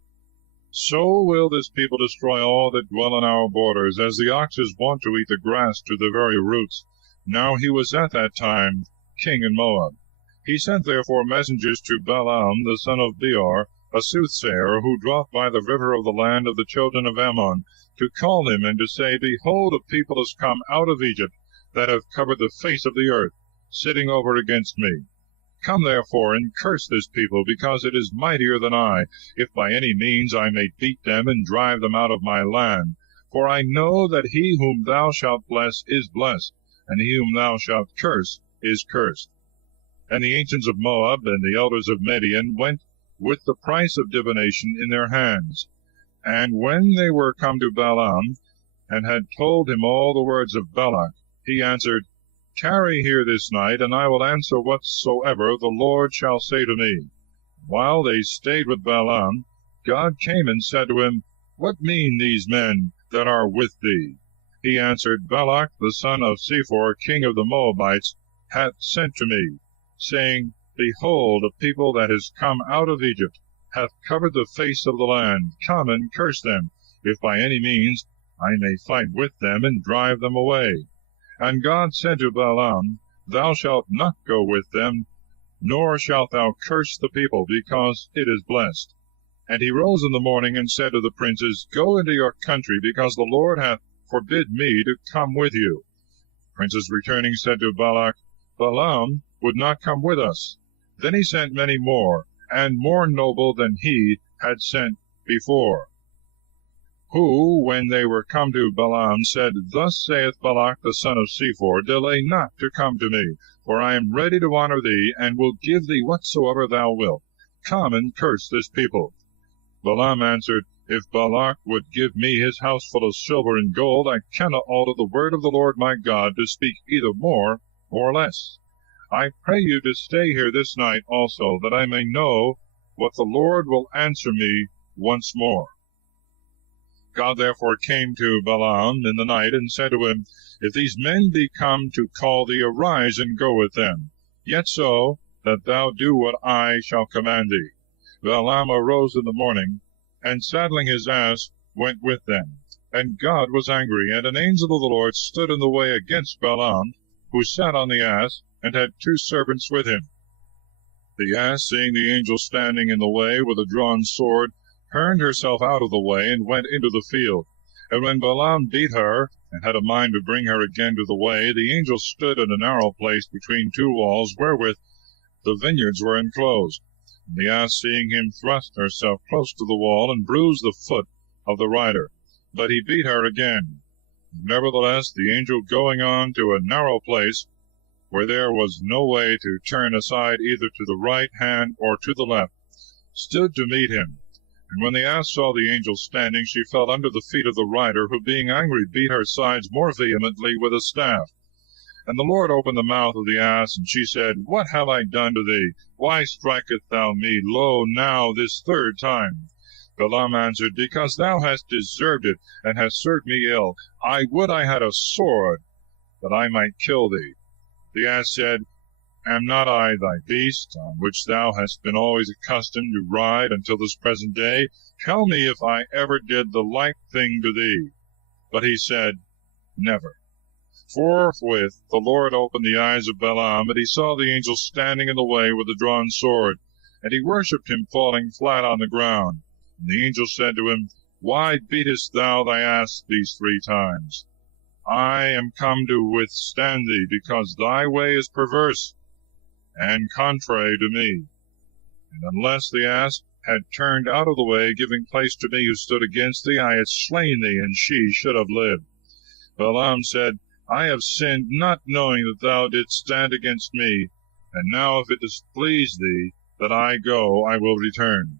So will this people destroy all that dwell in our borders, as the ox is wont to eat the grass to the very roots. Now he was at that time king in Moab. He sent therefore messengers to Balaam the son of Peor, a soothsayer, who dwelt by the river of the land of the children of Ammon, to call him, and to say, Behold, a people is come out of Egypt, that have covered the face of the earth, sitting over against me. Come therefore, and curse this people, because it is mightier than I, if by any means I may beat them, and drive them out of my land. For I know that he whom thou shalt bless is blessed, and he whom thou shalt curse is cursed. And the ancients of Moab and the elders of Midian went with the price of divination in their hands. And when they were come to Balaam, and had told him all the words of Balak, he answered, Tarry here this night, and I will answer whatsoever the Lord shall say to me. While they stayed with Balaam, God came and said to him, What mean these men that are with thee? He answered, Balak the son of Sephor, king of the Moabites, hath sent to me, saying, Behold, a people that is come out of Egypt hath covered the face of the land. Come and curse them, if by any means I may fight with them, and drive them away. And God said to Balaam, Thou shalt not go with them, nor shalt thou curse the people, because it is blessed. And he rose in the morning, and said to the princes, Go into your country, because the Lord hath forbid me to come with you. The princes returning said to Balak, Balaam would not come with us. Then he sent many more, and more noble than he, had sent before, who, when they were come to Balaam, said, Thus saith Balak the son of Zippor, Delay not to come to me, for I am ready to honor thee, and will give thee whatsoever thou wilt. Come and curse this people. Balaam answered, If Balak would give me his house full of silver and gold, I cannot alter the word of the Lord my God to speak either more or less. I pray you to stay here this night also, that I may know what the Lord will answer me once more. God therefore came to Balaam in the night, and said to him, If these men be come to call thee, arise and go with them, yet so, that thou do what I shall command thee. Balaam arose in the morning, and saddling his ass, went with them. And God was angry, and an angel of the Lord stood in the way against Balaam, who sat on the ass, and had 2 servants with him. The ass, seeing the angel standing in the way with a drawn sword, turned herself out of the way, and went into the field. And when Balaam beat her, and had a mind to bring her again to the way, the angel stood in a narrow place between 2 walls, wherewith the vineyards were enclosed. And the ass, seeing him, thrust herself close to the wall, and bruised the foot of the rider. But he beat her again. Nevertheless, the angel, going on to a narrow place, where there was no way to turn aside either to the right hand or to the left, stood to meet him. And when the ass saw the angel standing, she fell under the feet of the rider, who, being angry, beat her sides more vehemently with a staff. And the Lord opened the mouth of the ass, and she said, What have I done to thee? Why strikest thou me, lo, now this 3rd time? Balaam answered, Because thou hast deserved it, and hast served me ill. I would I had a sword, that I might kill thee. The ass said, Am not I thy beast, on which thou hast been always accustomed to ride until this present day? Tell me if I ever did the like thing to thee. But he said, Never. Forthwith the Lord opened the eyes of Balaam, and he saw the angel standing in the way with a drawn sword, and he worshipped him, falling flat on the ground. And the angel said to him, Why beatest thou thy ass these 3 times? I am come to withstand thee, because thy way is perverse and contrary to me. And unless the ass had turned out of the way, giving place to me who stood against thee, I had slain thee, and she should have lived. Balaam said, I have sinned, not knowing that thou didst stand against me. And now if it displease thee that I go, I will return.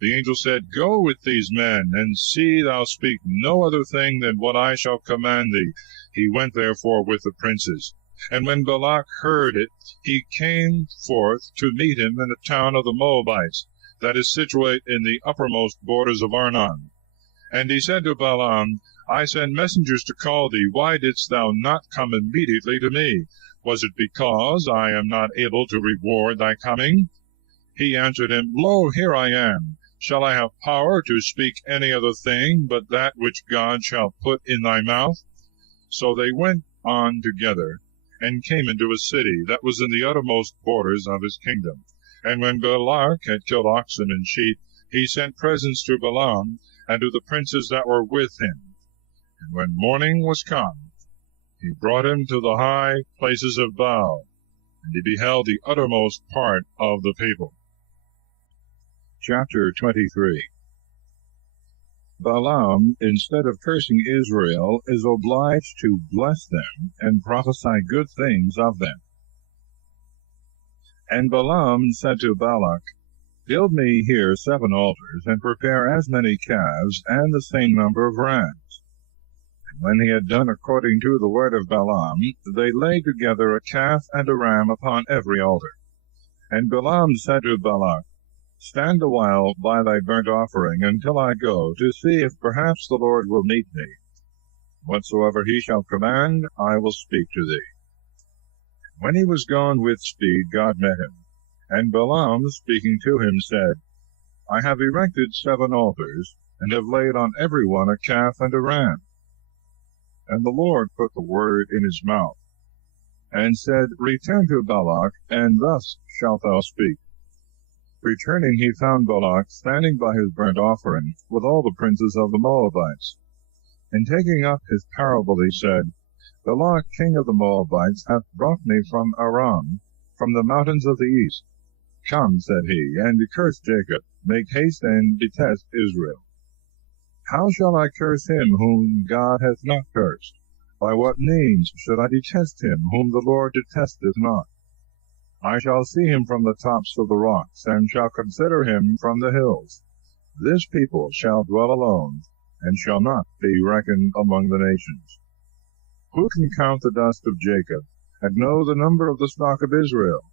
The angel said, Go with these men, and see thou speak no other thing than what I shall command thee. He went therefore with the princes. And when Balak heard it, he came forth to meet him in the town of the Moabites, that is situate in the uppermost borders of Arnon. And he said to Balaam, I sent messengers to call thee. Why didst thou not come immediately to me? Was it because I am not able to reward thy coming? He answered him, Lo, here I am. Shall I have power to speak any other thing but that which God shall put in thy mouth? So they went on together, and came into a city that was in the uttermost borders of his kingdom. And when Balak had killed oxen and sheep, he sent presents to Balaam, and to the princes that were with him. And when morning was come, he brought him to the high places of Vows, and he beheld the uttermost part of the people. Chapter 23. Balaam, instead of cursing Israel, is obliged to bless them and prophesy good things of them. And Balaam said to Balak, Build me here 7 altars, and prepare as many calves, and the same number of rams. And when he had done according to the word of Balaam, they laid together a calf and a ram upon every altar. And Balaam said to Balak, Stand a while by thy burnt offering, until I go, to see if perhaps the Lord will meet me. Whatsoever he shall command, I will speak to thee. When he was gone with speed, God met him. And Balaam, speaking to him, said, I have erected 7 altars, and have laid on every one a calf and a ram. And the Lord put the word in his mouth, and said, Return to Balak, and thus shalt thou speak. Returning, he found Balak standing by his burnt offering, with all the princes of the Moabites. And taking up his parable, he said, Balak, king of the Moabites, hath brought me from Aram, from the mountains of the east. Come, said he, and curse Jacob, make haste and detest Israel. How shall I curse him whom God hath not cursed? By what means should I detest him whom the Lord detesteth not? I shall see him from the tops of the rocks, and shall consider him from the hills. This people shall dwell alone, and shall not be reckoned among the nations. Who can count the dust of Jacob, and know the number of the stock of Israel?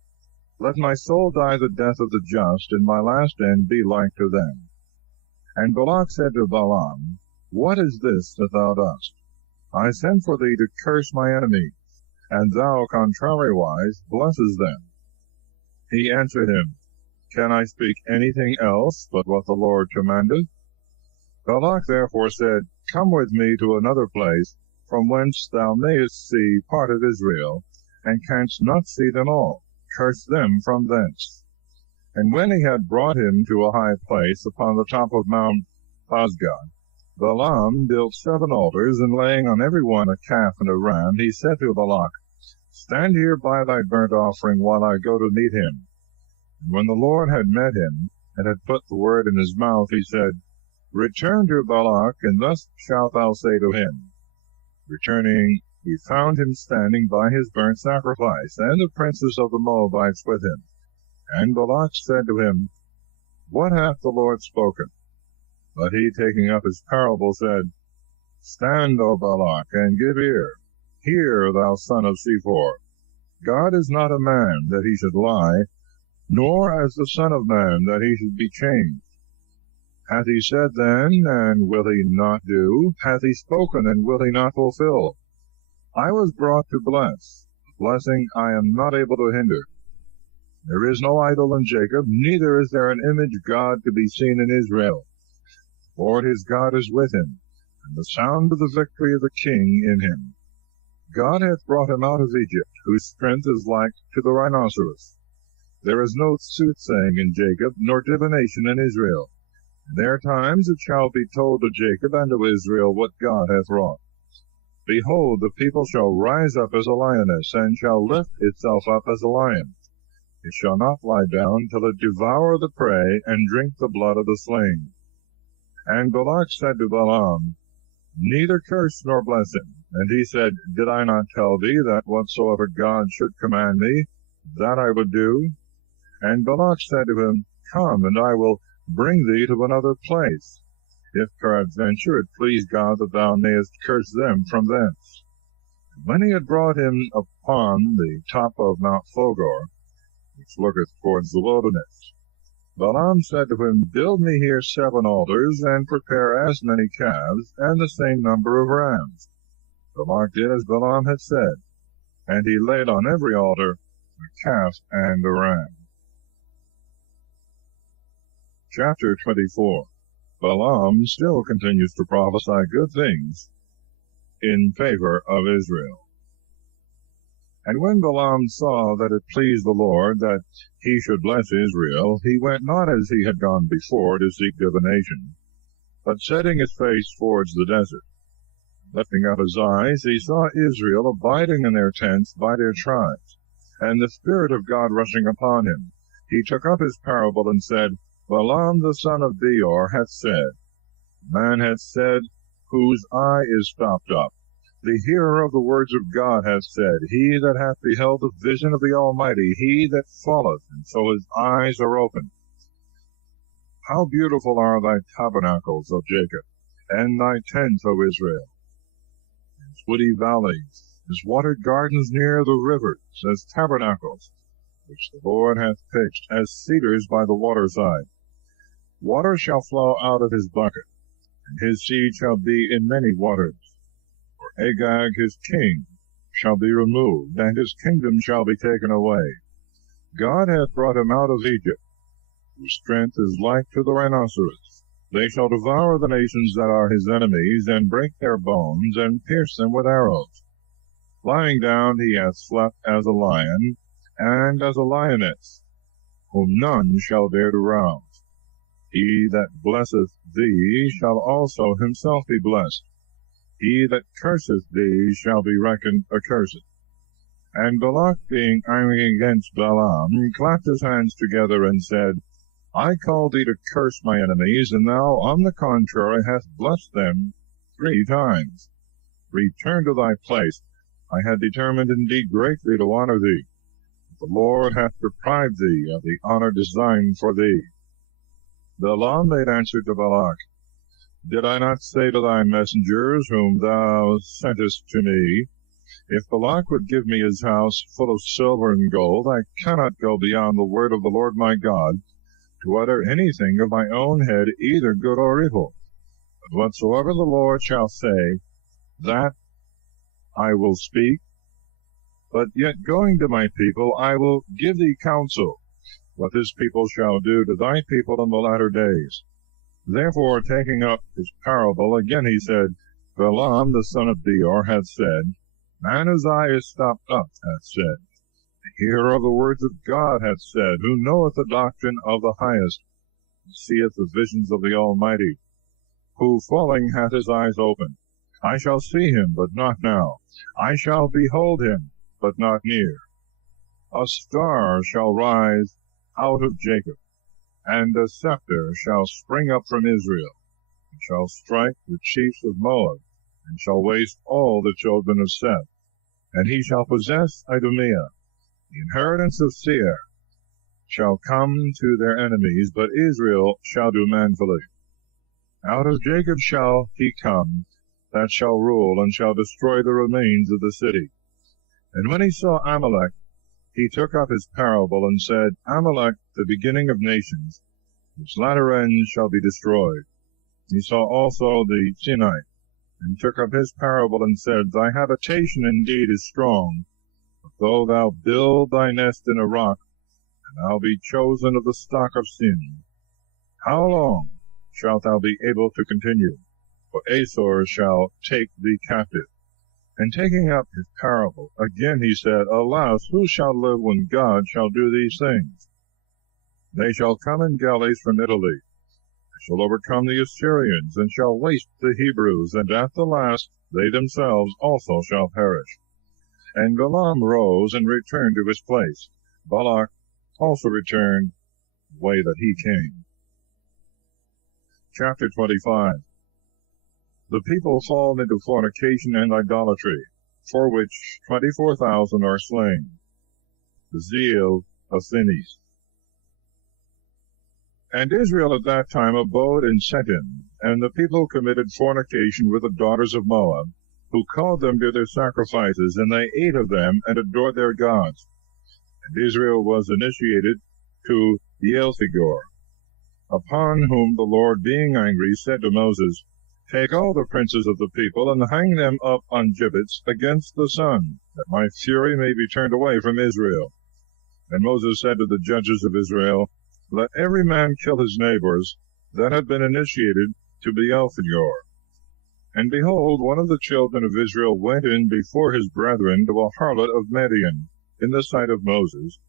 Let my soul die the death of the just, and my last end be like to them. And Balak said to Balaam, What is this that thou dost? I sent for thee to curse my enemies, and thou contrariwise blessest them. He answered him, Can I speak anything else but what the Lord commandeth? Balak therefore said, Come with me to another place, from whence thou mayest see part of Israel, and canst not see them all. Curse them from thence. And when he had brought him to a high place upon the top of Mount Pasgah, Balaam built 7 altars, and laying on every one a calf and a ram, he said to Balak, Stand here by thy burnt offering while I go to meet him. And when the Lord had met him, and had put the word in his mouth, he said, Return to Balak, and thus shalt thou say to him. Returning, he found him standing by his burnt sacrifice, and the princes of the Moabites with him. And Balak said to him, What hath the Lord spoken? But he, taking up his parable, said, Stand, O Balak, and give ear. Hear, thou son of Sephor. God is not a man, that he should lie, nor as the Son of Man, that he should be changed. Hath he said then, and will he not do? Hath he spoken, and will he not fulfill? I was brought to bless. Blessing I am not able to hinder. There is no idol in Jacob, neither is there an image God to be seen in Israel. The Lord his God is with him, and the sound of the victory of the king in him. God hath brought him out of Egypt, whose strength is like to the rhinoceros. There is no soothsaying in Jacob, nor divination in Israel. In their times it shall be told to Jacob and to Israel what God hath wrought. Behold, the people shall rise up as a lioness, and shall lift itself up as a lion. It shall not lie down till it devour the prey, and drink the blood of the slain. And Balak said to Balaam, Neither curse nor bless him. And he said, Did I not tell thee that whatsoever God should command me, that I would do? And Balak said to him, Come, and I will bring thee to another place, if peradventure it please God that thou mayest curse them from thence. And when he had brought him upon the top of Mount Fogor, which looketh towards the wilderness, Balaam said to him, Build me here 7 altars, and prepare as many calves, and the same number of rams. Balak did as Balaam had said, and he laid on every altar a calf and a ram. Chapter 24. Balaam still continues to prophesy good things in favor of Israel. And when Balaam saw that it pleased the Lord that he should bless Israel, he went not as he had gone before to seek divination, but setting his face towards the desert. Lifting up his eyes, he saw Israel abiding in their tents by their tribes, and the Spirit of God rushing upon him. He took up his parable and said, Balaam the son of Peor hath said, Man hath said, whose eye is stopped up. The hearer of the words of God hath said, He that hath beheld the vision of the Almighty, he that falleth, and so his eyes are opened. How beautiful are thy tabernacles, O Jacob, and thy tents, O Israel! As woody valleys, as watered gardens near the rivers, as tabernacles, which the Lord hath pitched, as cedars by the waterside. Water shall flow out of his bucket, and his seed shall be in many waters. For Agag his king shall be removed, and his kingdom shall be taken away. God hath brought him out of Egypt, whose strength is like to the rhinoceros. They shall devour the nations that are his enemies, and break their bones, and pierce them with arrows. Lying down he hath slept as a lion, and as a lioness, whom none shall dare to rouse. He that blesseth thee shall also himself be blessed. He that curseth thee shall be reckoned accursed. And Balak, being angry against Balaam, clapped his hands together, and said, I called thee to curse my enemies, and thou, on the contrary, hast blessed them 3 times. Return to thy place. I had determined indeed greatly to honor thee. The Lord hath deprived thee of the honor designed for thee. Balaam made answer to Balak, Did I not say to thy messengers, whom thou sentest to me, if Balak would give me his house full of silver and gold, I cannot go beyond the word of the Lord my God, to utter anything of my own head, either good or evil. But whatsoever the Lord shall say, that I will speak. But yet going to my people, I will give thee counsel, what this people shall do to thy people in the latter days. Therefore, taking up his parable, again he said, Balaam the son of Peor hath said, Man whose eye is stopped up hath said, The hearer of the words of God hath said, Who knoweth the doctrine of the highest, and seeth the visions of the Almighty, who falling hath his eyes opened. I shall see him, but not now. I shall behold him, but not near. A star shall rise out of Jacob, and a scepter shall spring up from Israel, and shall strike the chiefs of Moab, and shall waste all the children of Seth. And he shall possess Idumea. The inheritance of Seir shall come to their enemies, but Israel shall do manfully. Out of Jacob shall he come, that shall rule, and shall destroy the remains of the city. And when he saw Amalek, he took up his parable, and said, Amalek, the beginning of nations, whose latter end shall be destroyed. He saw also the Sinai, and took up his parable, and said, Thy habitation indeed is strong, but though thou build thy nest in a rock, and thou be chosen of the stock of sin, how long shalt thou be able to continue? For Asor shall take thee captive. And taking up his parable, again he said, Alas, who shall live when God shall do these things? They shall come in galleys from Italy. They shall overcome the Assyrians, and shall waste the Hebrews, and at the last they themselves also shall perish. And Balaam rose and returned to his place. Balak also returned the way that he came. Chapter 25. The people fall into fornication and idolatry, for which 24,000 are slain. The zeal of Phinehas. And Israel at that time abode in Shittim, and the people committed fornication with the daughters of Moab, who called them to their sacrifices, and they ate of them, and adored their gods. And Israel was initiated to Beelzebub, upon whom the Lord, being angry, said to Moses, Take all the princes of the people, and hang them up on gibbets against the sun, that my fury may be turned away from Israel. And Moses said to the judges of Israel, Let every man kill his neighbors that had been initiated to Beelzebub. And behold, one of the children of Israel went in before his brethren to a harlot of Midian, in the sight of Moses,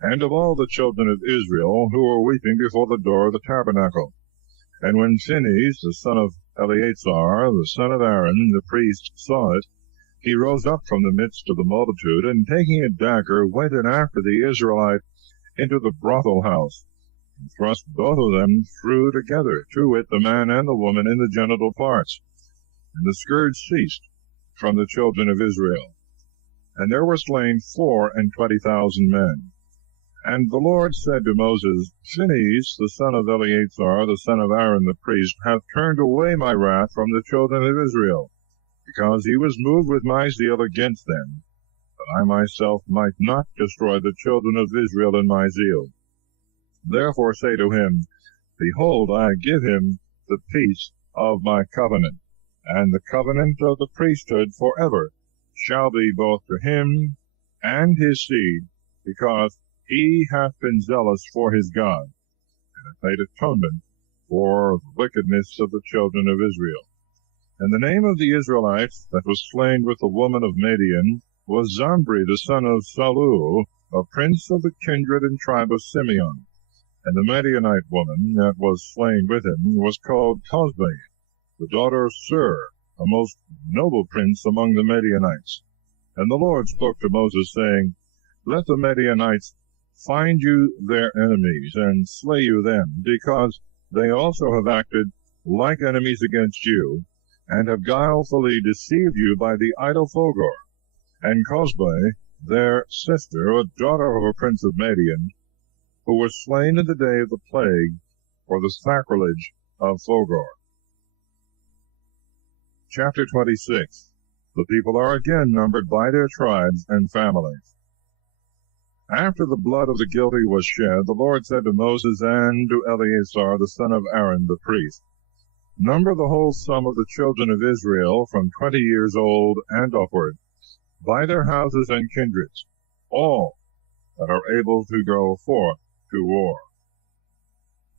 and of all the children of Israel, who were weeping before the door of the tabernacle. And when Phinehas, the son of Eleazar, the son of Aaron, the priest, saw it, he rose up from the midst of the multitude, and taking a dagger, went in after the Israelite into the brothel house, and thrust both of them through together, to wit, the man and the woman, in the genital parts. And the scourge ceased from the children of Israel. And there were slain 24,000 men. And the Lord said to Moses, Phinehas, the son of Eleazar, the son of Aaron the priest, hath turned away my wrath from the children of Israel, because he was moved with my zeal against them, that I myself might not destroy the children of Israel in my zeal. Therefore say to him, Behold, I give him the peace of my covenant, and the covenant of the priesthood forever shall be both to him and his seed, because he hath been zealous for his God, and hath made atonement for the wickedness of the children of Israel. And the name of the Israelites that was slain with the woman of Midian was Zambri the son of Salu, a prince of the kindred and tribe of Simeon. And the Midianite woman that was slain with him was called Cosbi, the daughter of Sur, a most noble prince among the Midianites. And the Lord spoke to Moses, saying, Let the Midianites find you their enemies, and slay you them, because they also have acted like enemies against you, and have guilefully deceived you by the idol Fogor, and Cosbe, their sister, a daughter of a prince of Midian, who was slain in the day of the plague for the sacrilege of Fogor. Chapter 26. The people are again numbered by their tribes and families. After the blood of the guilty was shed, the Lord said to Moses and to Eleazar the son of Aaron the priest, Number the whole sum of the children of Israel from 20 years old and upward, by their houses and kindreds, all that are able to go forth to war.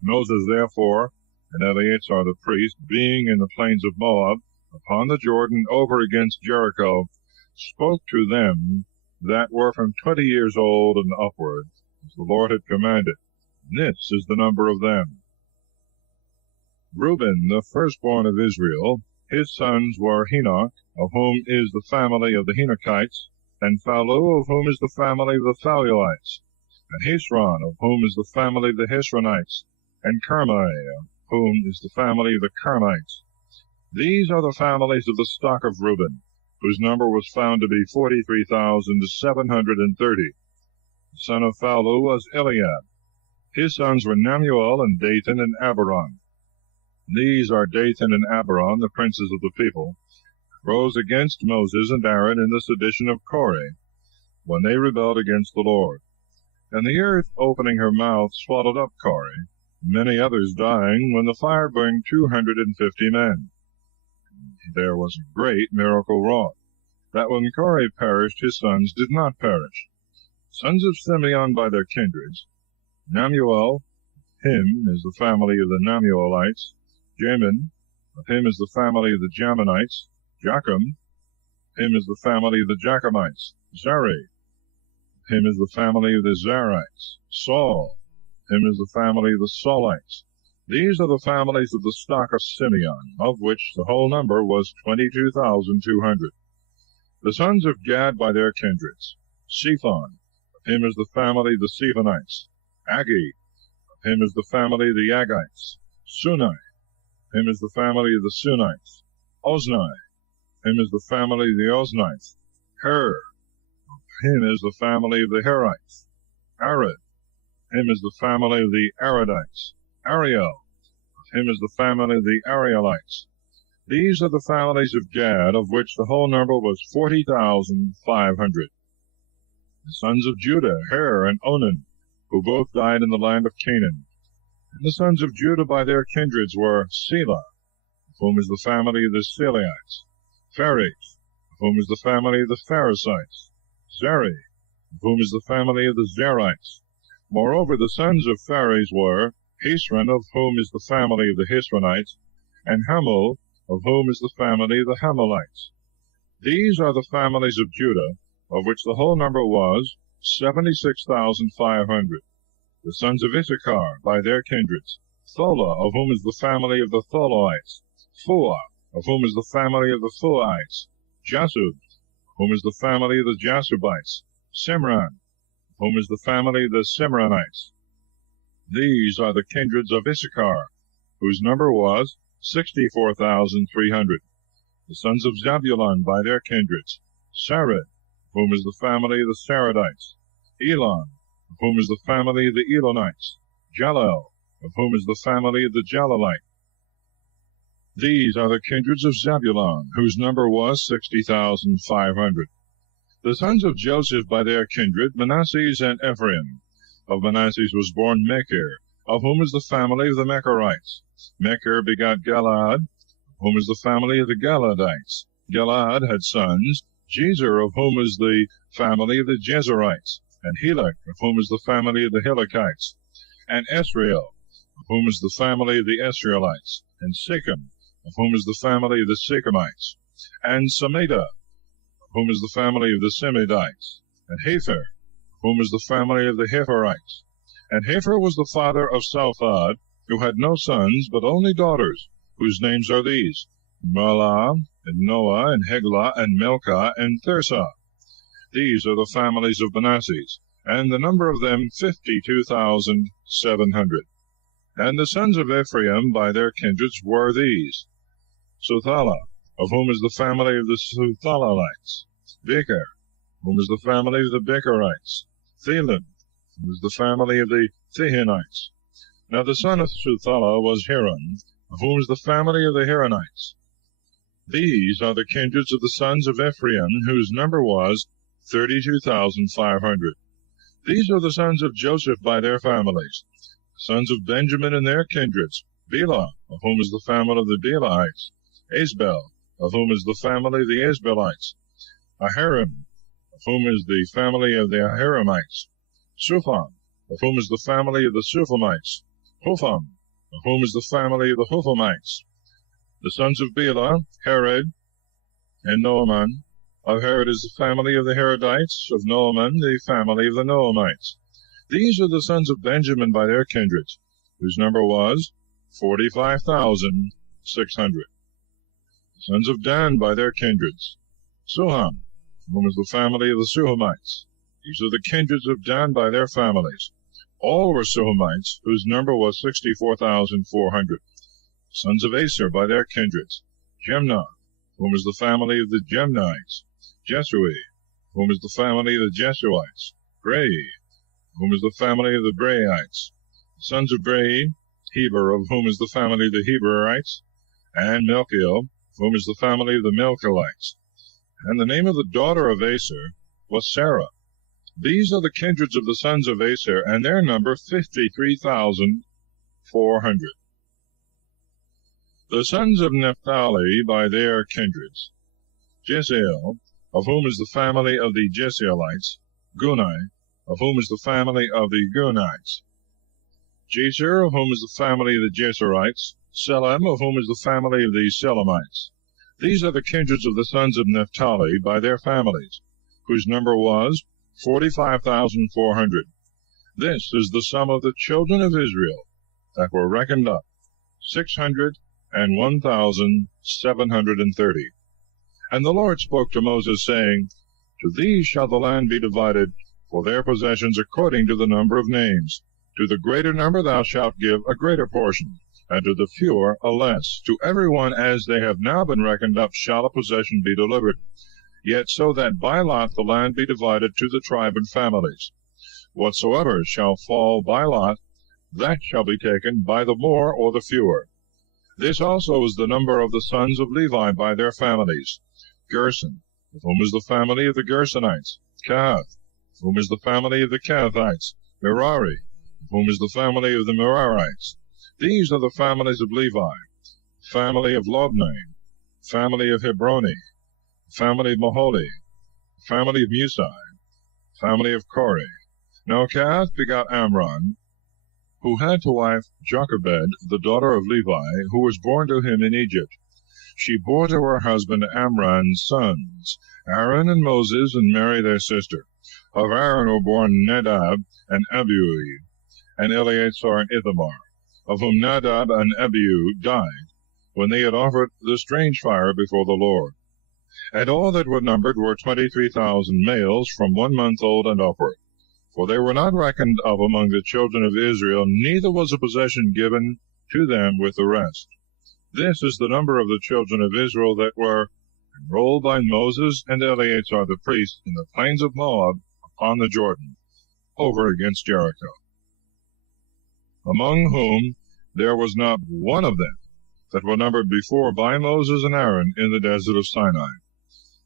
Moses therefore and Eleazar the priest, being in the plains of Moab, upon the Jordan over against Jericho, spoke to them that were from 20 years old and upward, as the Lord had commanded. This is the number of them. Reuben, the firstborn of Israel, his sons were Henoch, of whom is the family of the Henochites, and Phallu, of whom is the family of the Phalluites, and Hesron, of whom is the family of the Hesronites, and Carmi, of whom is the family of the Carmites. These are the families of the stock of Reuben, whose number was found to be 43,730. The son of Phallu was Eliab. His sons were Nemuel, and Dathan, and Abiram. These are Dathan and Abiram, the princes of the people, rose against Moses and Aaron in the sedition of Korah, when they rebelled against the Lord. And the earth, opening her mouth, swallowed up Korah, many others dying, when the fire burned 250 men. There was a great miracle wrought, that when Korah perished, his sons did not perish. Sons of Simeon by their kindreds, Nemuel, him is the family of the Nemuelites. Jamin, of him is the family of the Jaminites. Jacham, him is the family of the Jachamites. Zari, him is the family of the Zarites. Saul, him is the family of the Saulites. These are the families of the stock of Simeon, of which the whole number was 22,200. The sons of Gad by their kindreds, Cephon, of him is the family of the Cephonites. Agi, of him is the family of the Agites. Sunai, of him is the family of the Sunites. Ozni, of him is the family of the Oznites. Her, of him is the family of the Herites. Arad, of him is the family of the Aradites. Ariel, of him is the family of the Arielites. These are the families of Gad, of which the whole number was 40,500. The sons of Judah, Her and Onan, who both died in the land of Canaan. And the sons of Judah by their kindreds were Selah, of whom is the family of the Selaites. Phares, of whom is the family of the Pharesites. Zeri, of whom is the family of the Zerites. Moreover, the sons of Phares were Hesron, of whom is the family of the Hesronites, and Hamul, of whom is the family of the Hamulites. These are the families of Judah, of which the whole number was 76,500. The sons of Issachar by their kindreds, Thola, of whom is the family of the Tholoites. Phua, of whom is the family of the Phuaites. Jasub, of whom is the family of the Jasubites. Simran, of whom is the family of the Simranites. These are the kindreds of Issachar, whose number was 64,300. The sons of Zabulon by their kindreds, Sarid, of whom is the family of the Saradites. Elon, of whom is the family of the Elonites. Jalel, of whom is the family of the Jalelite. These are the kindreds of Zabulon, whose number was 60,500. The sons of Joseph by their kindred, Manasses and Ephraim. Of Manasses was born Machir, of whom is the family of the Machirites. Machir begot Galaad, of whom is the family of the Galadites. Galaad had sons, Jezer, of whom is the family of the Jezerites, and Helek, of whom is the family of the Helekites, and Esrael, of whom is the family of the Esraelites, and Sechem, of whom is the family of the Sechemites, and Samida, of whom is the family of the Semidites, and Hepher, of whom is the family of the Hepherites. And Hepher was the father of Salphad, who had no sons, but only daughters, whose names are these, Mahlah, and Noah, and Heglah, and Milcah, and Tirzah. These are the families of Manasseh, and the number of them 52,700. And the sons of Ephraim by their kindreds were these: Suthala, of whom is the family of the Suthalalites; Becher, whom is the family of the Becherites; Thilim, whom is the family of the Thehenites. Now the son of Suthala was Heron, of whom is the family of the Heronites. These are the kindreds of the sons of Ephraim, whose number was 32,500. These are the sons of Joseph by their families. Sons of Benjamin and their kindreds: Bela, of whom is the family of the Belaites; Asbel, of whom is the family of the Asbelites; Aharim, of whom is the family of the Aharimites; Supham, of whom is the family of the Suphamites; Hupham, of whom is the family of the Huphamites. The sons of Bela, Herod, and Noaman. Of Herod is the family of the Herodites; of Noaman the family of the Noamites. These are the sons of Benjamin by their kindreds, whose number was 45,600. The sons of Dan by their kindreds: Suham, whom is the family of the Suhamites. These are the kindreds of Dan by their families. All were Suhamites, whose number was 64,400. The sons of Aser by their kindreds: Jemnah, whom is the family of the Jemnites; Jesui, whom is the family of the Jesuites; Brei, whom is the family of the Breiites. The sons of Brei: Heber, of whom is the family of the Heberites; and Melchiel, whom is the family of the Melchielites. And the name of the daughter of Aser was Sarah. These are the kindreds of the sons of Aser, and their number 53,400. The sons of Naphtali by their kindreds: Jesiel, of whom is the family of the Jesielites; Guni, of whom is the family of the Gunites; Jezer, of whom is the family of the Jezerites; Selam, of whom is the family of the Selamites. These are the kindreds of the sons of Naphtali by their families, whose number was 45,400. This is the sum of the children of Israel that were reckoned up, 601,730. And the Lord spoke to Moses, saying, To these shall the land be divided for their possessions according to the number of names. To the greater number thou shalt give a greater portion, and to the fewer a less. To every one as they have now been reckoned up shall a possession be delivered, yet so that by lot the land be divided to the tribe and families. Whatsoever shall fall by lot, that shall be taken by the more or the fewer. This also is the number of the sons of Levi by their families: Gerson, of whom is the family of the Gersonites; Kahath, of whom is the family of the Kahathites; Merari, of whom is the family of the Merarites. These are the families of Levi: family of Lobni, family of Hebroni, family of Maholi, family of Musai, family of Korah. Now Kahath begot Amram, who had to wife Jochebed, the daughter of Levi, who was born to him in Egypt. She bore to her husband Amram's sons, Aaron and Moses, and Mary their sister. Of Aaron were born Nadab and Abihu, and Eleazar and Ithamar, of whom Nadab and Abihu died, when they had offered the strange fire before the Lord. And all that were numbered were 23,000 males from 1 month old and upward. For they were not reckoned of among the children of Israel, neither was a possession given to them with the rest. This is the number of the children of Israel that were enrolled by Moses and Eleazar the priest in the plains of Moab upon the Jordan, over against Jericho, among whom there was not one of them that were numbered before by Moses and Aaron in the desert of Sinai.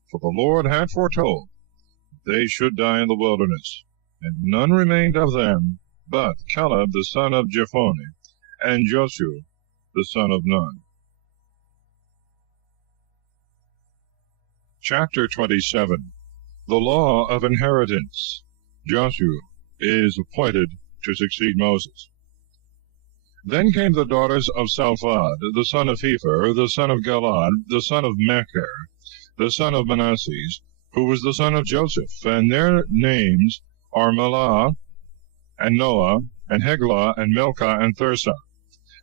For the Lord had foretold they should die in the wilderness, and none remained of them but Caleb the son of Jephunneh, and Joshua the son of Nun. Chapter 27. The Law of Inheritance. Joshua is appointed to succeed Moses. Then came the daughters of Salphad, the son of Hepher, the son of Galad, the son of Machir, the son of Manasseh, who was the son of Joseph, and their names are Melah, and Noah, and Heglah, and Milcah, and Thirsa.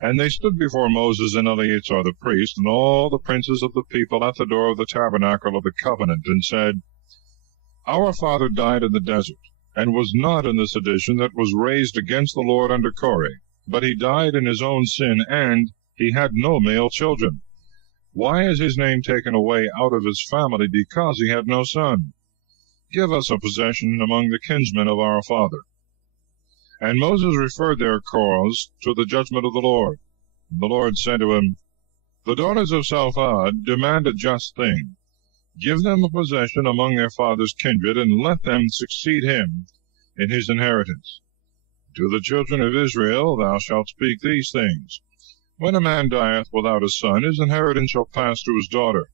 And they stood before Moses and Eleazar the priest, and all the princes of the people at the door of the tabernacle of the covenant, and said, Our father died in the desert, and was not in the sedition that was raised against the Lord under Korah, but he died in his own sin, and he had no male children. Why is his name taken away out of his family, because he had no son? Give us a possession among the kinsmen of our father. And Moses referred their cause to the judgment of the Lord. And the Lord said to him, The daughters of Salphad demand a just thing. Give them a possession among their father's kindred, and let them succeed him in his inheritance. To the children of Israel thou shalt speak these things. When a man dieth without a son, his inheritance shall pass to his daughter.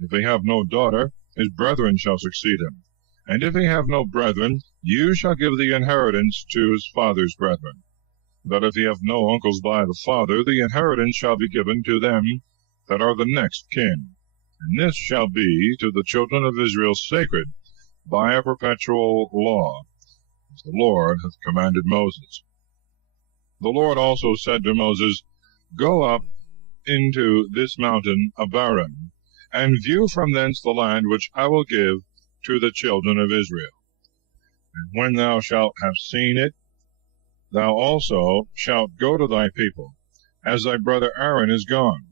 If he have no daughter, his brethren shall succeed him. And if he have no brethren, you shall give the inheritance to his father's brethren. But if he have no uncles by the father, the inheritance shall be given to them that are the next kin. And this shall be to the children of Israel sacred by a perpetual law, as the Lord hath commanded Moses. The Lord also said to Moses, Go up into this mountain Abarim, and view from thence the land which I will give to the children of Israel. And when thou shalt have seen it, thou also shalt go to thy people, as thy brother Aaron is gone,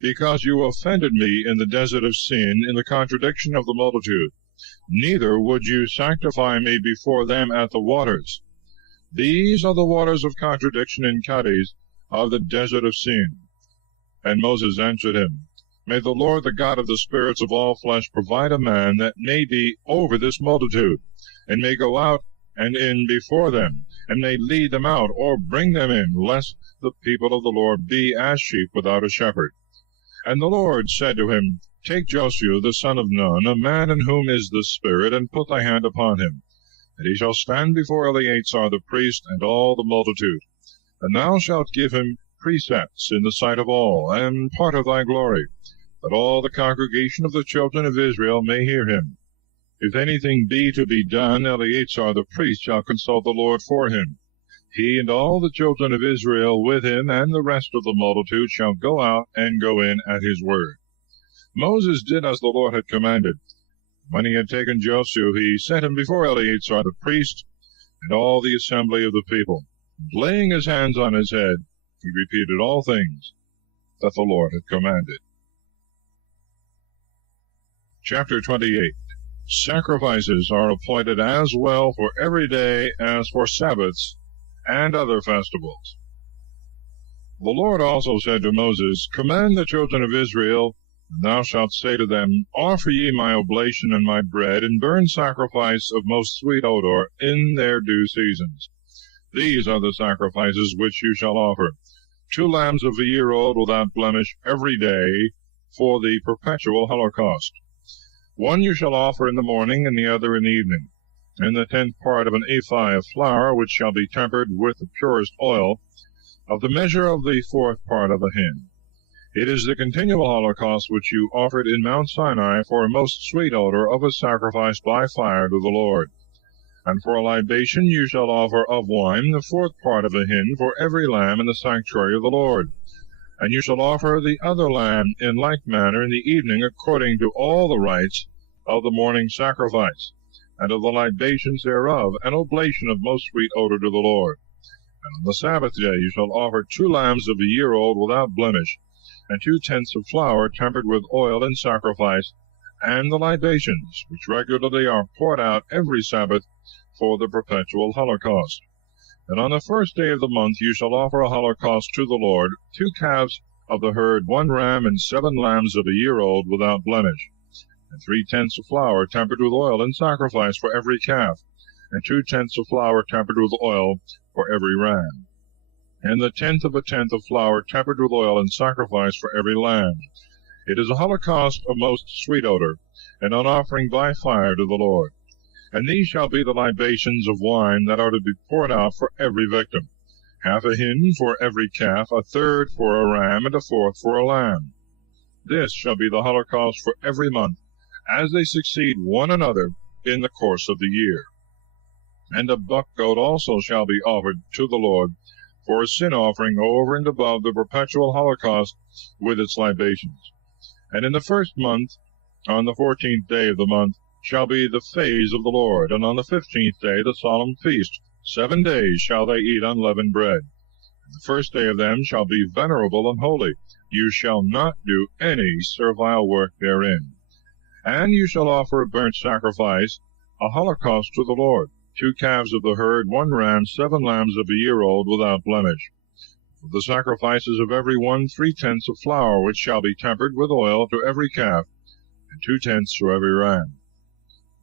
because you offended me in the desert of Sin, in the contradiction of the multitude. Neither would you sanctify me before them at the waters. These are the waters of contradiction in Kadesh of the desert of Sin. And Moses answered him, May the Lord, the God of the spirits of all flesh, provide a man that may be over this multitude, and may go out and in before them, and may lead them out, or bring them in, lest the people of the Lord be as sheep without a shepherd. And the Lord said to him, Take Joshua the son of Nun, a man in whom is the Spirit, and put thy hand upon him. And he shall stand before Eleazar the priest, and all the multitude. And thou shalt give him precepts in the sight of all, and part of thy glory, that all the congregation of the children of Israel may hear him. If anything be to be done, Eleazar the priest shall consult the Lord for him. He and all the children of Israel with him, and the rest of the multitude, shall go out and go in at his word. Moses did as the Lord had commanded. When he had taken Joshua, he set him before Eleazar the priest, and all the assembly of the people. And laying his hands on his head, he repeated all things that the Lord had commanded. Chapter 28. Sacrifices are appointed as well for every day as for Sabbaths and other festivals. The Lord also said to Moses, Command the children of Israel, and thou shalt say to them, Offer ye my oblation and my bread, and burn sacrifice of most sweet odor in their due seasons. These are the sacrifices which you shall offer: 2 lambs of a year old without blemish every day for the perpetual holocaust. One you shall offer in the morning, and the other in the evening. And the 10th part of an ephah of flour, which shall be tempered with the purest oil, of the measure of the 4th part of a hin. It is the continual holocaust which you offered in Mount Sinai for a most sweet odor of a sacrifice by fire to the Lord. And for a libation you shall offer of wine the 4th part of a hin for every lamb in the sanctuary of the Lord. And you shall offer the other lamb in like manner in the evening, according to all the rites of the morning sacrifice, and of the libations thereof, an oblation of most sweet odor to the Lord. And on the Sabbath day you shall offer 2 lambs of a year old without blemish, and 2 tenths of flour tempered with oil in sacrifice, and the libations, which regularly are poured out every Sabbath for the perpetual holocaust. And on the 1st day of the month you shall offer a holocaust to the Lord, 2 calves of the herd, 1 ram, and 7 lambs of a year old without blemish, and 3 tenths of flour tempered with oil in sacrifice for every calf, and 2 tenths of flour tempered with oil for every ram, and the 10th of a tenth of flour tempered with oil in sacrifice for every lamb. It is a holocaust of most sweet odor, and an offering by fire to the Lord. And these shall be the libations of wine that are to be poured out for every victim: 1/2 a hin for every calf, 1/3 for a ram, and 1/4 for a lamb. This shall be the holocaust for every month, as they succeed one another in the course of the year. And a buck goat also shall be offered to the Lord for a sin offering over and above the perpetual holocaust with its libations. And in the 1st month, on the 14th day of the month, shall be the phase of the Lord, and on the 15th day the solemn feast. 7 days shall they eat unleavened bread. And the first day of them shall be venerable and holy. You shall not do any servile work therein. And you shall offer a burnt sacrifice, a holocaust to the Lord, 2 calves of the herd, 1 ram, 7 lambs of a year old, without blemish. For the sacrifices of every one 3/10 of flour, which shall be tempered with oil, to every calf, and 2/10 to every ram.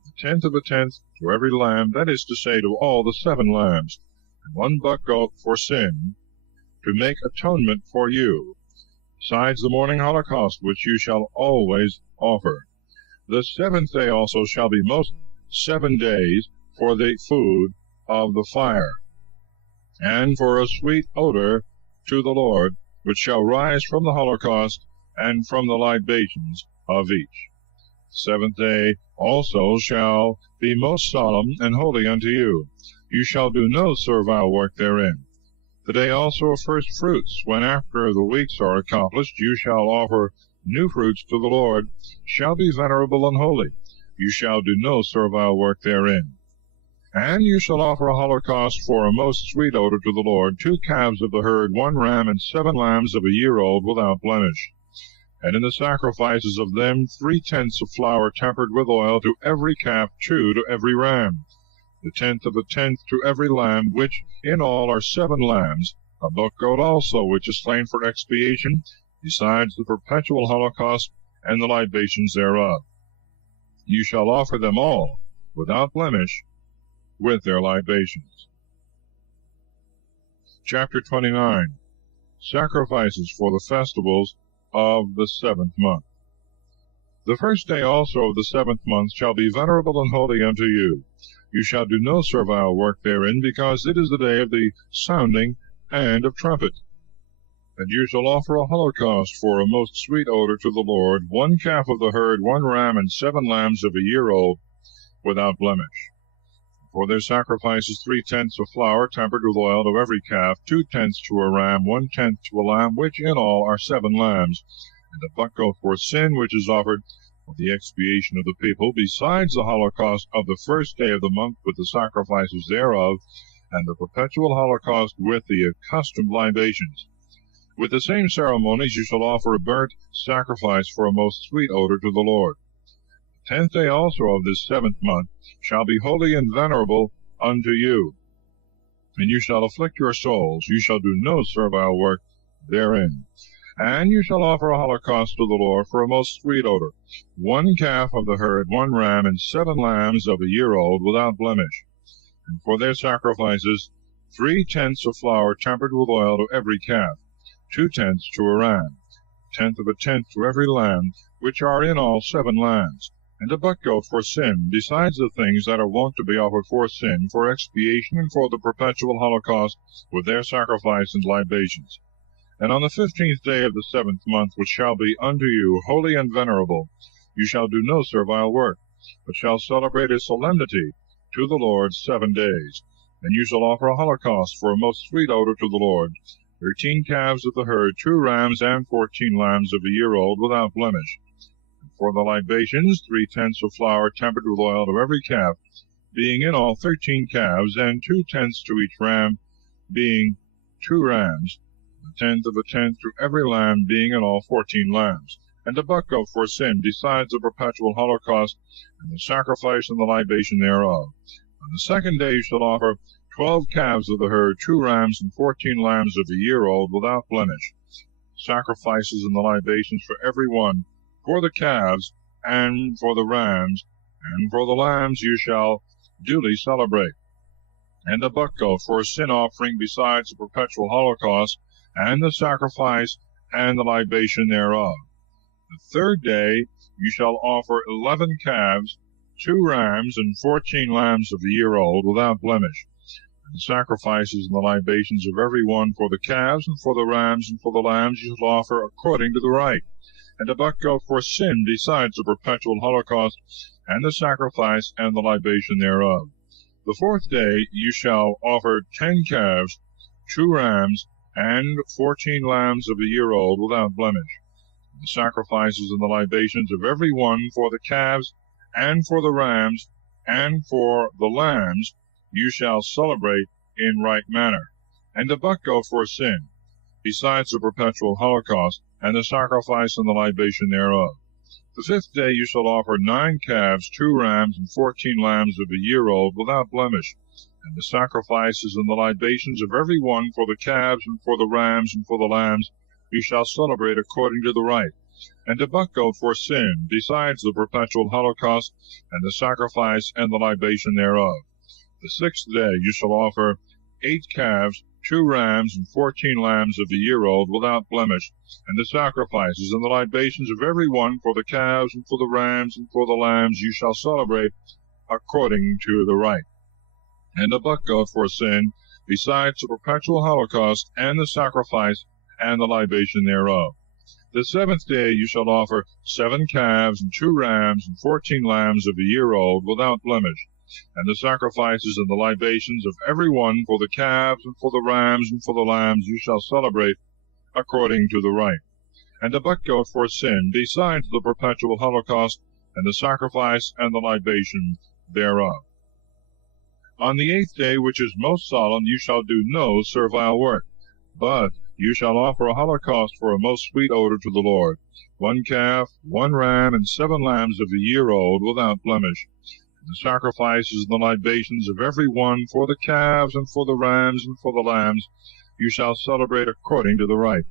The 10th of a tenth to every lamb, that is to say, to all the 7 lambs, and 1 buck goat for sin, to make atonement for you, besides the morning holocaust, which you shall always offer. The 7th day also shall be most 7 days for the food of the fire, and for a sweet odor to the Lord, which shall rise from the holocaust and from the libations of each. The 7th day also shall be most solemn and holy unto you. You shall do no servile work therein. The day also of first fruits, when after the weeks are accomplished, you shall offer new fruits to the Lord, shall be venerable and holy. You shall do no servile work therein. And you shall offer a holocaust for a most sweet odor to the Lord, 2 calves of the herd, 1 ram, and 7 lambs of a year old, without blemish. And in the sacrifices of them 3/10 of flour tempered with oil, to every calf, 2 to every ram. The 10th of a tenth to every lamb, which in all are 7 lambs, a buck goat also, which is slain for expiation, besides the perpetual holocaust and the libations thereof. You shall offer them all, without blemish, with their libations. Chapter 29. Sacrifices for the festivals of the 7th month. The first day also of the 7th month shall be venerable and holy unto you. You shall do no servile work therein, because it is the day of the sounding and of trumpet. And you shall offer a holocaust for a most sweet odor to the Lord, 1 calf of the herd, 1 ram, and 7 lambs of a year old, without blemish. For their sacrifices 3/10 of flour tempered with oil to every calf, 2/10 to a ram, 1/10 to a lamb, which in all are 7 lambs, and a buck goat for sin, which is offered for the expiation of the people, besides the holocaust of the first day of the month with the sacrifices thereof, and the perpetual holocaust with the accustomed libations. With the same ceremonies you shall offer a burnt sacrifice for a most sweet odor to the Lord. The 10th day also of this 7th month shall be holy and venerable unto you. And you shall afflict your souls, you shall do no servile work therein. And you shall offer a holocaust to the Lord for a most sweet odor, 1 calf of the herd, 1 ram, and 7 lambs of a year old, without blemish. And for their sacrifices 3/10 of flour tempered with oil to every calf, 2/10 to a ram, 1/10 of a tenth to every lamb, which are in all 7 lambs, and a buck goat for sin, besides the things that are wont to be offered for sin, for expiation, and for the perpetual holocaust, with their sacrifice and libations. And on the 15th day of the 7th month, which shall be unto you holy and venerable, you shall do no servile work, but shall celebrate a solemnity to the Lord 7 days. And you shall offer a holocaust for a most sweet odor to the Lord, 13 calves of the herd, 2 rams, and 14 lambs of a year old, without blemish. And for the libations 3/10 of flour tempered with oil to every calf, being in all 13 calves, and 2/10 to each ram, being 2 rams, 1/10 of a tenth to every lamb, being in all 14 lambs, and a buck goat for sin, besides the perpetual holocaust, and the sacrifice and the libation thereof. On the 2nd day you shall offer 12 calves of the herd, 2 rams, and 14 lambs of a year old, without blemish, sacrifices and the libations for every one, for the calves, and for the rams, and for the lambs you shall duly celebrate, and a buck goat for a sin offering, besides the perpetual holocaust, and the sacrifice and the libation thereof. The 3rd day you shall offer 11 calves, 2 rams, and 14 lambs of a year old, without blemish, and the sacrifices and the libations of every one, for the calves, and for the rams, and for the lambs you shall offer according to the right, and a buck goat for sin, besides the perpetual holocaust, and the sacrifice and the libation thereof. The 4th day you shall offer 10 calves, 2 rams, and 14 lambs of a year old, without blemish, and the sacrifices and the libations of every one, for the calves, and for the rams, and for the lambs you shall celebrate in right manner, and a buck goat for sin, besides the perpetual holocaust, and the sacrifice and the libation thereof. The 5th day you shall offer 9 calves, 2 rams, and 14 lambs of a year old, without blemish, and the sacrifices and the libations of every one for the calves, and for the rams, and for the lambs, you shall celebrate according to the rite, and a buck goat for sin, besides the perpetual holocaust, and the sacrifice and the libation thereof. The 6th day you shall offer 8 calves, 2 rams, and 14 lambs of a year old, without blemish, and the sacrifices and the libations of every one for the calves, and for the rams, and for the lambs you shall celebrate according to the rite, and a buck goat for sin, besides the perpetual holocaust, and the sacrifice and the libation thereof. The 7th day you shall offer 7 calves, and 2 rams, and 14 lambs of a year old, without blemish, and the sacrifices and the libations of every one for the calves, and for the rams, and for the lambs you shall celebrate according to the rite, and a buck goat for sin, besides the perpetual holocaust, and the sacrifice and the libation thereof. On the 8th day, which is most solemn, you shall do no servile work, but you shall offer a holocaust for a most sweet odor to the Lord, 1 calf, 1 ram, and 7 lambs of a year old, without blemish, and the sacrifices and the libations of every one for the calves, and for the rams, and for the lambs you shall celebrate according to the rite,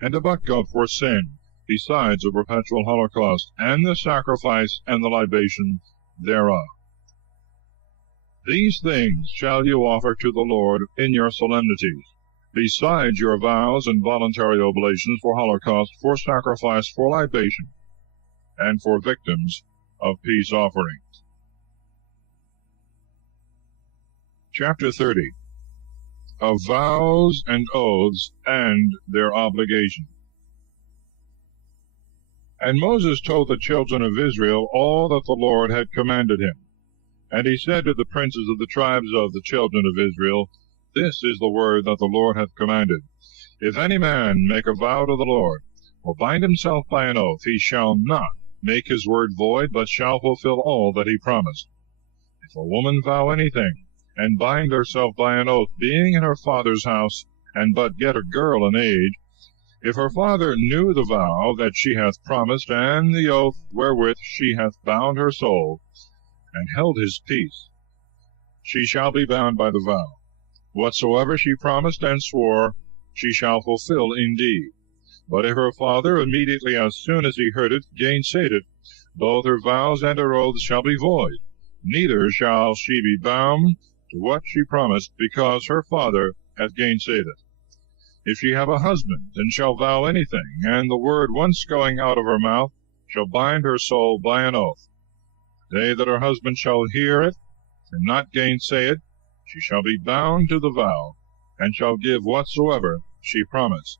and a buck goat for sin, besides a perpetual holocaust, and the sacrifice and the libation thereof. These things shall you offer to the Lord in your solemnities, besides your vows and voluntary oblations for holocaust, for sacrifice, for libation, and for victims of peace offerings. Chapter 30. Of vows and oaths and their obligation. And Moses told the children of Israel all that the Lord had commanded him. And he said to the princes of the tribes of the children of Israel, This is the word that the Lord hath commanded. If any man make a vow to the Lord, or bind himself by an oath, he shall not make his word void, but shall fulfill all that he promised. If a woman vow anything, and bind herself by an oath, being in her father's house, and but yet a girl in age, if her father knew the vow that she hath promised, and the oath wherewith she hath bound her soul, and held his peace, she shall be bound by the vow. Whatsoever she promised and swore, she shall fulfill indeed. But if her father, immediately as soon as he heard it, gainsayed it, both her vows and her oaths shall be void, neither shall she be bound to what she promised, because her father hath gainsayed it. If she have a husband, and shall vow anything, and the word once going out of her mouth shall bind her soul by an oath, the day that her husband shall hear it, and not gainsay it, she shall be bound to the vow, and shall give whatsoever she promised.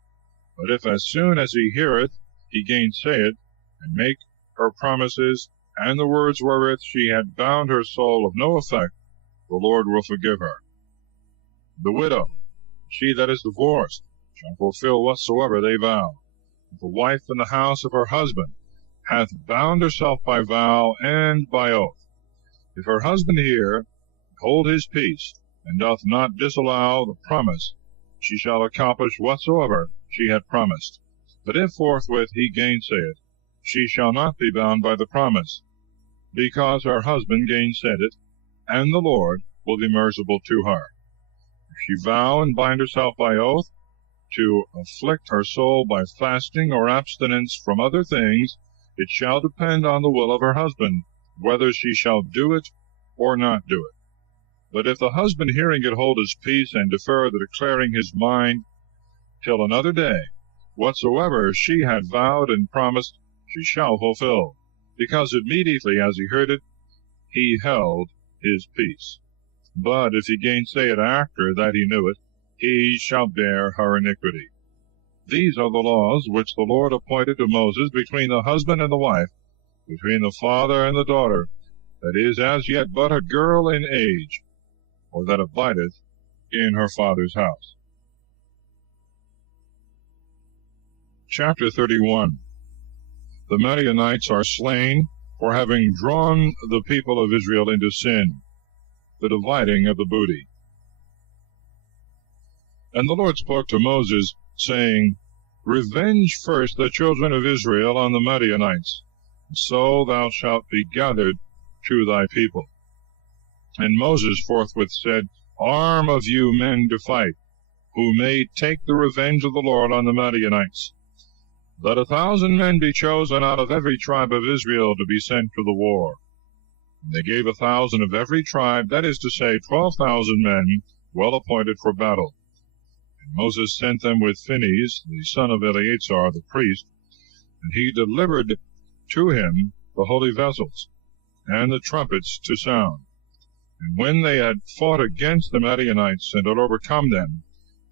But if as soon as he heareth he gainsay it, and make her promises, and the words wherewith she had bound her soul of no effect, the Lord will forgive her. The widow, she that is divorced, shall fulfill whatsoever they vow. If a wife in the house of her husband hath bound herself by vow and by oath, if her husband hear, hold his peace, and doth not disallow the promise, she shall accomplish whatsoever she had promised. But if forthwith he gainsay it, she shall not be bound by the promise, because her husband gainsaid it, and the Lord will be merciful to her. If she vow and bind herself by oath, to afflict her soul by fasting or abstinence from other things, it shall depend on the will of her husband, whether she shall do it or not do it. But if the husband hearing it hold his peace, and defer the declaring his mind till another day, whatsoever she had vowed and promised she shall fulfill, because immediately as he heard it, he held his peace. But if he gainsay it after that he knew it, he shall bear her iniquity. These are the laws which the Lord appointed to Moses between the husband and the wife, between the father and the daughter, that is as yet but a girl in age, or that abideth in her father's house. Chapter 31. The Midianites are slain, for having drawn the people of Israel into sin, the dividing of the booty. And the Lord spoke to Moses, saying, Revenge first the children of Israel on the Midianites, so thou shalt be gathered to thy people. And Moses forthwith said, Arm of you men to fight, who may take the revenge of the Lord on the Midianites. Let 1,000 men be chosen out of every tribe of Israel to be sent to the war. And they gave 1,000 of every tribe, that is to say, 12,000 men, well appointed for battle. And Moses sent them with Phinehas, the son of Eleazar the priest, and he delivered to him the holy vessels, and the trumpets to sound. And when they had fought against the Midianites, and had overcome them,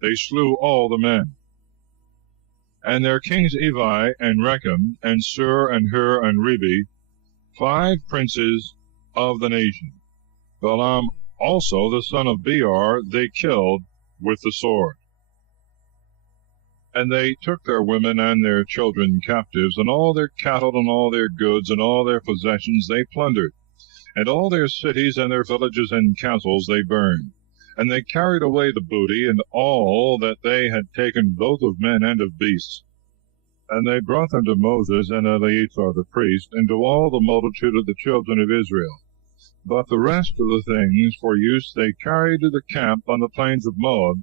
they slew all the men. And their kings Evi, and Rechem, and Sur, and Hur, and Rebi, 5 princes of the nation. Balaam also, the son of Peor, they killed with the sword. And they took their women and their children captives, and all their cattle, and all their goods, and all their possessions they plundered, and all their cities and their villages and castles they burned. And they carried away the booty, and all that they had taken, both of men and of beasts. And they brought them to Moses and Eleazar the priest, and to all the multitude of the children of Israel. But the rest of the things for use they carried to the camp on the plains of Moab,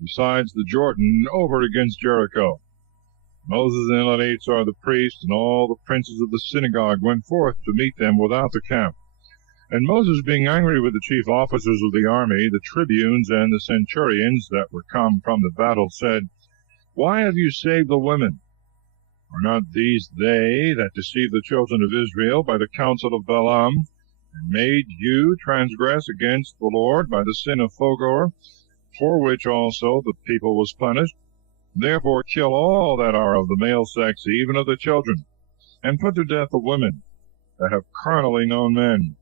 besides the Jordan, over against Jericho. Moses and Eleazar the priest, and all the princes of the synagogue went forth to meet them without the camp. And Moses, being angry with the chief officers of the army, the tribunes, and the centurions that were come from the battle, said, Why have you saved the women? Are not these they that deceived the children of Israel by the counsel of Balaam, and made you transgress against the Lord by the sin of Peor, for which also the people was punished? Therefore kill all that are of the male sex, even of the children, and put to death the women that have carnally known men.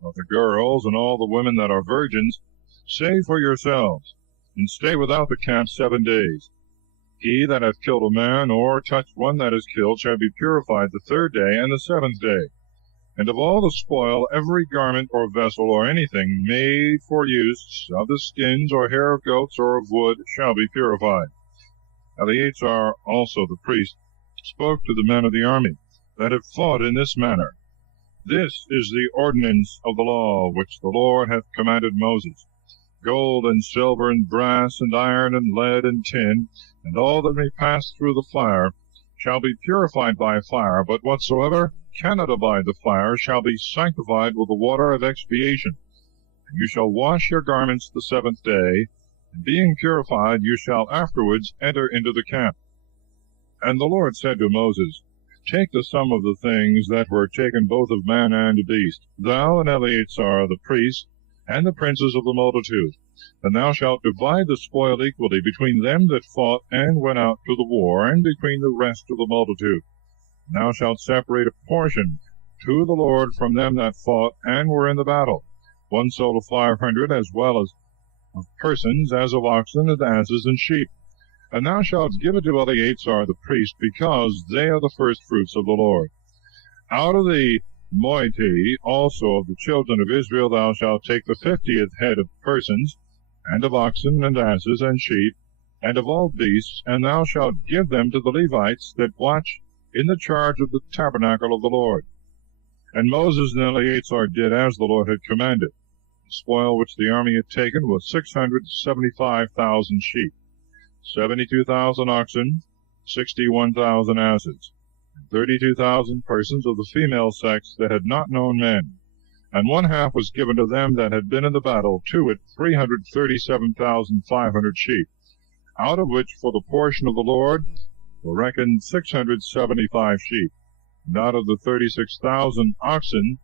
Of the girls and all the women that are virgins, save for yourselves, and stay without the camp 7 days. He that hath killed a man, or touched one that is killed, shall be purified the 3rd day and the 7th day. And of all the spoil, every garment or vessel or anything made for use of the skins or hair of goats or of wood shall be purified. Eleazar also the priest spoke to the men of the army that have fought in this manner. This is the ordinance of the law which the Lord hath commanded Moses. Gold and silver and brass and iron and lead and tin, and all that may pass through the fire, shall be purified by fire, but whatsoever cannot abide the fire shall be sanctified with the water of expiation. And you shall wash your garments the 7th day, and being purified you shall afterwards enter into the camp. And the Lord said to Moses, Take the sum of the things that were taken both of man and beast, thou and Eleazar the priest, and the princes of the multitude, and thou shalt divide the spoil equally between them that fought and went out to the war, and between the rest of the multitude. And thou shalt separate a portion to the Lord from them that fought and were in the battle, 1 soul of 500, as well as of persons, as of oxen and asses and sheep. And thou shalt give it to Eleazar the priest, because they are the firstfruits of the Lord. Out of the moiety also of the children of Israel thou shalt take the 50th head of persons, and of oxen and asses and sheep, and of all beasts, and thou shalt give them to the Levites that watch in the charge of the tabernacle of the Lord. And Moses and Eleazar did as the Lord had commanded. The spoil which the army had taken was 675,000 sheep, 72,000 oxen, 61,000 asses, and 32,000 persons of the female sex that had not known men. And 1/2 was given to them that had been in the battle, to it 337,500 sheep, out of which for the portion of the Lord were reckoned 675 sheep, and out of the 36,000 oxen,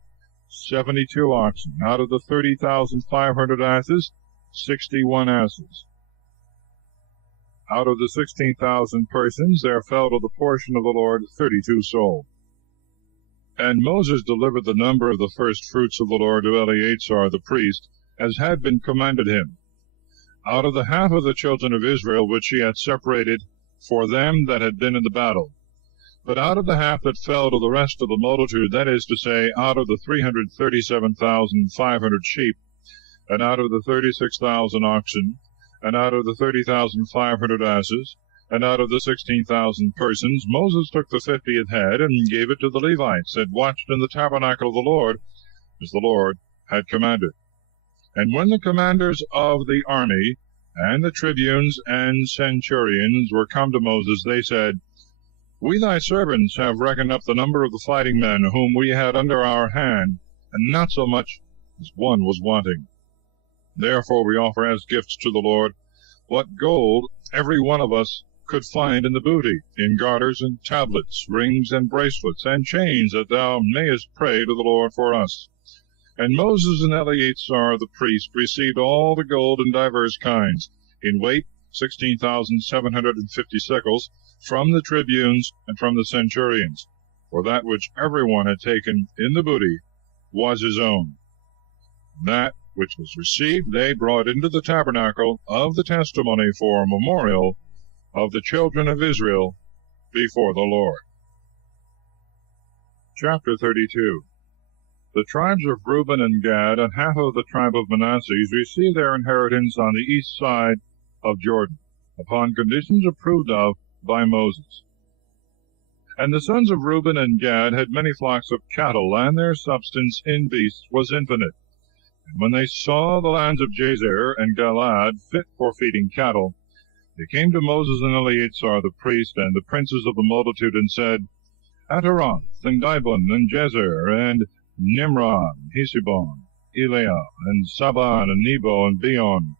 72 oxen, out of the 30,500 asses, 61 asses. Out of the 16,000 persons there fell to the portion of the Lord 32 souls. And Moses delivered the number of the firstfruits of the Lord to Eleazar the priest, as had been commanded him, out of the half of the children of Israel which he had separated for them that had been in the battle. But out of the half that fell to the rest of the multitude, that is to say, out of the 337,500 sheep, and out of the 36,000 oxen, and out of the 30,500 asses, and out of the 16,000 persons, Moses took the 50th head, and gave it to the Levites, that watched in the tabernacle of the Lord, as the Lord had commanded. And when the commanders of the army, and the tribunes and centurions were come to Moses, they said, We thy servants have reckoned up the number of the fighting men whom we had under our hand, and not so much as one was wanting. Therefore we offer as gifts to the Lord what gold every one of us could find in the booty, in garters and tablets, rings and bracelets, and chains, that thou mayest pray to the Lord for us. And Moses and Eleazar the priest received all the gold in divers kinds, in weight 16,750 shekels, from the tribunes and from the centurions, for that which every one had taken in the booty was his own. That which was received they brought into the tabernacle of the testimony for a memorial of the children of Israel before the Lord. Chapter 32. The tribes of Reuben and Gad and half of the tribe of Manasseh received their inheritance on the east side of Jordan, upon conditions approved of by Moses. And the sons of Reuben and Gad had many flocks of cattle, and their substance in beasts was infinite. And when they saw the lands of Jazer and Galaad fit for feeding cattle, they came to Moses and Eleazar the priest and the princes of the multitude, and said, Ataroth, and Dibon, and Jazer, and Nimron, Hesibon, Eliah, and Saban, and Nebo, and Beon,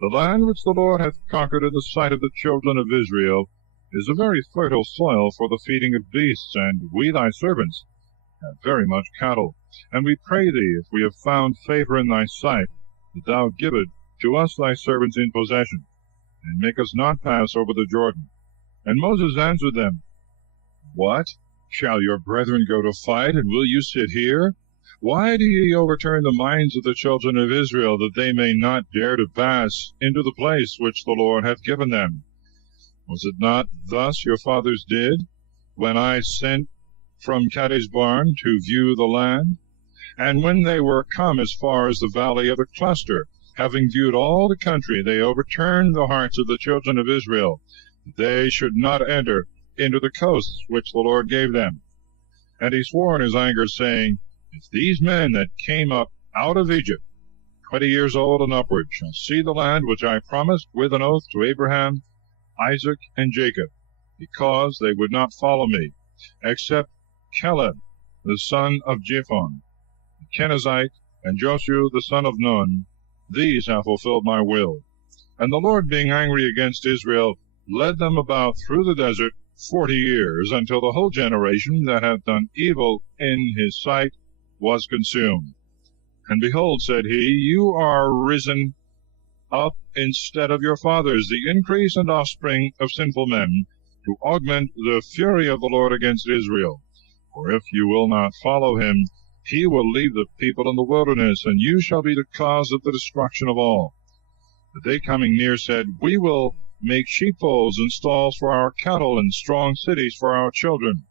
the land which the Lord hath conquered in the sight of the children of Israel, is a very fertile soil for the feeding of beasts, and we thy servants have very much cattle. And we pray thee, if we have found favor in thy sight, that thou give it to us thy servants in possession, and make us not pass over the Jordan. And Moses answered them, What? Shall your brethren go to fight, and will you sit here? Why do ye overturn the minds of the children of Israel, that they may not dare to pass into the place which the Lord hath given them? Was it not thus your fathers did, when I sent from Kadesh-barn to view the land? And when they were come as far as the valley of the cluster, having viewed all the country, they overturned the hearts of the children of Israel, that they should not enter into the coasts which the Lord gave them. And he swore in his anger, saying, If these men that came up out of Egypt, 20 years old and upward, shall see the land which I promised with an oath to Abraham, Isaac, and Jacob, because they would not follow me, except Caleb the son of Jephunneh, the Kenizzite, and Joshua the son of Nun, these have fulfilled my will. And the Lord, being angry against Israel, led them about through the desert 40 years, until the whole generation that hath done evil in his sight was consumed. And behold, said he, you are risen up instead of your fathers, the increase and offspring of sinful men, to augment the fury of the Lord against Israel. For if you will not follow him, he will leave the people in the wilderness, and you shall be the cause of the destruction of all. But they coming near said, We will make sheepfolds and stalls for our cattle, and strong cities for our children.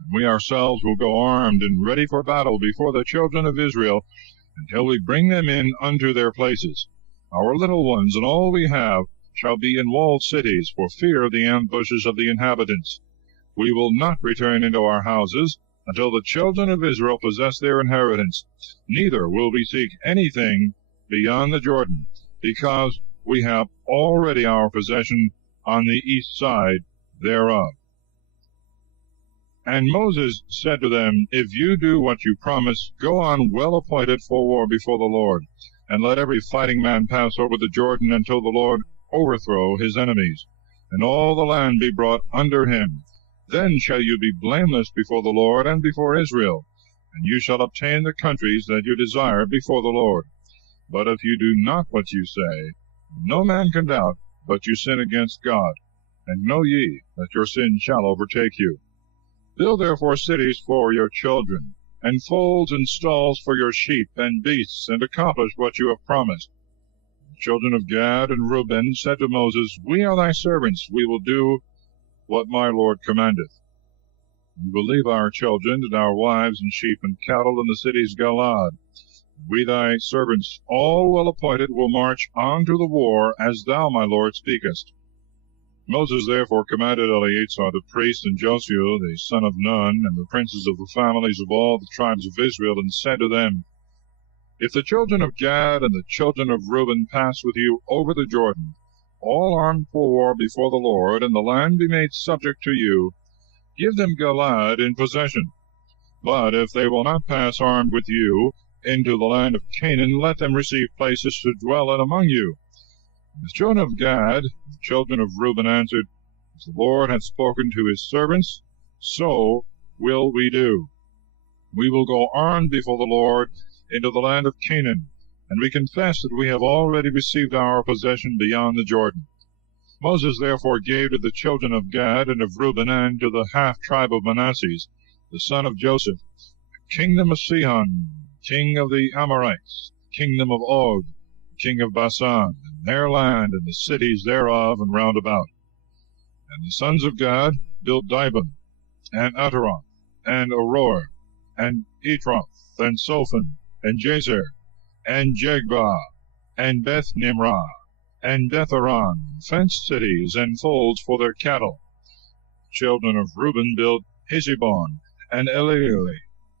And we ourselves will go armed and ready for battle before the children of Israel, until we bring them in unto their places. Our little ones and all we have shall be in walled cities, for fear of the ambushes of the inhabitants. We will not return into our houses until the children of Israel possess their inheritance, neither will we seek anything beyond the Jordan, because we have already our possession on the east side thereof. And Moses said to them, If you do what you promise, go on well appointed for war before the Lord, and let every fighting man pass over the Jordan until the Lord overthrow his enemies, and all the land be brought under him. Then shall you be blameless before the Lord and before Israel, and you shall obtain the countries that you desire before the Lord. But if you do not what you say, no man can doubt but you sin against God, and know ye that your sin shall overtake you. Build therefore cities for your children, and folds and stalls for your sheep and beasts, and accomplish what you have promised. The children of Gad and Reuben said to Moses, We are thy servants, we will do what my Lord commandeth. We will leave our children and our wives and sheep and cattle in the cities Galaad. We thy servants, all well appointed, will march on to the war, as thou, my lord, speakest. Moses therefore commanded Eleazar the priest, and Joshua the son of Nun, and the princes of the families of all the tribes of Israel, and said to them, If the children of Gad and the children of Reuben pass with you over the Jordan, all armed for war before the Lord, and the land be made subject to you, give them Galaad in possession. But if they will not pass armed with you into the land of Canaan, let them receive places to dwell in among you. And the children of Gad, the children of Reuben answered, As the Lord hath spoken to his servants, so will we do. We will go armed before the Lord into the land of Canaan, and we confess that we have already received our possession beyond the Jordan. Moses therefore gave to the children of Gad and of Reuben, and to the half-tribe of Manasseh, the son of Joseph, the kingdom of Sihon, king of the Amorites, the kingdom of Og, king of Bashan, and their land, and the cities thereof, and round about. And the sons of Gad built Dibon, and Ataroth, and Aroer, and Etroth, and Sophon, and Jazer, and Jegbah, and Beth-nimrah, and Betharon, fenced cities, and folds for their cattle. The children of Reuben built Heshbon, and Elealeh,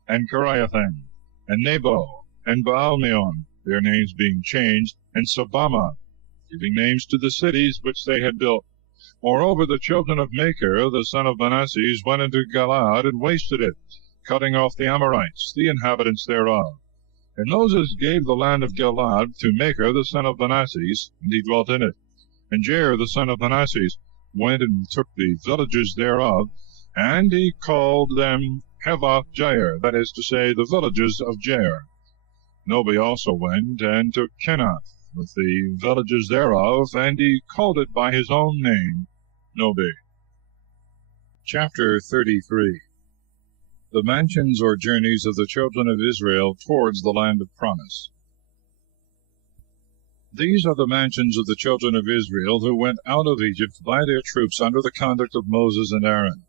and Kiriathaim, and Nebo, and Baalmeon, their names being changed, and Sabama, giving names to the cities which they had built. Moreover, the children of Machir, the son of Manasseh, went into Galaad, and wasted it, cutting off the Amorites, the inhabitants thereof. And Moses gave the land of Galaad to Machir, the son of Manasseh, and he dwelt in it. And Jair, the son of Manasseh, went and took the villages thereof, and he called them Havoth-Jair, that is to say, the villages of Jair. Nobi also went and took Kenath, with the villages thereof, and he called it by his own name, Nobi. Chapter 33. The mansions or journeys of the children of Israel towards the land of promise. These are the mansions of the children of Israel who went out of Egypt by their troops under the conduct of Moses and Aaron,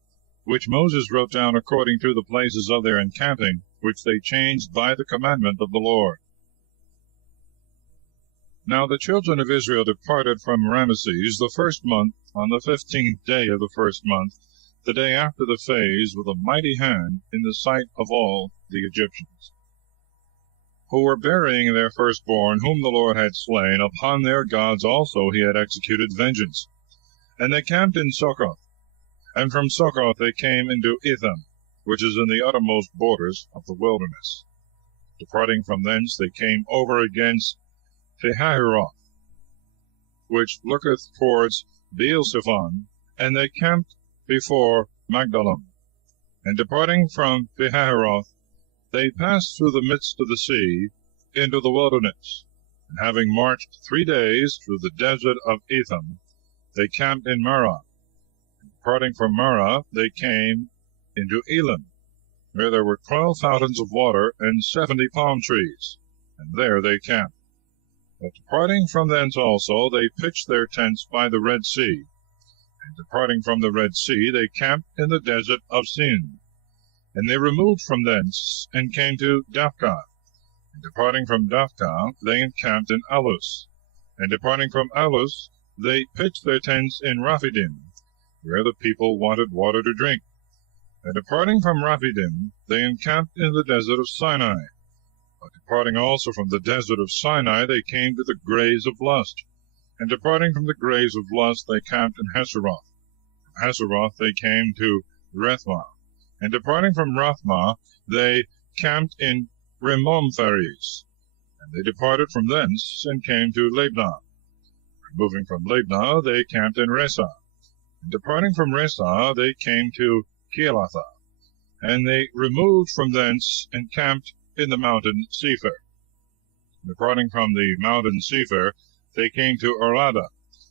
which Moses wrote down according to the places of their encamping, which they changed by the commandment of the Lord. Now the children of Israel departed from Ramesses the first month, on the 15th day of the first month, the day after the phase, with a mighty hand in the sight of all the Egyptians, who were burying their firstborn, whom the Lord had slain. Upon their gods also he had executed vengeance. And they camped in Succoth. And from Succoth they came into Etham, which is in the uttermost borders of the wilderness. Departing from thence, they came over against Pihahiroth, which looketh towards Beelzephon, and they camped before Magdalum. And departing from Pihahiroth, they passed through the midst of the sea into the wilderness. And having marched 3 days through the desert of Etham, they camped in Marah. And departing from Marah, they came into Elim, where there were 12 fountains of water and 70 palm trees, and there they camped. But departing from thence also, they pitched their tents by the Red Sea. And departing from the Red Sea, they camped in the desert of Sin. And they removed from thence, and came to Daphkah. And departing from Daphkah, they encamped in Alus. And departing from Alus, they pitched their tents in Raphidim, where the people wanted water to drink. And departing from Raphidim, they encamped in the desert of Sinai. But departing also from the desert of Sinai, they came to the graves of Lust. And departing from the graves of Lust, they camped in Hazeroth. From Hazeroth they came to Rethmah. And departing from Rathmah, they camped in Rimmon-Phares. And they departed from thence, and came to Labnah. Moving from Labnah, they camped in Resah. And departing from Resah, they came to Keilatha. And they removed from thence, and camped in the mountain Sephir. Departing from the mountain Sephir, they came to Arada.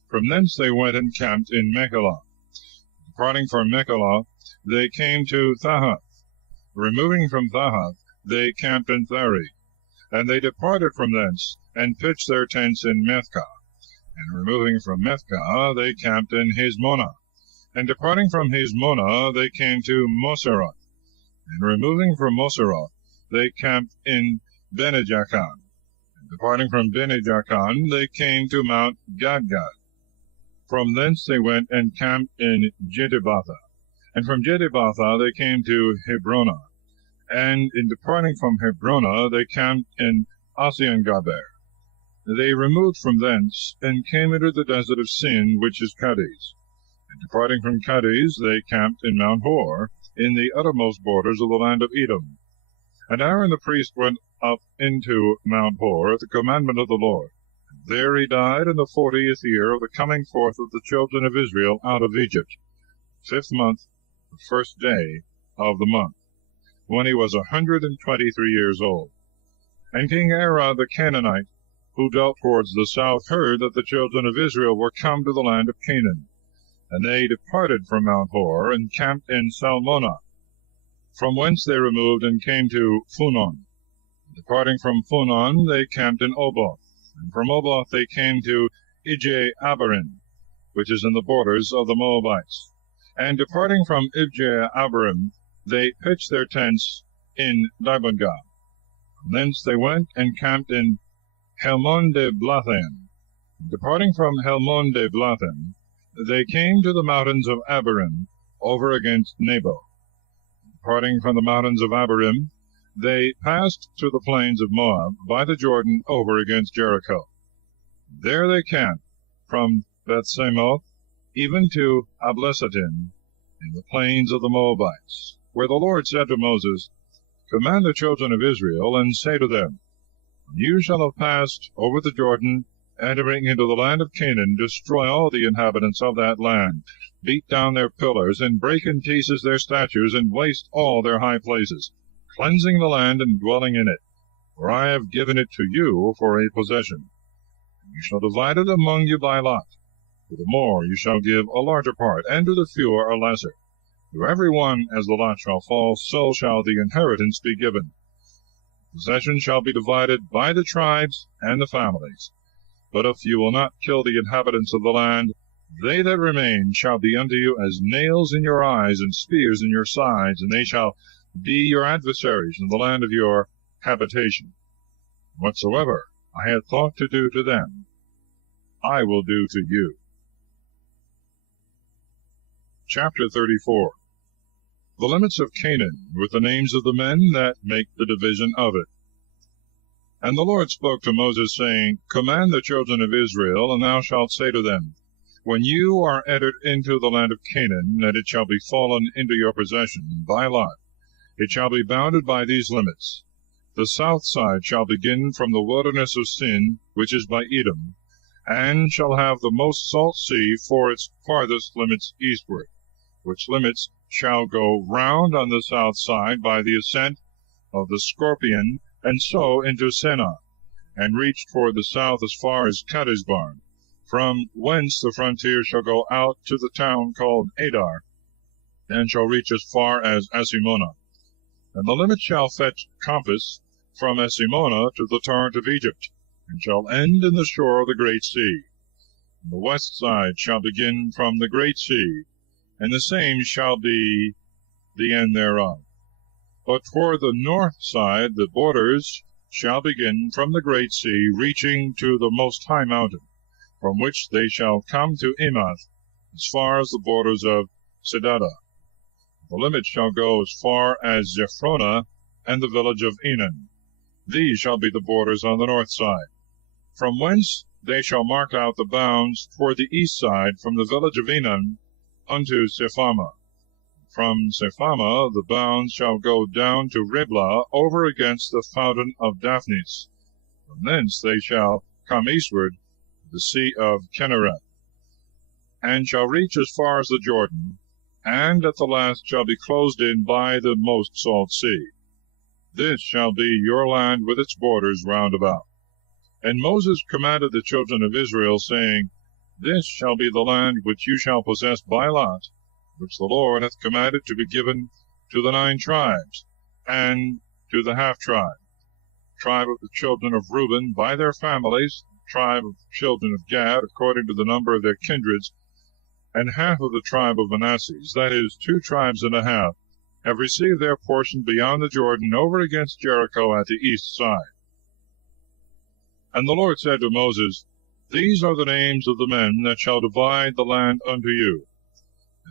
From thence they went and camped in Mekhelah. Departing from Mekhelah, they came to Thahath. Removing from Thahath, they camped in Thari. And they departed from thence, and pitched their tents in Methkah. And removing from Methkah, they camped in Hezmonah. And departing from Heshmonah, they came to Moseroth. And removing from Moseroth, they camped in Bene-Jaakan. And departing from Bene-Jaakan, they came to Mount Gadgad. From thence they went and camped in Jedibatha. And from Jedibatha they came to Hebronah. And in departing from Hebronah, they camped in Asian-Gaber. They removed from thence, and came into the desert of Sin, which is Cades. And departing from Cades, they camped in Mount Hor, in the uttermost borders of the land of Edom. And Aaron the priest went up into Mount Hor at the commandment of the Lord. And there he died in the 40th year of the coming forth of the children of Israel out of Egypt, 5th month, the 1st day of the month, when he was 123 years old. And King Arah the Canaanite, who dwelt towards the south, heard that the children of Israel were come to the land of Canaan. And they departed from Mount Hor, and camped in Salmonah, from whence they removed and came to Phunon. Departing from Phunon, they camped in Oboth, and from Oboth they came to Ije-Abarim, which is in the borders of the Moabites. And departing from Ije-Abarim, they pitched their tents in Dibongah. From thence they went and camped in Helmon-de-Blathaim. Departing from Helmon-de-Blathaim, they came to the mountains of Abarim, over against Nebo. Departing from the mountains of Abarim, they passed to the plains of Moab, by the Jordan, over against Jericho. There they camped, from Bethsemoth even to Ablesatim, in the plains of the Moabites, where the Lord said to Moses, Command the children of Israel, and say to them, When you shall have passed over the Jordan, entering into the land of Canaan, destroy all the inhabitants of that land, beat down their pillars, and break in pieces their statues, and waste all their high places, cleansing the land and dwelling in it. For I have given it to you for a possession. And you shall divide it among you by lot. To the more you shall give a larger part, and to the fewer a lesser. To every one as the lot shall fall, so shall the inheritance be given. The possession shall be divided by the tribes and the families. But if you will not kill the inhabitants of the land, they that remain shall be unto you as nails in your eyes and spears in your sides, and they shall be your adversaries in the land of your habitation. Whatsoever I had thought to do to them, I will do to you. Chapter 34. The limits of Canaan, with the names of the men that make the division of it. And the Lord spoke to Moses, saying, Command the children of Israel, and thou shalt say to them, When you are entered into the land of Canaan, and it shall be fallen into your possession by lot, it shall be bounded by these limits. The south side shall begin from the wilderness of Sin, which is by Edom, and shall have the most salt sea for its farthest limits eastward, which limits shall go round on the south side by the ascent of the Scorpion, and so into Sinai, and reach toward the south as far as Kadesbarn, from whence the frontier shall go out to the town called Adar, and shall reach as far as Asimona. And the limit shall fetch compass from Asimona to the torrent of Egypt, and shall end in the shore of the great sea. And the west side shall begin from the great sea, and the same shall be the end thereof. But toward the north side the borders shall begin from the great sea, reaching to the most high mountain, from which they shall come to Emath, as far as the borders of Sedada. The limit shall go as far as Zephronah and the village of Enon. These shall be the borders on the north side, from whence they shall mark out the bounds toward the east side, from the village of Enon unto Sephama. From Sephama the bounds shall go down to Riblah, over against the fountain of Daphnis. From thence they shall come eastward to the sea of Kinnereth, and shall reach as far as the Jordan, and at the last shall be closed in by the most salt sea. This shall be your land with its borders round about. And Moses commanded the children of Israel, saying, This shall be the land which you shall possess by lot, which the Lord hath commanded to be given to the 9 tribes, and to the half-tribe, tribe of the children of Reuben by their families, tribe of the children of Gad according to the number of their kindreds, and half of the tribe of Manasseh, that is, 2 tribes and a half, have received their portion beyond the Jordan over against Jericho at the east side. And the Lord said to Moses, These are the names of the men that shall divide the land unto you.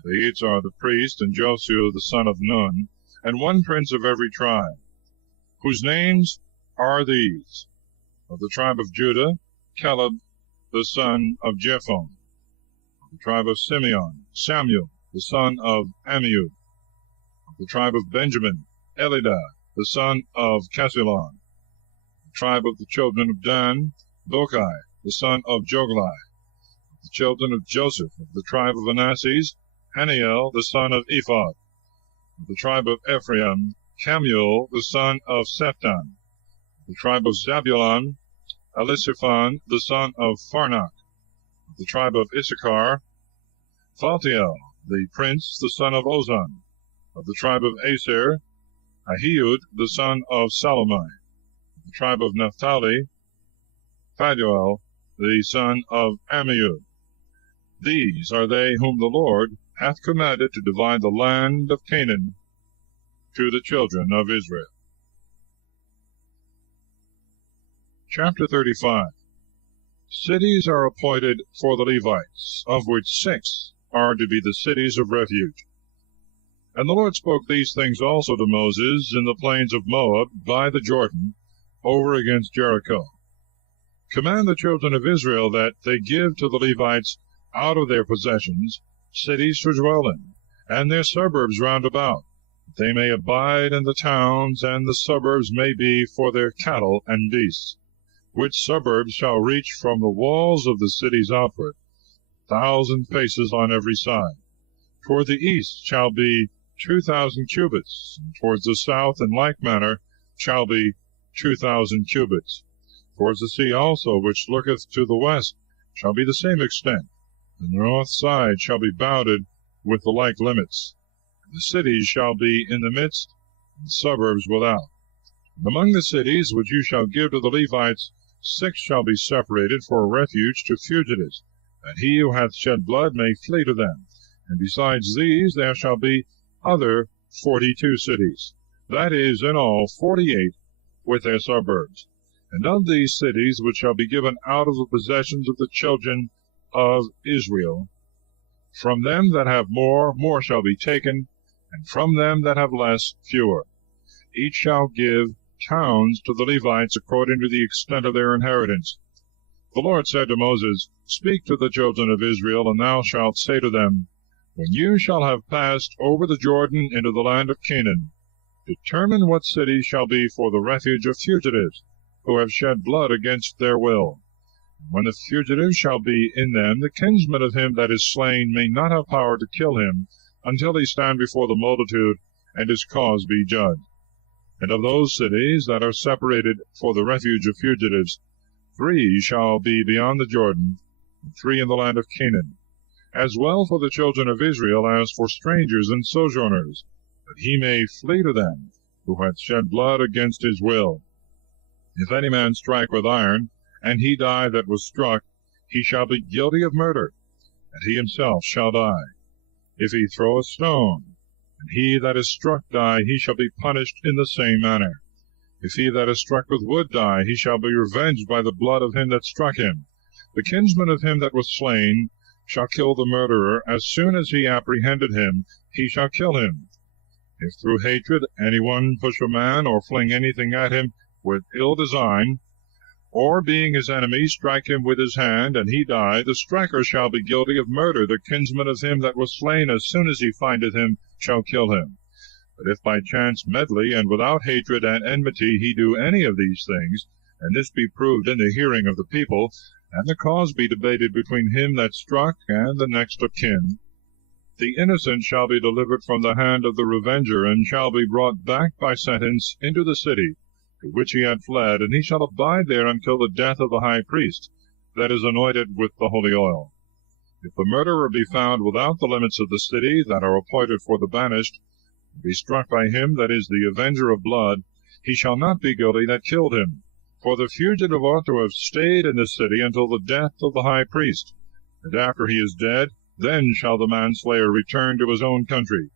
These are the priest, and Joshua the son of Nun, and 1 prince of every tribe, whose names are these: of the tribe of Judah, Caleb the son of Jephone; of the tribe of Simeon, Samuel the son of Ammiud; of the tribe of Benjamin, Elidah the son of Casilon; of the tribe of the children of Dan, Bokai the son of Joglai; of the children of Joseph, of the tribe of Manasseh, Haniel the son of Ephod; of the tribe of Ephraim, Camuel the son of Septan; of the tribe of Zabulon, Elisaphan the son of Pharnach; of the tribe of Issachar, Phaltiel the prince the son of Ozan; of the tribe of Aser, Ahiud the son of Salomai; of the tribe of Naphtali, Phaduel the son of Ammiud. These are they whom the Lord hath commanded to divide the land of Canaan to the children of Israel. Chapter 35. Cities are appointed for the Levites, of which 6 are to be the cities of refuge. And the Lord spoke these things also to Moses in the plains of Moab by the Jordan, over against Jericho. Command the children of Israel that they give to the Levites out of their possessions cities to dwell in, and their suburbs round about, that they may abide in the towns, and the suburbs may be for their cattle and beasts, which suburbs shall reach from the walls of the cities outward, 1,000 paces on every side. Toward the east shall be 2,000 cubits, and towards the south in like manner shall be 2,000 cubits. Towards the sea also, which looketh to the west, shall be the same extent. The north side shall be bounded with the like limits. The cities shall be in the midst, and the suburbs without. And among the cities which you shall give to the Levites, 6 shall be separated for a refuge to fugitives, that he who hath shed blood may flee to them. And besides these there shall be other 42 cities, that is, in all 48, with their suburbs. And of these cities which shall be given out of the possessions of the children of Israel, from them that have more shall be taken, and from them that have less, fewer. Each shall give towns to the Levites according to the extent of their inheritance. The Lord said to Moses, Speak to the children of Israel, and thou shalt say to them, When you shall have passed over the Jordan into the land of Canaan, determine what cities shall be for the refuge of fugitives, who have shed blood against their will. When the fugitives shall be in them, the kinsman of him that is slain may not have power to kill him, until he stand before the multitude, and his cause be judged. And of those cities that are separated for the refuge of fugitives, 3 shall be beyond the Jordan, and 3 in the land of Canaan, as well for the children of Israel as for strangers and sojourners, that he may flee to them, who hath shed blood against his will. If any man strike with iron, and he die that was struck, he shall be guilty of murder, and he himself shall die. If he throw a stone, and he that is struck die, he shall be punished in the same manner. If he that is struck with wood die, he shall be revenged by the blood of him that struck him. The kinsman of him that was slain shall kill the murderer. As soon as he apprehended him, he shall kill him. If through hatred any one push a man, or fling anything at him with ill design, or being his enemy strike him with his hand, and he die, the striker shall be guilty of murder. The kinsman of him that was slain, as soon as he findeth him, shall kill him. But if by chance medley, and without hatred and enmity, he do any of these things, and this be proved in the hearing of the people, and the cause be debated between him that struck and the next of kin, the innocent shall be delivered from the hand of the revenger, and shall be brought back by sentence into the city to which he had fled, and he shall abide there until the death of the high priest, that is anointed with the holy oil. If the murderer be found without the limits of the city that are appointed for the banished, and be struck by him that is the avenger of blood, he shall not be guilty that killed him. For the fugitive ought to have stayed in the city until the death of the high priest, and after he is dead, Then shall the manslayer return to his own country.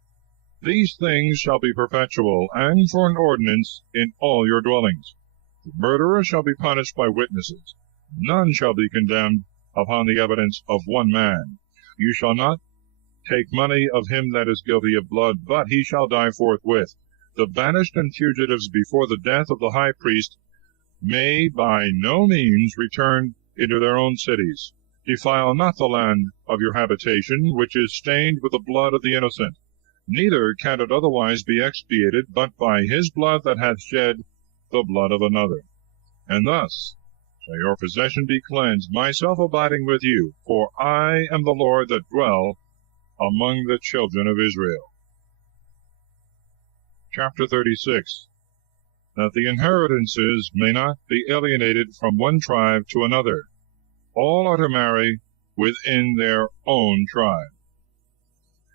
These things shall be perpetual, and for an ordinance in all your dwellings. The murderer shall be punished by witnesses. None shall be condemned upon the evidence of one man. You shall not take money of him that is guilty of blood, but he shall die forthwith. The banished and fugitives before the death of the high priest may by no means return into their own cities. Defile not the land of your habitation, which is stained with the blood of the innocent. Neither can it otherwise be expiated, but by his blood that hath shed the blood of another. And thus shall your possession be cleansed, myself abiding with you, for I am the Lord that dwell among the children of Israel. Chapter 36. That the inheritances may not be alienated from one tribe to another. All are to marry within their own tribe.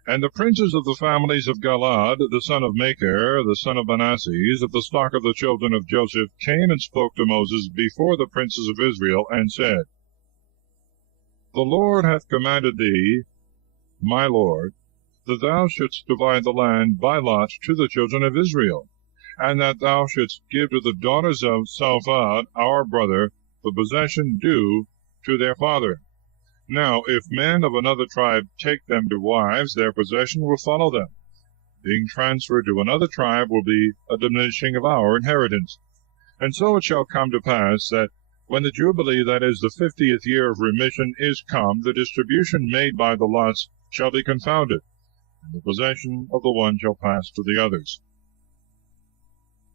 And the princes of the families of Galaad, the son of Machir, the son of Manasseh, of the stock of the children of Joseph, came and spoke to Moses before the princes of Israel, and said, The Lord hath commanded thee, my lord, that thou shouldst divide the land by lot to the children of Israel, and that thou shouldst give to the daughters of Salphad, our brother, the possession due to their father. Now, if men of another tribe take them to wives, their possession will follow them. Being transferred to another tribe will be a diminishing of our inheritance. And so it shall come to pass that when the Jubilee, that is, the 50th year of remission, is come, the distribution made by the lots shall be confounded, and the possession of the one shall pass to the others.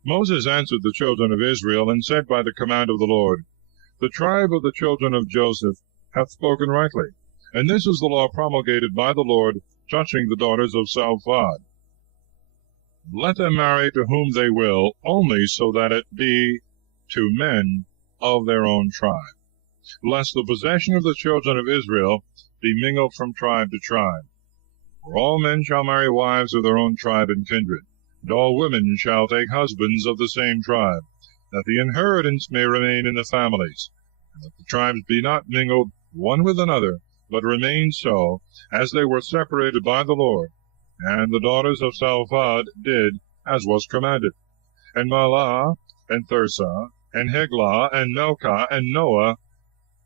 Moses answered the children of Israel, and said by the command of the Lord, The tribe of the children of Joseph hath spoken rightly, and this is the law promulgated by the Lord touching the daughters of Salphad. Let them marry to whom they will, only so that it be to men of their own tribe, lest the possession of the children of Israel be mingled from tribe to tribe. For all men shall marry wives of their own tribe and kindred, and all women shall take husbands of the same tribe, that the inheritance may remain in the families, and that the tribes be not mingled one with another, but remain so, as they were separated by the Lord. And the daughters of Salphad did as was commanded. And Mahlah, and Thirsa, and Heglah, and Melchah, and Noah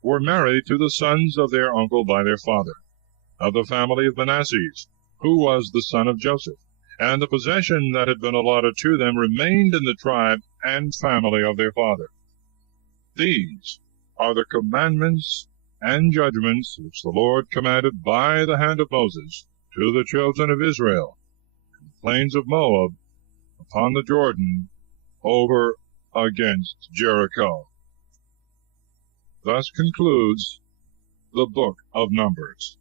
were married to the sons of their uncle by their father, of the family of Manasseh, who was the son of Joseph. And the possession that had been allotted to them remained in the tribe and family of their father. These are the commandments and judgments which the Lord commanded by the hand of Moses to the children of Israel in the plains of Moab, upon the Jordan, over against Jericho. Thus concludes the book of Numbers.